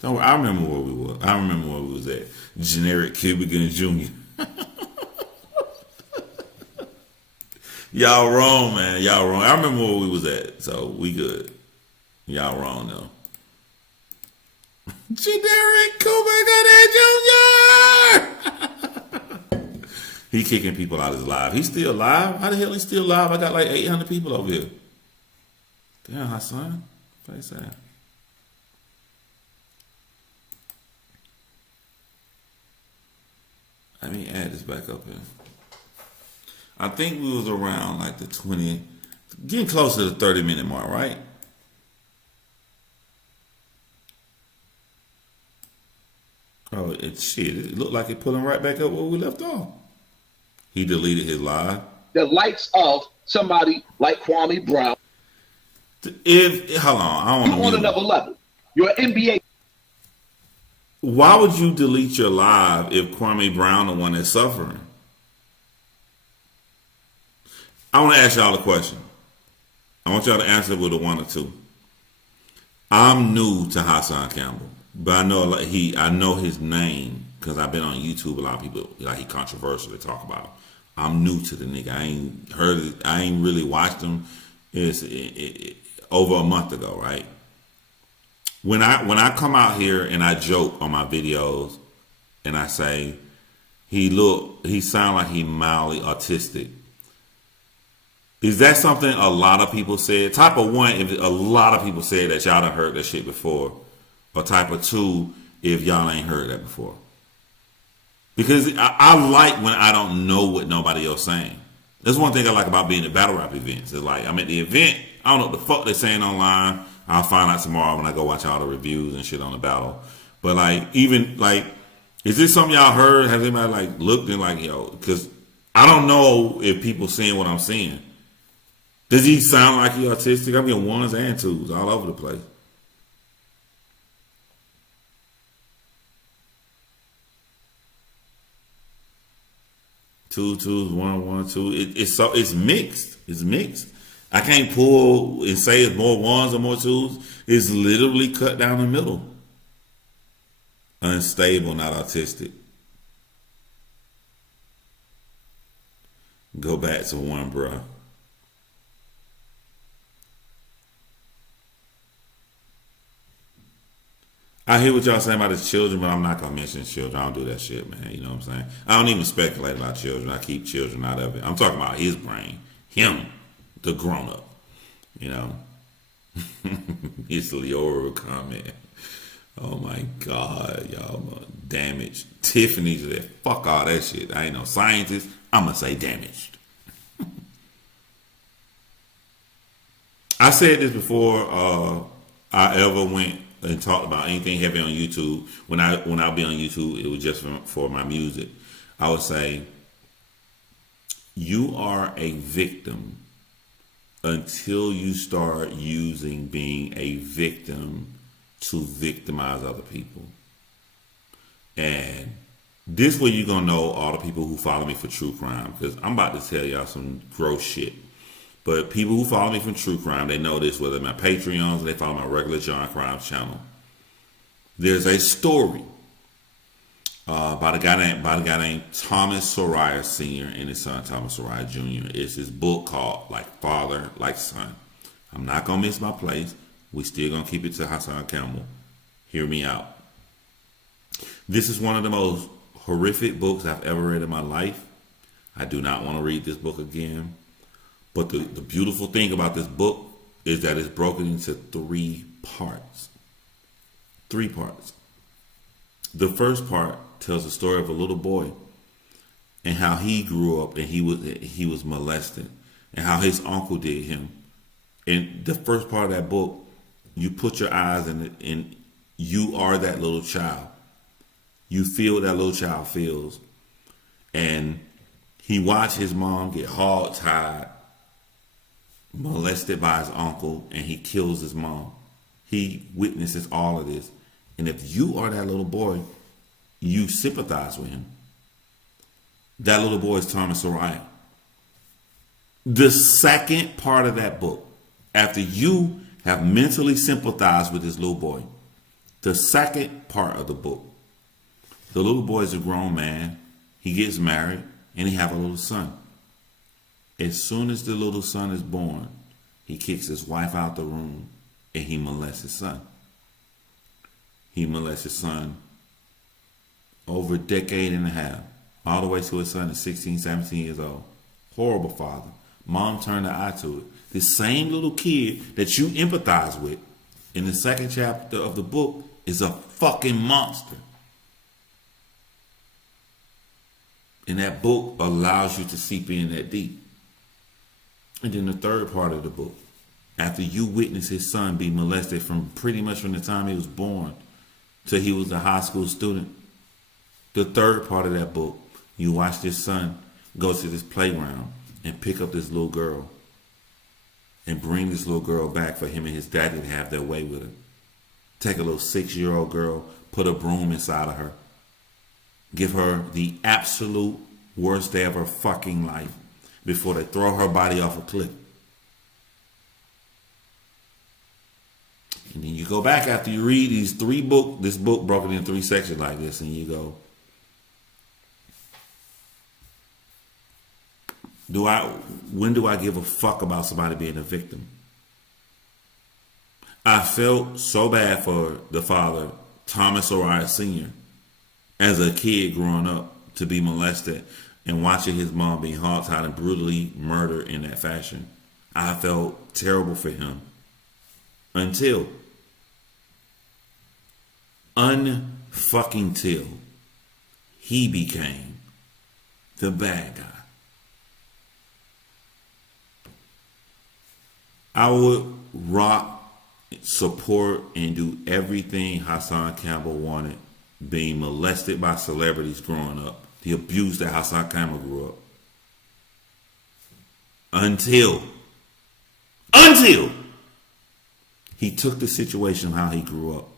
Don't worry, I remember where we were. I remember where we was at. Generic Cubican Jr. Y'all wrong, man. Y'all wrong. I remember where we was at, so we good. Y'all wrong though. Generic Cubican Jr. He kicking people out of his live. He's still live? How the hell he's still live? I got like 800 people over here. Damn, Hassan. Face that. Let me add this back up here. I think we was around like the 20, getting close to the 30-minute mark, right? Oh, it looked like it pulling right back up where we left off. He deleted his live. The likes of somebody like Kwame Brown. Hold on, I don't know. On another level. You're an NBA. Why would you delete your live if Kwame Brown the one that's suffering? I want to ask y'all a question. I want y'all to answer with a 1 or 2. I'm new to Hassan Campbell, but I know I know his name because I've been on YouTube. A lot of people like he controversial to talk about him. I'm new to the nigga. I ain't heard it. I ain't really watched him. It's over a month ago, right? When I come out here and I joke on my videos and I say he sound like he mildly autistic. Is that something a lot of people said? Type of 1, if a lot of people said that y'all done heard that shit before. Or type of 2, if y'all ain't heard that before. Because I like when I don't know what nobody else saying. That's one thing I like about being at battle rap events. It's like, I'm at the event, I don't know what the fuck they're saying online. I'll find out tomorrow when I go watch all the reviews and shit on the battle. But like, even like, is this something y'all heard? Has anybody like looked and like, yo, because I don't know if people seeing what I'm seeing. Does he sound like he autistic? I'm getting 1s and 2s all over the place. Two twos, 1, 2. It's mixed. It's mixed. I can't pull and say it's more 1s or more 2s. It's literally cut down the middle. Unstable, not autistic. Go back to 1, bruh. I hear what y'all saying about his children, but I'm not gonna mention children. I don't do that shit, man. You know what I'm saying? I don't even speculate about children. I keep children out of it. I'm talking about his brain, him, the grown up. You know, it's Leora comment. Oh my God, y'all damaged. Tiffany said, "Fuck all that shit. I ain't no scientist. I'm gonna say damaged." I said this before I ever went and talked about anything heavy on YouTube. When I be on YouTube, it was just for my music. I would say, you are a victim until you start using being a victim to victimize other people. And this way you're gonna know all the people who follow me for true crime, because I'm about to tell y'all some gross shit. But people who follow me from true crime, they know this, whether my Patreons or they follow my regular John Crimes channel. There's a story by the guy named Thomas Soraya Sr. and his son Thomas Soraya Jr. It's this book called Like Father, Like Son. I'm not gonna miss my place. We still gonna keep it to Hassan Campbell. Hear me out. This is one of the most horrific books I've ever read in my life. I do not want to read this book again. But the beautiful thing about this book is that it's broken into 3 parts. 3 parts. The first part tells the story of a little boy and how he grew up and he was molested and how his uncle did him. And the first part of that book, you put your eyes in it and you are that little child. You feel what that little child feels. And he watched his mom get hog-tied, molested by his uncle, and he kills his mom. He witnesses all of this. And if you are that little boy, you sympathize with him. That little boy is Thomas Soraya. The second part of that book, after you have mentally sympathized with this little boy, the second part of the book, the little boy is a grown man. He gets married and he have a little son. As soon as the little son is born, he kicks his wife out the room and he molests his son. He molests his son over a decade and a half, all the way to his son is 16, 17 years old. Horrible father. Mom turned her eye to it. The same little kid that you empathize with in the second chapter of the book is a fucking monster. And that book allows you to seep in that deep. And then the third part of the book, after you witness his son be molested from pretty much from the time he was born till he was a high school student, the third part of that book, you watch this son go to this playground and pick up this little girl and bring this little girl back for him and his daddy to have their way with her. Take a little 6-year-old girl, put a broom inside of her, give her the absolute worst day of her fucking life before they throw her body off a cliff. And then you go back after you read this book broken in 3 sections like this, and you go, when do I give a fuck about somebody being a victim? I felt so bad for the father, Thomas O'Reilly Sr., as a kid growing up to be molested and watching his mom being hogtied and brutally murdered in that fashion. I felt terrible for him until unfucking till he became the bad guy. I would rock, support, and do everything Hassan Campbell wanted, being molested by celebrities growing up, the abuse that Hassan Campbell grew up. Until he took the situation how he grew up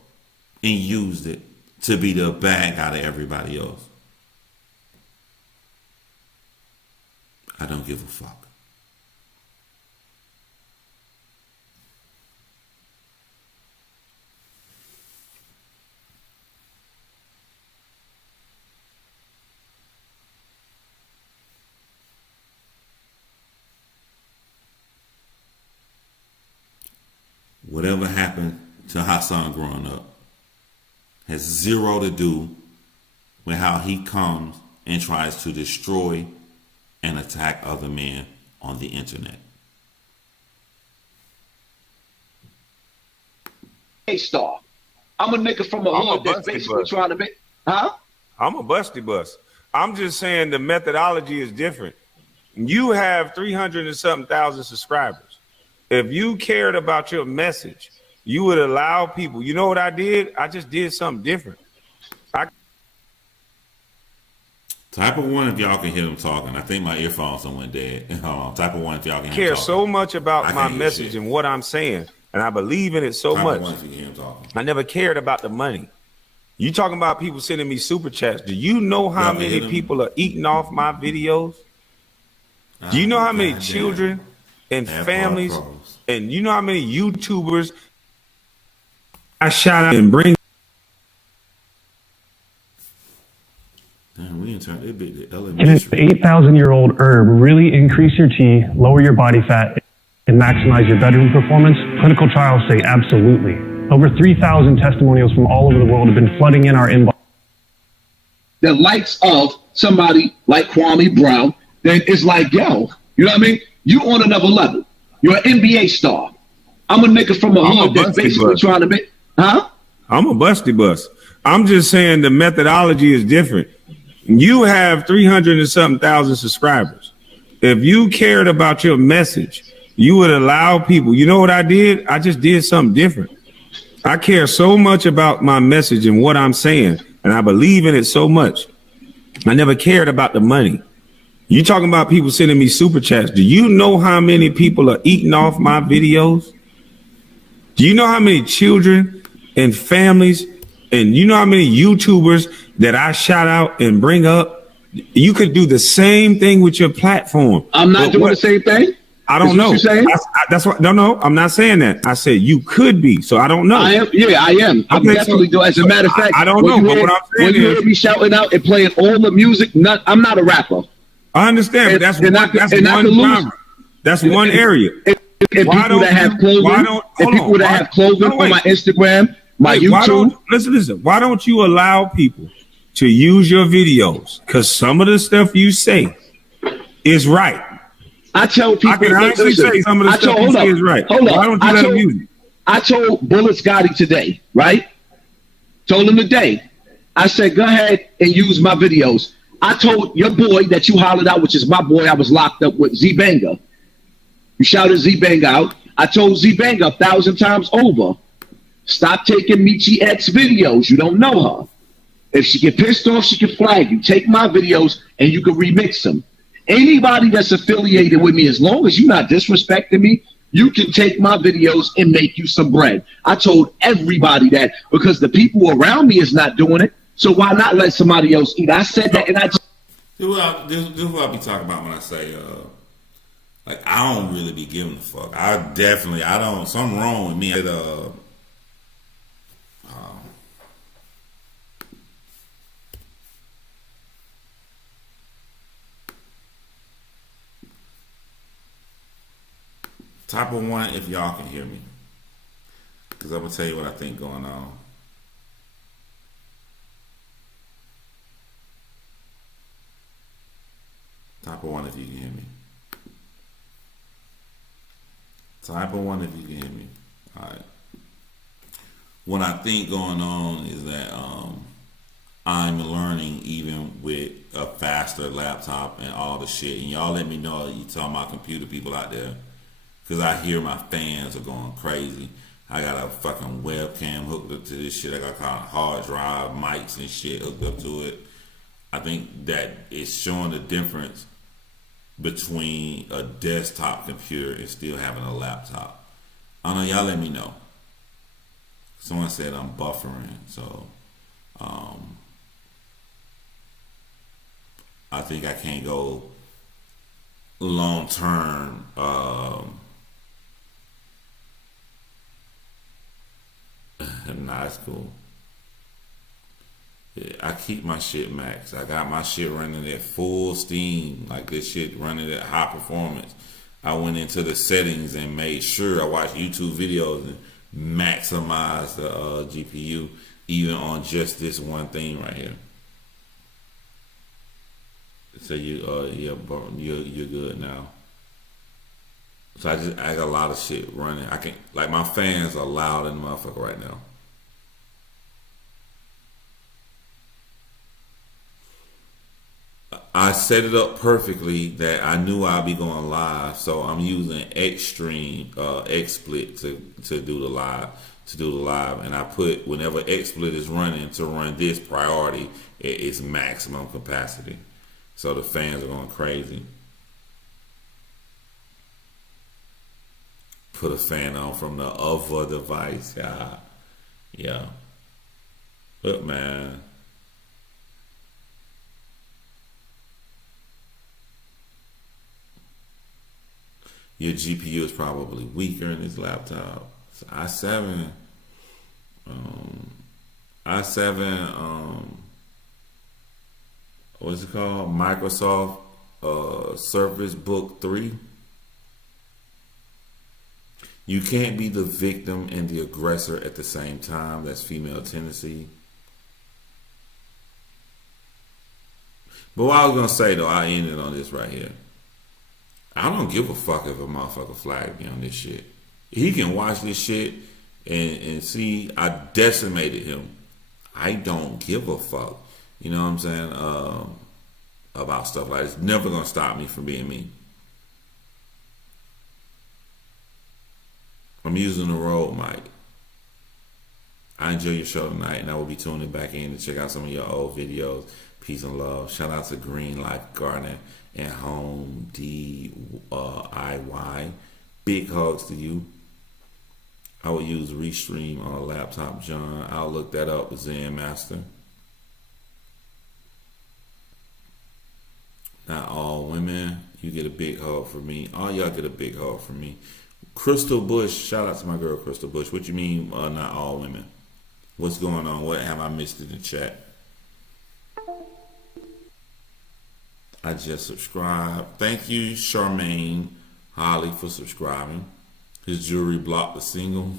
and used it to be the bad guy to everybody else. I don't give a fuck. Whatever happened to Hassan growing up has zero to do with how he comes and tries to destroy and attack other men on the internet. Hey, star. I'm a nigga from a hood that's basically trying to make, huh? I'm a busty bus. I'm just saying the methodology is different. You have 300 and something thousand subscribers. If you cared about your message, you would allow people. You know what I did? I just did something different. Type of one if y'all can hear them talking. I think my earphones went dead. Type of one if y'all can hear care them talking. so much about my message and what I'm saying, and I believe in it so Type much. of one if you can hear them talking. I never cared about the money. You talking about people sending me super chats. Do you know how many people are eating off my videos? Do you know how many children and families, and you know how many YouTubers I shout out and bring? Damn, we in turn. Can an 8,000-year-old herb really increase your chi, lower your body fat, and maximize your bedroom performance? Clinical trials say absolutely. Over 3,000 testimonials from all over the world have been flooding in our inbox. The likes of somebody like Kwame Brown, then it's like, yo, you know what I mean? You on another level. You're an NBA star. I'm a nigga from a hood that's basically trying to make, huh? I'm a busty bus. I'm just saying the methodology is different. You have 300 and something thousand subscribers. If you cared about your message, you would allow people. You know what I did? I just did something different. I care so much about my message and what I'm saying, and I believe in it so much. I never cared about the money. You talking about people sending me super chats. Do you know how many people are eating off my videos? Do you know how many children and families, and you know how many YouTubers that I shout out and bring up? You could do the same thing with your platform. I'm not doing the same thing. I don't know. That's what. No, I'm not saying that. I said you could be. So I don't know. I am. Yeah, I am. I'm definitely doing. As a matter of fact, I don't know. But what I'm saying when you hear me shouting out and playing all the music, I'm not a rapper. I understand, but that's one genre. That's one area. And people that have clothing on my Instagram, my YouTube. Listen. Why don't you allow people to use your videos? Because some of the stuff you say is right. I tell people. I can honestly say some of the stuff you say is right. Hold on. Why don't you let them use it? I told Bullet Scotty today, right? Told him today. I said, go ahead and use my videos. I told your boy that you hollered out, which is my boy I was locked up with, Z Banger. You shouted Z Banger out. I told Z Banger 1,000 times over, stop taking Michi X videos. You don't know her. If she get pissed off, she can flag you. Take my videos and you can remix them. Anybody that's affiliated with me, as long as you're not disrespecting me, you can take my videos and make you some bread. I told everybody that because the people around me is not doing it. So why not let somebody else eat? I said that, and I just... This is what I be talking about when I say, like, I don't really be giving a fuck. I don't. Something wrong with me. Type of one if y'all can hear me. Because I'm going to tell you what I think going on. Type of one if you can hear me. Type of one if you can hear me. All right. What I think going on is that I'm learning even with a faster laptop and all the shit. And y'all let me know you talking about computer people out there. Because I hear my fans are going crazy. I got a fucking webcam hooked up to this shit. I got kind of hard drive, mics and shit hooked up to it. I think that it's showing the difference between a desktop computer and still having a laptop. I don't know, y'all let me know. Someone said I'm buffering, so I think I can't go long term. Nah, it's cool. Yeah, I keep my shit max. I got my shit running at full steam, like this shit running at high performance. I went into the settings and made sure I watched YouTube videos and maximize the GPU, even on just this one thing right here. So you're good now. So I got a lot of shit running. I can, like, my fans are loud in the motherfucker right now. I set it up perfectly that I knew I'd be going live, so I'm using Xstream, XSplit to do the live, and I put whenever XSplit is running to run this priority at its maximum capacity, so the fans are going crazy. Put a fan on from the other device, yeah. But man. Your GPU is probably weaker in this laptop. It's i7, what's it called? Microsoft Surface Book 3. You can't be the victim and the aggressor at the same time. That's female tendency. But what I was gonna say though, I ended on this right here. I don't give a fuck if a motherfucker flag me on this shit. He can watch this shit and see I decimated him. I don't give a fuck. You know what I'm saying? About stuff like this. It's never gonna stop me from being me. I'm using the Rode mic. I enjoy your show tonight, and I will be tuning back in to check out some of your old videos. Peace and love. Shout out to Green Life Garden and Home DIY. Big hugs to you. I would use Restream on a laptop, John. I'll look that up with Zen Master. Not all women. You get a big hug from me. All y'all get a big hug from me. Crystal Bush. Shout out to my girl Crystal Bush. What you mean not all women? What's going on? What have I missed in the chat? I just subscribed. Thank you, Charmaine Holly, for subscribing. His jewelry blocked the single.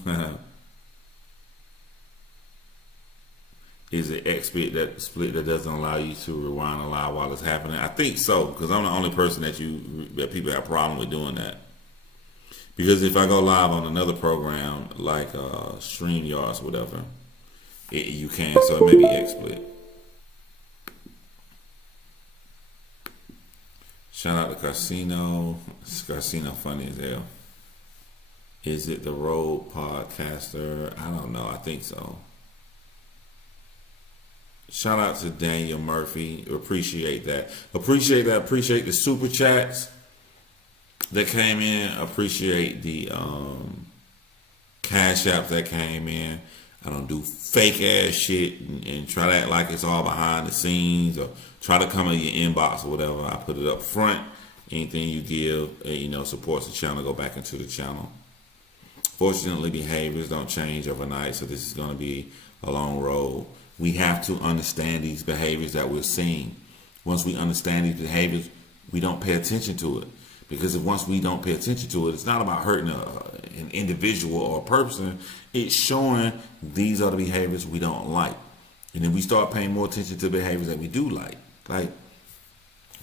Is it split that doesn't allow you to rewind a live while it's happening? I think so, because I'm the only person that people have a problem with doing that. Because if I go live on another program like StreamYards or whatever, you can. So it may be XSplit. Shout out to Casino. Casino funny as hell. Is it the Road Podcaster? I don't know. I think so. Shout out to Daniel Murphy. Appreciate that. Appreciate the super chats that came in. Appreciate the cash apps that came in. I don't do fake ass shit and try to act like it's all behind the scenes or try to come in your inbox or whatever. I put it up front. Anything you give, supports the channel, go back into the channel. Fortunately, behaviors don't change overnight, so this is going to be a long road. We have to understand these behaviors that we're seeing. Once we understand these behaviors, we don't pay attention to it. Because if once we don't pay attention to it, it's not about hurting an individual or a person. It's showing these are the behaviors we don't like. And then we start paying more attention to behaviors that we do like. Like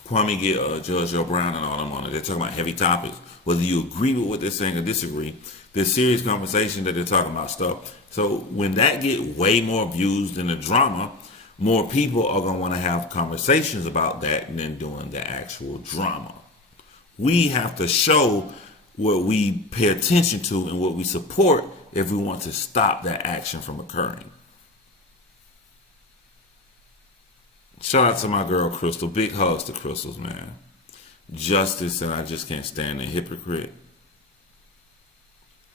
Kwame get Judge Joe Brown and all them on it. They're talking about heavy topics. Whether you agree with what they're saying or disagree, there's serious conversation that they're talking about stuff. So when that get way more views than the drama, more people are going to want to have conversations about that than doing the actual drama. We have to show what we pay attention to and what we support if we want to stop that action from occurring. Shout out to my girl Crystal. Big hugs to Crystals, man. Justice, and I just can't stand a hypocrite.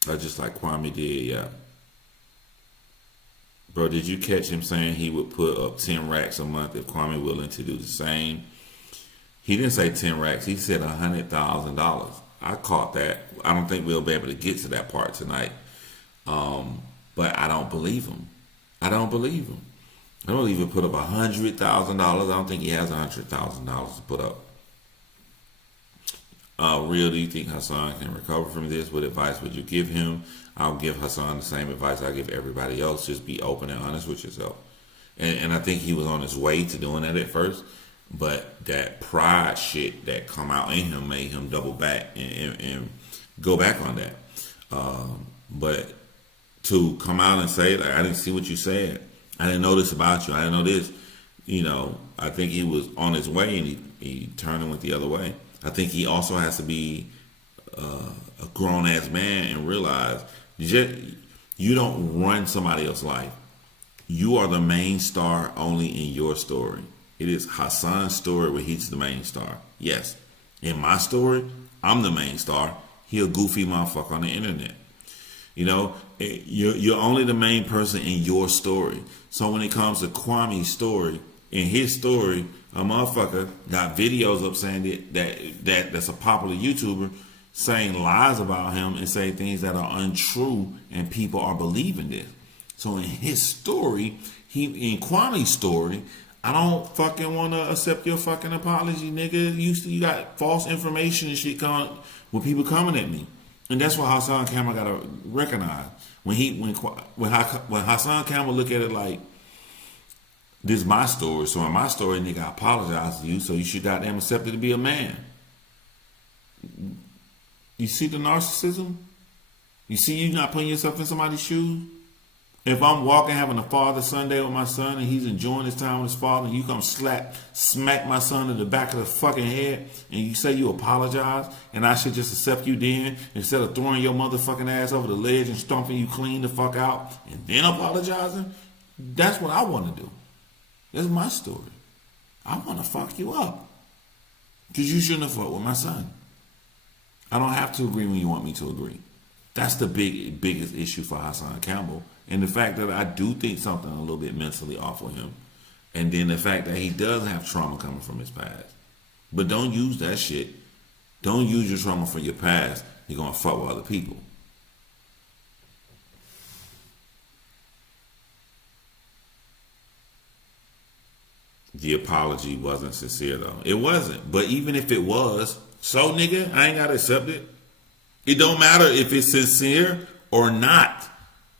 I just like Kwame did, yeah. Bro, did you catch him saying he would put up 10 racks a month if Kwame willing to do the same? He didn't say 10 racks. He said $100,000. I caught that. I don't think we'll be able to get to that part tonight. But I don't believe him. I don't believe him. I don't even put up $100,000. I don't think he has $100,000 to put up. Real, do you think Hassan can recover from this? What advice would you give him? I'll give Hassan the same advice I give everybody else. Just be open and honest with yourself. And I think he was on his way to doing that at first. But that pride shit that come out in him made him double back and go back on that. But to come out and say, like, I didn't see what you said. I didn't know this about you. I didn't know this. You know, I think he was on his way and he turned and went the other way. I think he also has to be a grown-ass man and realize you don't run somebody else's life. You are the main star only in your story. It is Hassan's story where he's the main star. Yes, in my story, I'm the main star. He a goofy motherfucker on the internet. You know, you're only the main person in your story. So when it comes to Kwame's story, in his story, a motherfucker got videos up saying that's a popular YouTuber saying lies about him and say things that are untrue, and people are believing this. So in his story, in Kwame's story, I don't fucking want to accept your fucking apology, nigga. You got false information and shit coming with people coming at me. And that's what Hassan Campbell got to recognize. When Hassan Campbell look at it like, this is my story, so in my story, nigga, I apologize to you, so you should goddamn accept it to be a man. You see the narcissism? You see you not putting yourself in somebody's shoes? If I'm walking, having a Father Sunday with my son, and he's enjoying his time with his father, and you come smack my son in the back of the fucking head, and you say you apologize, and I should just accept you then, instead of throwing your motherfucking ass over the ledge and stomping you clean the fuck out, and then apologizing, that's what I want to do. That's my story. I want to fuck you up. Because you shouldn't have fought with my son. I don't have to agree when you want me to agree. That's the biggest issue for Hassan Campbell. And the fact that I do think something a little bit mentally off with him. And then the fact that he does have trauma coming from his past. But don't use that shit. Don't use your trauma from your past. You're going to fuck with other people. The apology wasn't sincere though. It wasn't. But even if it was, so nigga, I ain't gotta accept it. It don't matter if it's sincere or not.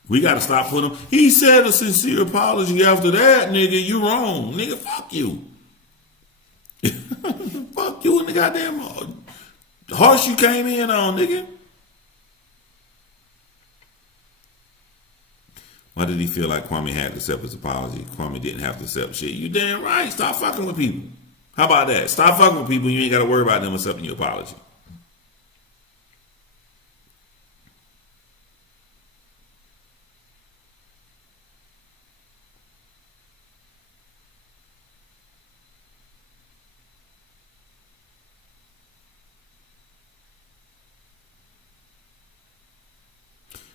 We gotta stop putting him. He said a sincere apology after that, nigga. You wrong. Nigga, fuck you. Fuck you in the goddamn horse you came in on, nigga. Why did he feel like Kwame had to accept his apology? Kwame didn't have to accept shit. You damn right. Stop fucking with people. How about that? Stop fucking with people. You ain't got to worry about them accepting your apology.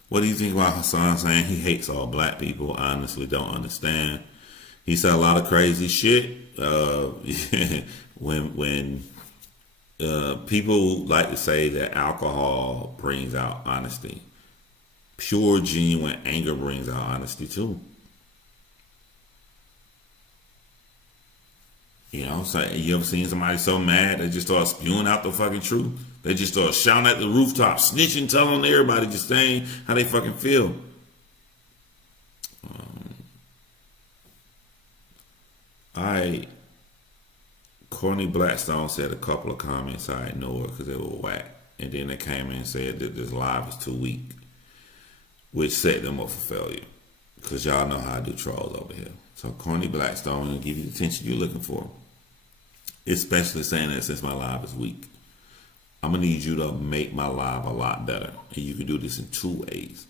What do you think about Hassan saying he hates all black people? I honestly don't understand. He said a lot of crazy shit. When people like to say that alcohol brings out honesty, pure, genuine anger brings out honesty too. You know, so you ever seen somebody so mad they just start spewing out the fucking truth? They just start shouting at the rooftop, snitching, telling everybody, just saying how they fucking feel. Courtney Blackstone said a couple of comments I ignored because they were whack. And then they came in and said that this live is too weak, which set them up for failure. Because y'all know how I do trolls over here. So Courtney Blackstone will give you the attention you're looking for. Especially saying that since my live is weak. I'm going to need you to make my live a lot better. And you can do this in 2 ways.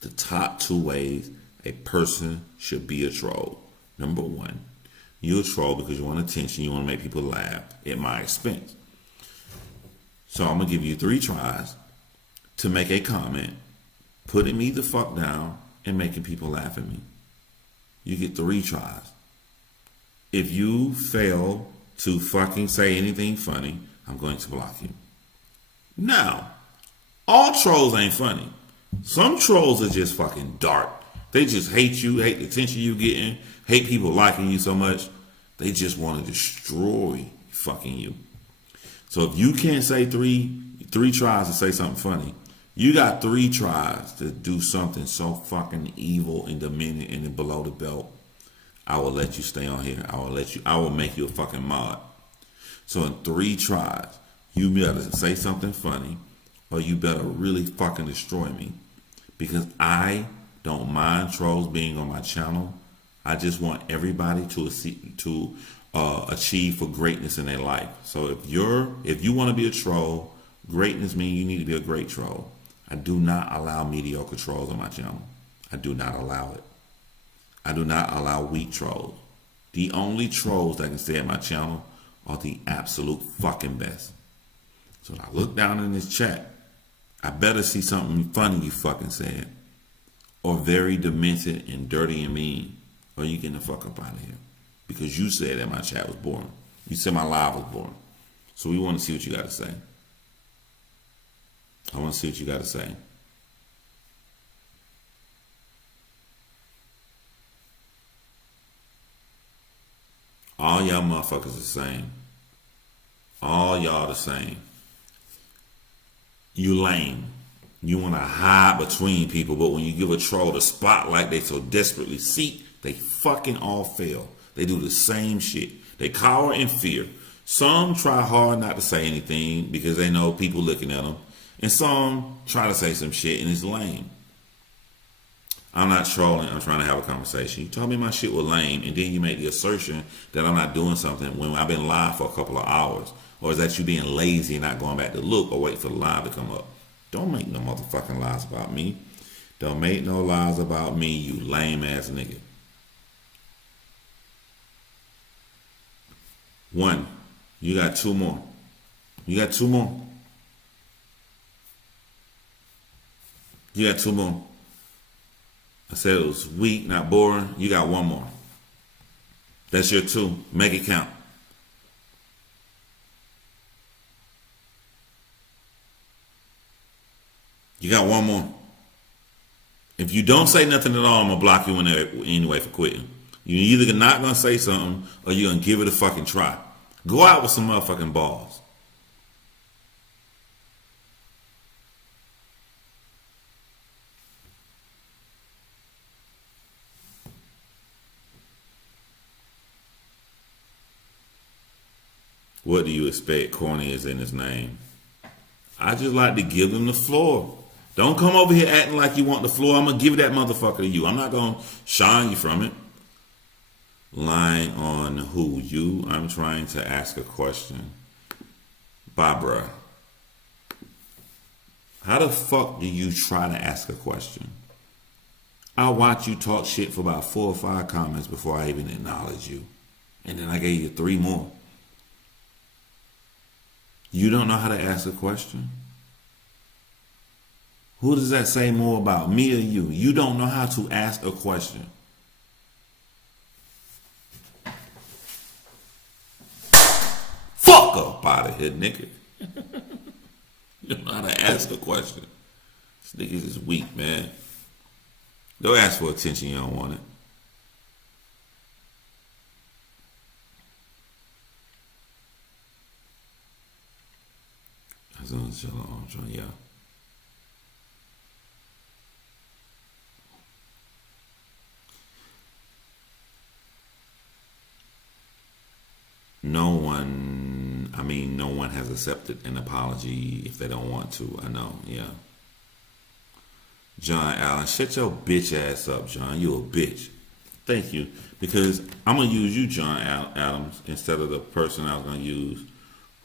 The top 2 ways a person should be a troll. Number 1, you're a troll because you want attention. You want to make people laugh at my expense. So I'm going to give you 3 tries to make a comment, putting me the fuck down and making people laugh at me. You get 3 tries. If you fail to fucking say anything funny, I'm going to block you. Now, all trolls ain't funny. Some trolls are just fucking dark. They just hate you, hate the attention you getting, hate people liking you so much. They just want to destroy fucking you. So if you can't say three tries to say something funny, you got 3 tries to do something so fucking evil and demeaning and below the belt. I will let you stay on here. I will make you a fucking mod. So in 3 tries, you better say something funny or you better really fucking destroy me. Because I don't mind trolls being on my channel. I just want everybody to achieve for greatness in their life. So if you want to be a troll, greatness means you need to be a great troll. I do not allow mediocre trolls on my channel. I do not allow it. I do not allow weak trolls. The only trolls that can stay at my channel are the absolute fucking best. So when I look down in this chat, I better see something funny you fucking said, or very demented and dirty and mean, or you getting the fuck up out of here. Because you said that my chat was boring. You said my live was boring. So we want to see what you got to say. I want to see what you got to say. All y'all motherfuckers the same. All y'all the same. You lame. You want to hide between people, but when you give a troll the spotlight they so desperately seek, they fucking all fail. They do the same shit. They cower in fear. Some try hard not to say anything because they know people looking at them. And some try to say some shit and it's lame. I'm not trolling. I'm trying to have a conversation. You told me my shit was lame and then you make the assertion that I'm not doing something when I've been live for a couple of hours. Or is that you being lazy and not going back to look or wait for the live to come up? Don't make no motherfucking lies about me. Don't make no lies about me, you lame ass nigga. 1. You got 2 more. You got 2 more. You got 2 more. I said it was weak, not boring. You got 1 more. That's your 2. Make it count. You got 1 more. If you don't say nothing at all, I'm going to block you anyway for quitting. You're either not going to say something or you're going to give it a fucking try. Go out with some motherfucking balls. What do you expect? Corny is in his name. I just like to give them the floor. Don't come over here acting like you want the floor. I'm going to give that motherfucker to you. I'm not going to shine you from it. Lying on who? You? I'm trying to ask a question. Barbara. How the fuck do you try to ask a question? I watch you talk shit for about 4 or 5 comments before I even acknowledge you. And then I gave you 3 more. You don't know how to ask a question? Who does that say more about, me or you? You don't know how to ask a question. Fuck up out of here, nigga. You don't know how to ask a question. This nigga is weak, man. Don't ask for attention, you don't want it. Yeah. No one has accepted an apology if they don't want to. I know, yeah. John Allen, shut your bitch ass up, John. You a bitch. Thank you. Because I'm going to use you, John Adams, instead of the person I was going to use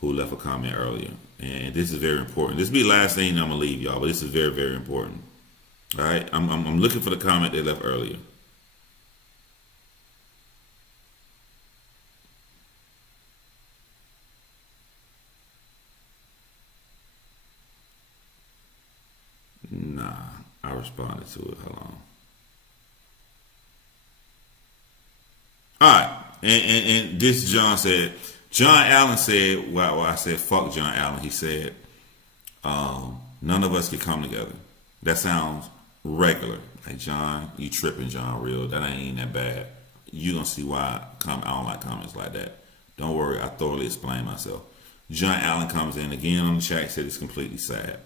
who left a comment earlier. And this is very important. This will be the last thing I'm going to leave y'all, but this is very, very important. All right? I'm looking for the comment they left earlier. Nah, I responded to it. Hold on. All right, and this John Allen said, well, I said, fuck John Allen. He said, none of us can come together. That sounds regular. Like, John, you tripping, John, real. That ain't that bad. You gonna see why I don't like comments like that. Don't worry, I thoroughly explained myself. John Allen comes in again on the chat, said it's completely sad.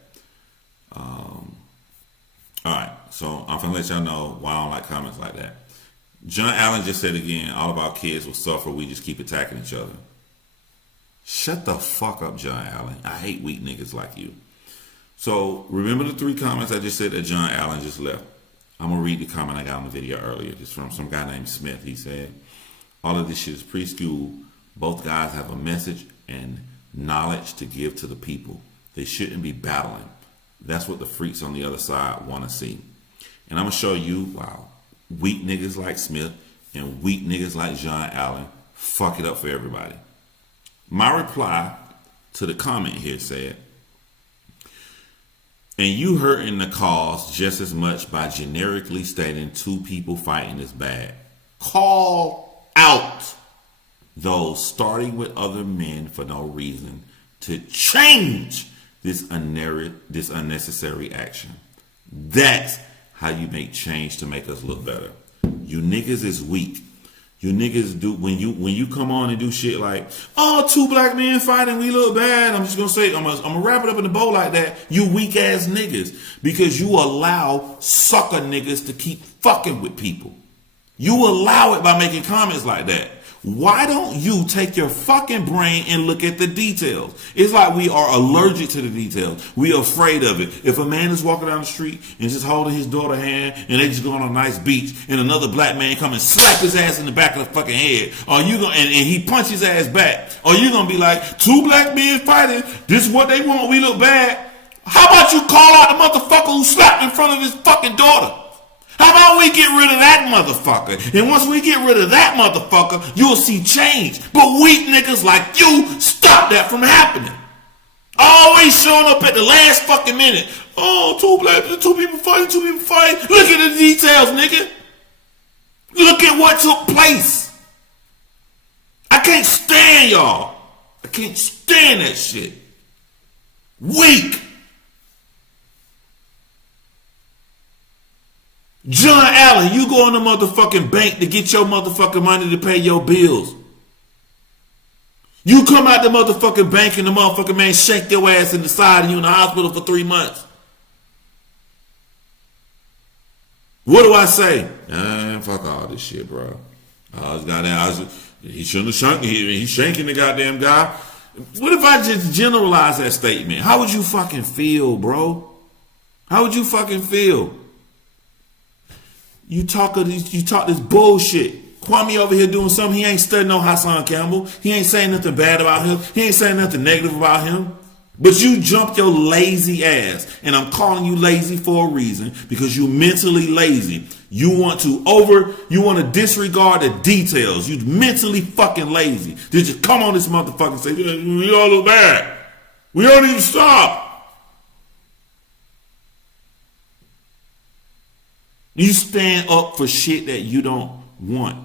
Alright, so I'm gonna let y'all know why I don't like comments like that. John Allen just said again, all of our kids will suffer, we just keep attacking each other. Shut the fuck up, John Allen. I hate weak niggas like you. So remember the 3 comments I just said that John Allen just left. I'm gonna read the comment I got on the video earlier. It's from some guy named Smith. He said, all of this shit is preschool. Both guys have a message and knowledge to give to the people. They shouldn't be battling. That's what the freaks on the other side want to see. And I'm going to show you, wow, weak niggas like Smith and weak niggas like John Allen fuck it up for everybody. My reply to the comment here said, and you hurting the cause just as much by generically stating 2 people fighting is bad. Call out those starting with other men for no reason to change this unnecessary action. That's how you make change to make us look better. You niggas is weak. You niggas do when you come on and do shit like, oh, 2 black men fighting, we look bad. I'm just gonna say, I'm gonna wrap it up in a bow like that. You weak ass niggas, because you allow sucker niggas to keep fucking with people. You allow it by making comments like that. Why don't you take your fucking brain and look at the details? It's like we are allergic to the details. We are afraid of it. If a man is walking down the street and just holding his daughter's hand and they just go on a nice beach and another black man come and slap his ass in the back of the fucking head, or you gonna and he punch his ass back, or you gonna be like, 2 black men fighting, this is what they want, we look bad. How about you call out the motherfucker who slapped in front of his fucking daughter? How about we get rid of that motherfucker? And once we get rid of that motherfucker, you'll see change. But weak niggas like you stop that from happening. Always showing up at the last fucking minute. Oh, 2 people fighting. Look at the details, nigga. Look at what took place. I can't stand y'all. I can't stand that shit. Weak. John Allen, you go in the motherfucking bank to get your motherfucking money to pay your bills. You come out the motherfucking bank and the motherfucking man shanked your ass in the side and you in the hospital for 3 months. What do I say? Fuck all this shit, bro. He shouldn't have shanked. He's shanking the goddamn guy. What if I just generalize that statement? How would you fucking feel, bro? How would you fucking feel? You talk this bullshit. Kwame over here doing something. He ain't studying no Hassan Campbell. He ain't saying nothing bad about him. He ain't saying nothing negative about him. But you jumped your lazy ass. And I'm calling you lazy for a reason, because you mentally lazy. You want to disregard the details. You mentally fucking lazy. Did you come on this motherfucker and say, we all look bad. We don't even stop. You stand up for shit that you don't want.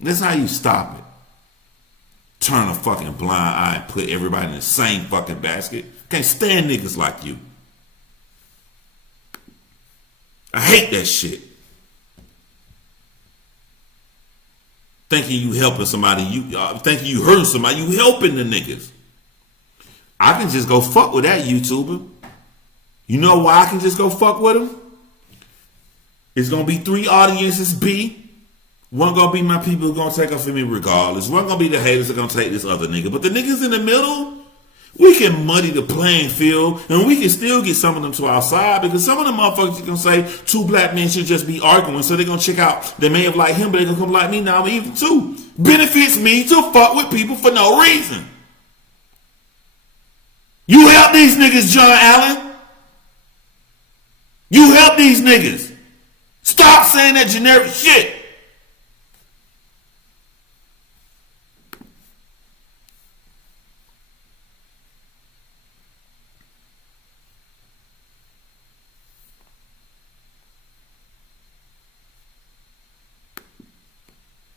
That's how you stop it. Turn a fucking blind eye and put everybody in the same fucking basket. Can't stand niggas like you. I hate that shit. Thinking you helping somebody, thinking you hurting somebody, you helping the niggas. I can just go fuck with that YouTuber. You know why I can just go fuck with him? It's gonna be 3 audiences B. One gonna be my people who gonna take up for me regardless. One gonna be the haters that gonna take this other nigga. But the niggas in the middle, we can muddy the playing field and we can still get some of them to our side, because some of them motherfuckers are gonna say 2 black men should just be arguing, so they're gonna check out. They may have liked him, but they're gonna come like me now, I'm evil too. Benefits me to fuck with people for no reason. You help these niggas, John Allen. You help these niggas. Stop saying that generic shit.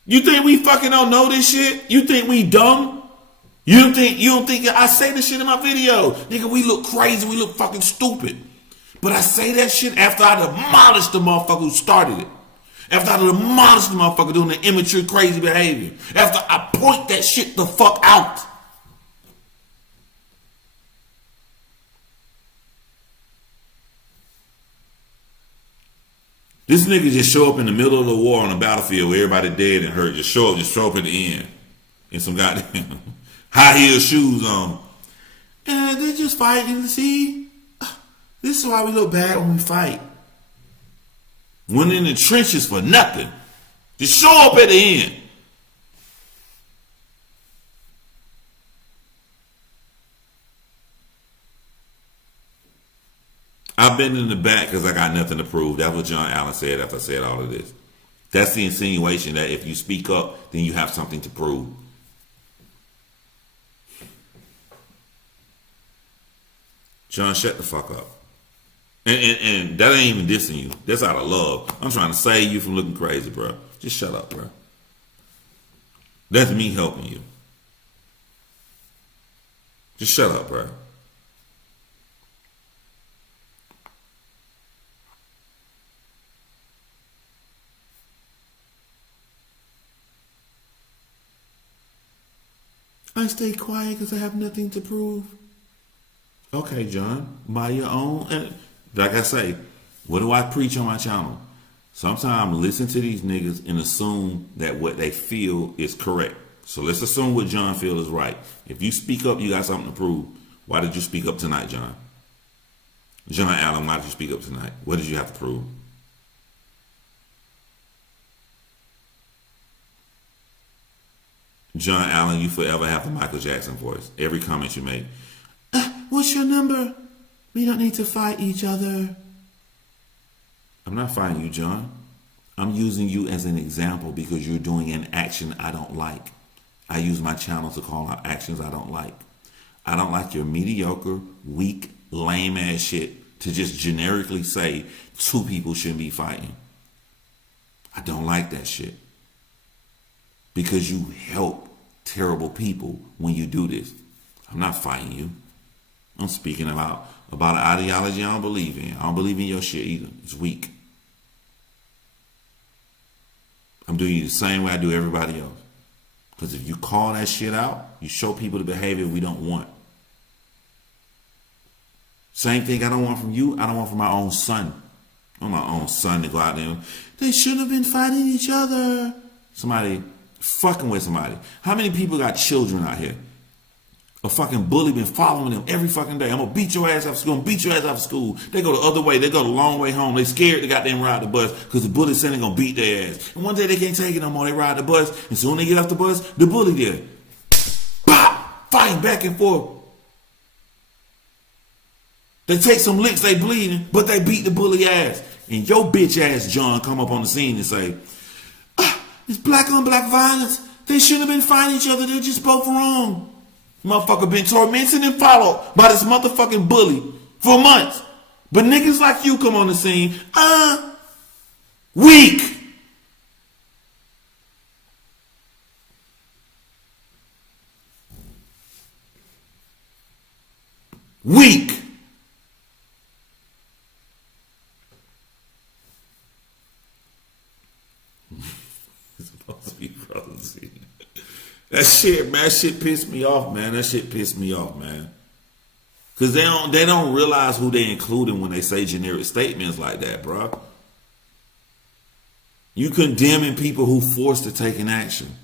You think we fucking don't know this shit? You think we dumb? You don't think I say this shit in my video. Nigga, we look crazy, we look fucking stupid. But I say that shit after I demolished the motherfucker who started it. After I demolished the motherfucker doing the immature, crazy behavior. After I point that shit the fuck out. This nigga just show up in the middle of the war on the battlefield where everybody dead and hurt. Just show up at the end. In some goddamn high heel shoes on. And they're just fighting. See? This is why we look bad when we fight. Went in the trenches for nothing. Just show up at the end. I've been in the back because I got nothing to prove. That's what John Allen said after I said all of this. That's the insinuation that if you speak up, then you have something to prove. John, shut the fuck up. And that ain't even dissing you. That's out of love. I'm trying to save you from looking crazy, bro. Just shut up, bro. That's me helping you. Just shut up, bro. I stay quiet because I have nothing to prove. Okay, John, by your own. And like I say, what do I preach on my channel? Sometimes listen to these niggas and assume that what they feel is correct. So let's assume what John feels is right. If you speak up, you got something to prove. Why did you speak up tonight, John? John Allen, why did you speak up tonight? What did you have to prove? John Allen, you forever have the Michael Jackson voice. Every comment you make. What's your number? We don't need to fight each other. I'm not fighting you, John. I'm using you as an example because you're doing an action I don't like. I use my channel to call out actions I don't like. I don't like your mediocre, weak, lame ass shit to just generically say 2 people shouldn't be fighting. I don't like that shit. Because you help terrible people when you do this. I'm not fighting you. I'm speaking about an ideology I don't believe in. I don't believe in your shit either. It's weak. I'm doing you the same way I do everybody else. Because if you call that shit out, you show people the behavior we don't want. Same thing I don't want from you, I don't want from my own son. I want my own son to go out there and, they shouldn't have been fighting each other. Somebody fucking with somebody. How many people got children out here? A fucking bully been following them every fucking day. I'm gonna beat your ass after school. I'm gonna beat your ass after school. They go the other way. They go the long way home. They scared to goddamn ride the bus because the bully said they gonna beat their ass. And one day they can't take it no more. They ride the bus, and soon they get off the bus, the bully there. Pop! Fighting back and forth. They take some licks, they bleeding, but they beat the bully ass. And your bitch ass John come up on the scene and say, it's black on black violence. They shouldn't have been fighting each other. They're just both wrong. Motherfucker been tormented and followed by this motherfucking bully for months. But niggas like you come on the scene, weak. Weak. It's supposed to be brothers. That shit, man, that shit pissed me off, man. That shit pissed me off, man. Because they don't realize who they including when they say generic statements like that, bro. You condemning people who forced to take an action.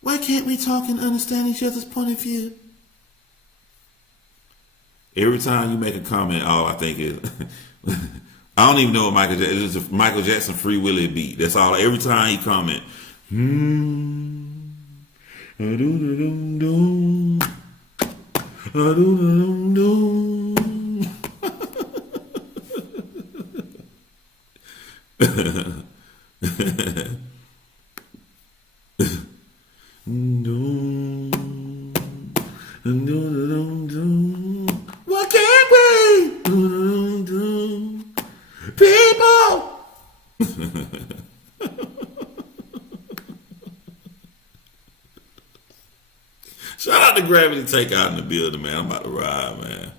Why can't we talk and understand each other's point of view? Every time you make a comment, all I think is, I don't even know what Michael Jackson, it's a Michael Jackson Free Willy beat. That's all. Every time he comment, what can't we people? Shout out to Gravity Takeout in the building, man. I'm about to ride, man.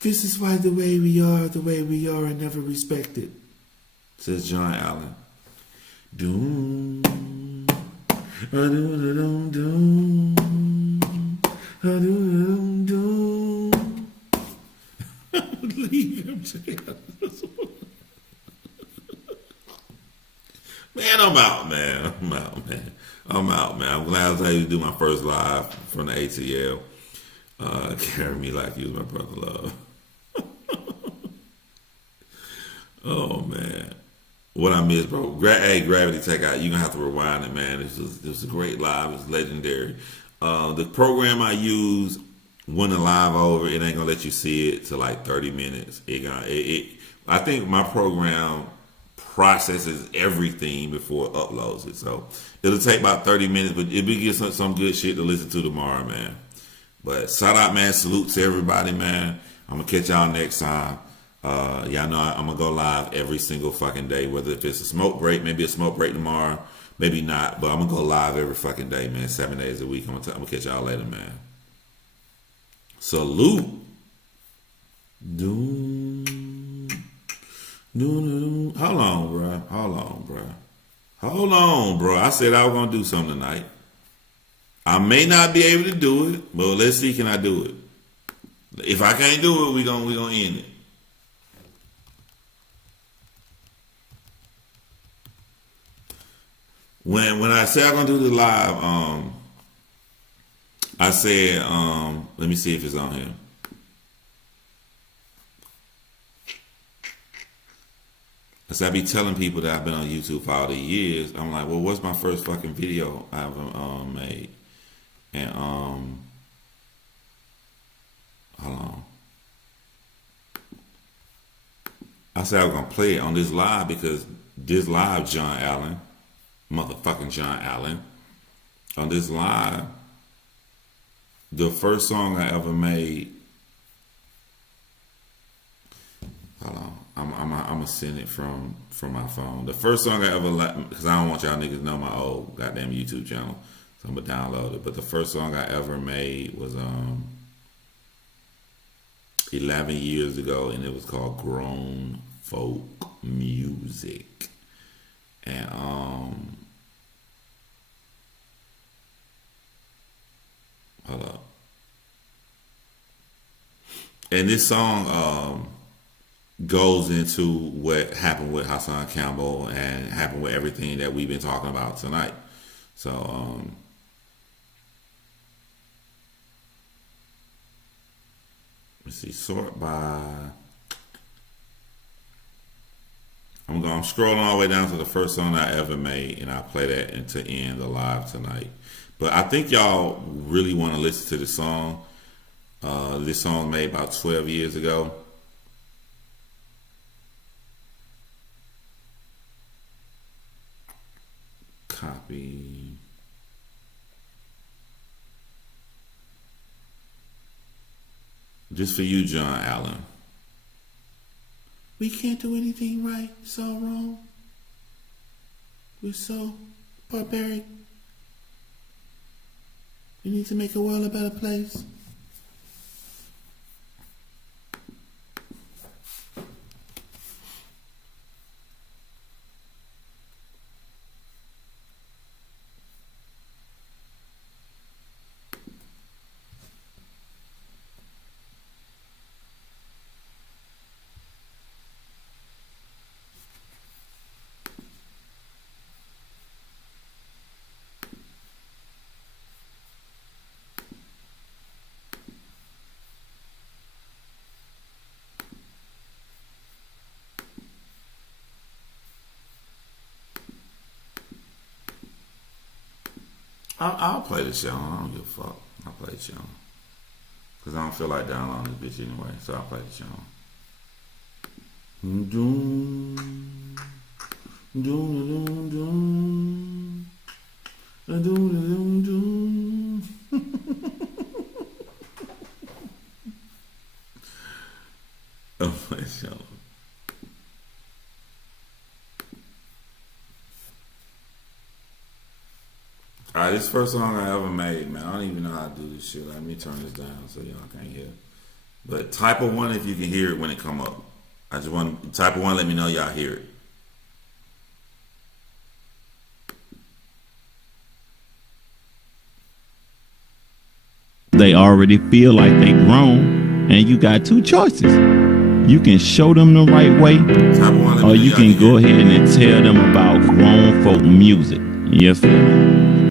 This is why the way we are, and never respected, says John Allen. Doom, doom, doom, doom, doom. Leave him, man. I'm out, man. I'm out, man. I'm glad I was able to do my first live from the ATL. Carry me like you was my brother love. Oh, man. What I missed, bro. Hey, Gravity Takeout, you're going to have to rewind it, man. This was a great live. It's legendary. The program I use, when the live over, it ain't going to let you see it to like 30 minutes. I think my program processes everything before it uploads it. So it'll take about 30 minutes, but it'll be some good shit to listen to tomorrow, man. But shout out, man. Salute to everybody, man. I'm going to catch y'all next time. Y'all know I'm going to go live every single fucking day, whether if it's a smoke break, maybe a smoke break tomorrow, maybe not, but I'm going to go live every fucking day, man, 7 days a week. I'm going to catch y'all later, man. Salute. Doom. Doom. Hold on, bro. I said I was going to do something tonight. I may not be able to do it, but let's see, can I do it? If I can't do it, we gonna end it. When I said I'm gonna do the live, I said, let me see if it's on here. Cause I be telling people that I've been on YouTube for all these years. I'm like, well, what's my first fucking video I ever made? And hold on. I said I was gonna play it on this live because this live, John Allen, motherfucking John Allen, on this live, the first song I ever made. Hold on, I'm gonna send it from my phone. The first song I ever, because I don't want y'all niggas to know my old goddamn YouTube channel, so I'm gonna download it. But the first song I ever made was 11 years ago, and it was called Grown Folk Music. And hold up. And this song goes into what happened with Hassan Campbell and happened with everything that we've been talking about tonight. So let's see, sort by. I'm scrolling all the way down to the first song I ever made, and I'll play that and to end the live tonight. But I think y'all really want to listen to this song. This song made about 12 years ago. Copy. Just for you, John Allen. We can't do anything right. It's all wrong. We're so barbaric. We need to make a world a better place. I'll play the song. I don't give a fuck. I'll play the song. Because I don't feel like downloading this bitch anyway. So I'll play the song. Doom. Doom, doom, doom. Doom, doom, doom. I'll play the song. Alright, this is the first song I ever made, man. I don't even know how to do this shit. Let me turn this down so y'all can't hear. But type of one if you can hear it when it come up. I just want type of one, let me know y'all hear it. They already feel like they grown, and you got two choices. You can show them the right way, or you can go ahead and tell them about grown folk music. You feel me?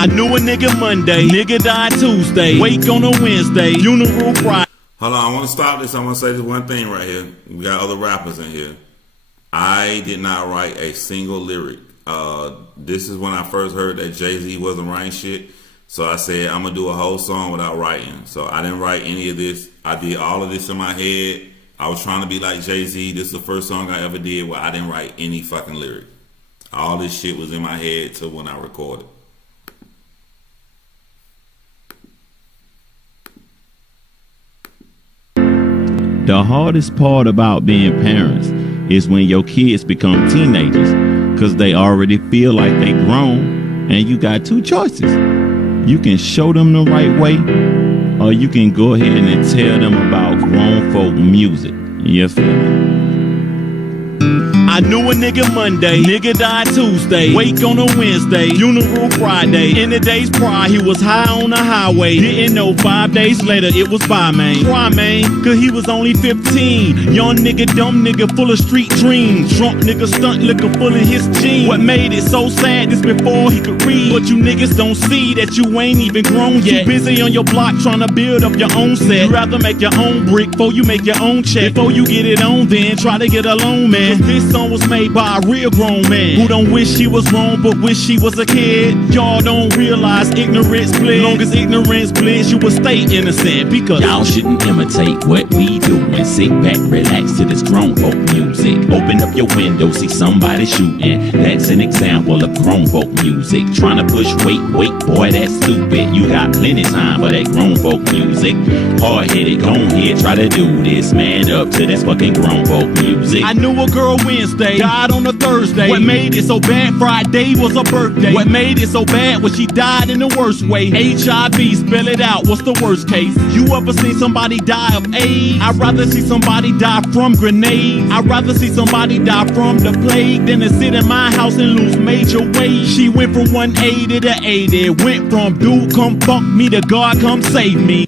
I knew a nigga Monday, nigga died Tuesday, wake on a Wednesday, funeral Friday. Hold on, I want to stop this. I want to say this one thing right here. We got other rappers in here. I did not write a single lyric. This is when I first heard that Jay-Z wasn't writing shit. So I said, I'm going to do a whole song without writing. So I didn't write any of this. I did all of this in my head. I was trying to be like Jay-Z. This is the first song I ever did where I didn't write any fucking lyric. All this shit was in my head till when I recorded. The hardest part about being parents is when your kids become teenagers, because they already feel like they grown, and you got two choices. You can show them the right way, or you can go ahead and tell them about grown folk music. You feel me? I knew a nigga Monday, nigga died Tuesday, wake on a Wednesday, funeral Friday. In the days prior, he was high on the highway. Didn't know 5 days later it was by man. Why man? Cause he was only 15. Young nigga, dumb nigga, full of street dreams. Drunk nigga, stunt liquor full of his jeans. What made it so sad is before he could read. But you niggas don't see that you ain't even grown yet. Too busy on your block trying to build up your own set. You rather make your own brick before you make your own check. Before you get it on, then try to get a loan, man. Cause this song was made by a real grown man who don't wish he was wrong but wish he was a kid. Y'all don't realize ignorance bliss. Long as ignorance bliss, you will stay innocent. Because y'all shouldn't imitate what we do and sit back, relax to this grown folk music. Open up your window, see somebody shooting. That's an example of grown folk music. Trying to push weight, boy, that's stupid. You got plenty time for that grown folk music. Hard-headed, go ahead, try to do this. Man up to this fucking grown folk music. I knew a girl Wednesday, died on a Thursday. What made it so bad? Friday was her birthday. What made it so bad was she died in the worst way. HIV, spell it out, what's the worst case? You ever seen somebody die of AIDS? I'd rather see somebody die from grenades. I'd rather see somebody die from the plague than to sit in my house and lose major weight. She went from 180 to 80. Went from dude come fuck me to God come save me.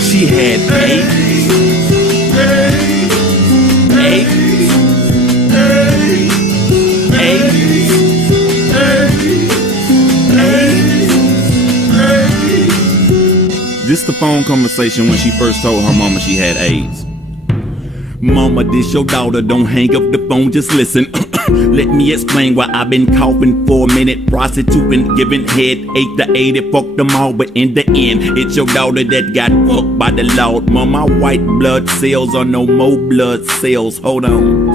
She had AIDS. This the phone conversation when she first told her mama she had AIDS. Mama, this your daughter, don't hang up the phone, just listen. Let me explain why I've been coughing for a minute. Prostituting, giving head, 8 to 80, fuck them all, but in the end, it's your daughter that got fucked by the Lord. Mama, white blood cells are no more blood cells, hold on.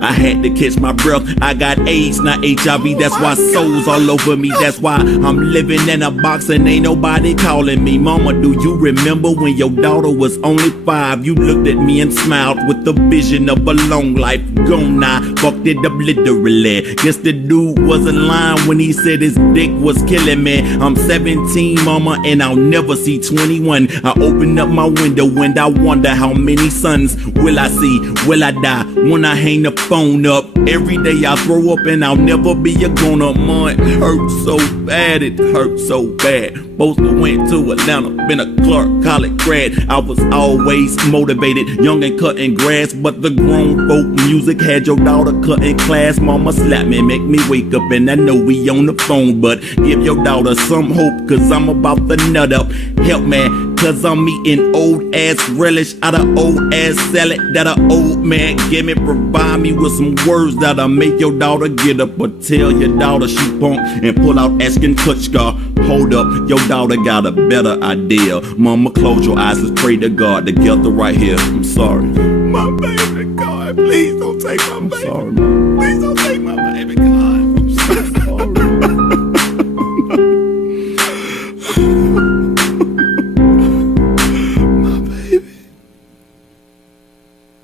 I had to catch my breath. I got AIDS, not HIV. That's why souls all over me. That's why I'm living in a box and ain't nobody calling me. Mama, do you remember when your daughter was only 5? You looked at me and smiled with the vision of a long life gone now. Fucked it up literally. Guess the dude wasn't lying when he said his dick was killing me. I'm 17, mama, and I'll never see 21. I open up my window and I wonder how many sons will I see? Will I die when I hang the phone up. Every day I throw up and I'll never be a grown-up. Mine hurt so bad, it hurt so bad. Supposed to went to Atlanta, been a Clark College grad. I was always motivated, young and cutting grass, but the grown folk music had your daughter cutting class. Mama slapped me, make me wake up, and I know we on the phone, but give your daughter some hope, cause I'm about to nut up. Help me, cause I'm eating old ass relish out of old ass salad that a old man give me. Provide me with some words that'll make your daughter get up, or tell your daughter she punk and pull out asking Kutchka. Hold up, your daughter got a better idea. Mama, close your eyes, let's pray to God together right here. I'm sorry, my baby, God, please don't take my baby. Sorry, Mom. Please don't take my baby, God. I'm so sorry.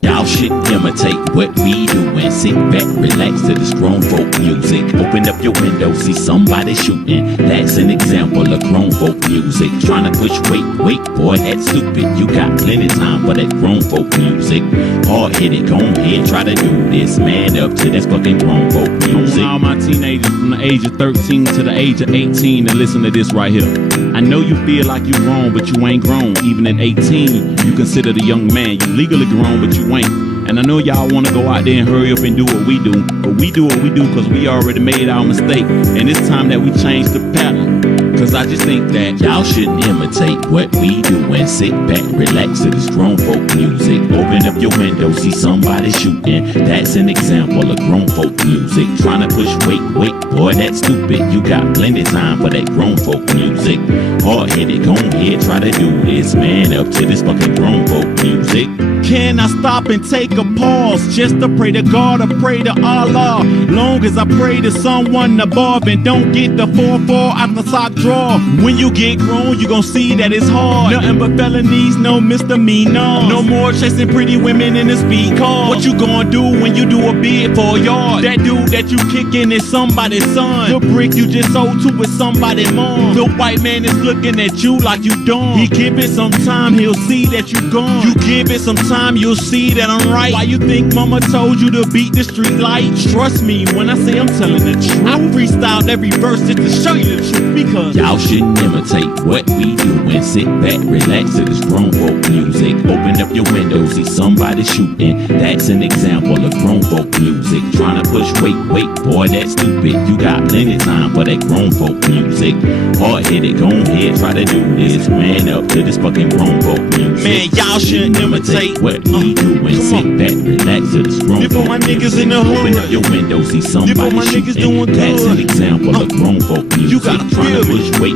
Y'all should imitate what we do and sit back, relax to this grown folk music. Open up your window, see somebody shooting. That's an example of grown folk music. Trying to push weight, boy, that's stupid. You got plenty time for that grown folk music. Hard-headed, go ahead, try to do this. Man up to that fucking grown folk music. I want all my teenagers from the age of 13 to the age of 18 to listen to this right here. I know you feel like you grown, but you ain't grown. Even at 18, you considered a young man. You legally grown, but you ain't. And I know y'all want to go out there and hurry up and do what we do. But we do what we do because we already made our mistake. And it's time that we change the pattern. Cause I just think that y'all shouldn't imitate what we do and sit back, relax to this grown folk music. Open up your window, see somebody shooting. That's an example of grown folk music. Trying to push weight, boy, that's stupid. You got plenty time for that grown folk music. Hard-headed, go ahead, try to do this. Man up to this fucking grown folk music. Can I stop and take a pause just to pray to God or pray to Allah? Long as I pray to someone above and don't get the 4-4 out the sock drawer. When you get grown, you gon' see that it's hard. Nothing but felonies, no misdemeanors. No more chasing pretty women in the speed car. What you gonna do when you do a bid for a yard? That dude that you kicking is somebody's son. The brick you just sold to is somebody's mom. The white man is looking at you like you dumb. He give it some time, he'll see that you gone. You give it some time, you'll see that I'm right. Why you think mama told you to beat the street lights? Trust me when I say I'm telling the truth. I freestyled every verse just to show you the truth. Because y'all shouldn't imitate what we do and sit back, relax to this grown folk music. Open up your window, see somebody shooting. That's an example of grown folk music. Trying to push weight, boy, that's stupid. You got plenty time for that grown folk music. Hard-headed, go ahead, try to do this. Man up to this fucking grown folk music. Man, y'all shouldn't imitate what we do and sit back, relax to this grown folk my niggas in the hood. Open up your window, see somebody shooting. That's an example of grown folk music. You gotta trying to push weight,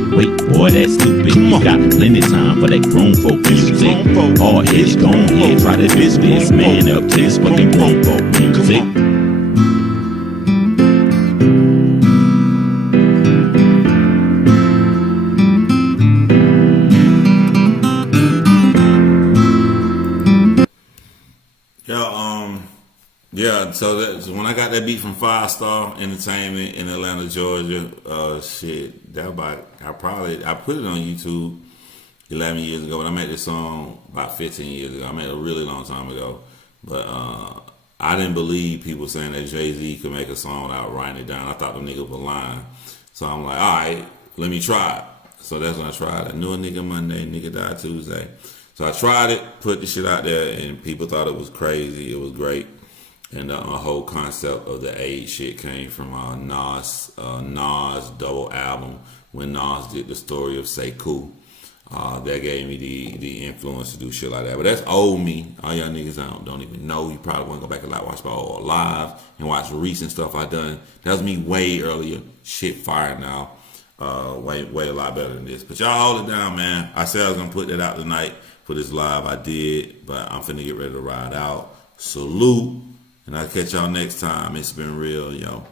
boy, that's stupid. You got plenty time for that grown folk music. Hard-headed, go ahead, try to do this. Man up to this fucking grown folk music. Yeah, so when I got that beat from 5 Star Entertainment in Atlanta, Georgia, shit, I put it on YouTube 11 years ago, but I made this song about 15 years ago. I made it a really long time ago, but I didn't believe people saying that Jay-Z could make a song without writing it down. I thought the nigga was lying, so I'm like, all right, let me try it. So that's when I tried it. I knew a nigga Monday, nigga died Tuesday. So I tried it, put the shit out there, and people thought it was crazy. It was great. And the whole concept of the AIDS shit came from Nas double album when Nas did the story of Sekou. That gave me the influence to do shit like that. But that's old me. All y'all niggas don't even know. You probably want to go back and watch my old live and watch recent stuff I done. That was me way earlier. Shit fire now. Way a lot better than this. But y'all hold it down, man. I said I was gonna put that out tonight for this live. I did, but I'm finna get ready to ride out. Salute. And I'll catch y'all next time. It's been real, yo.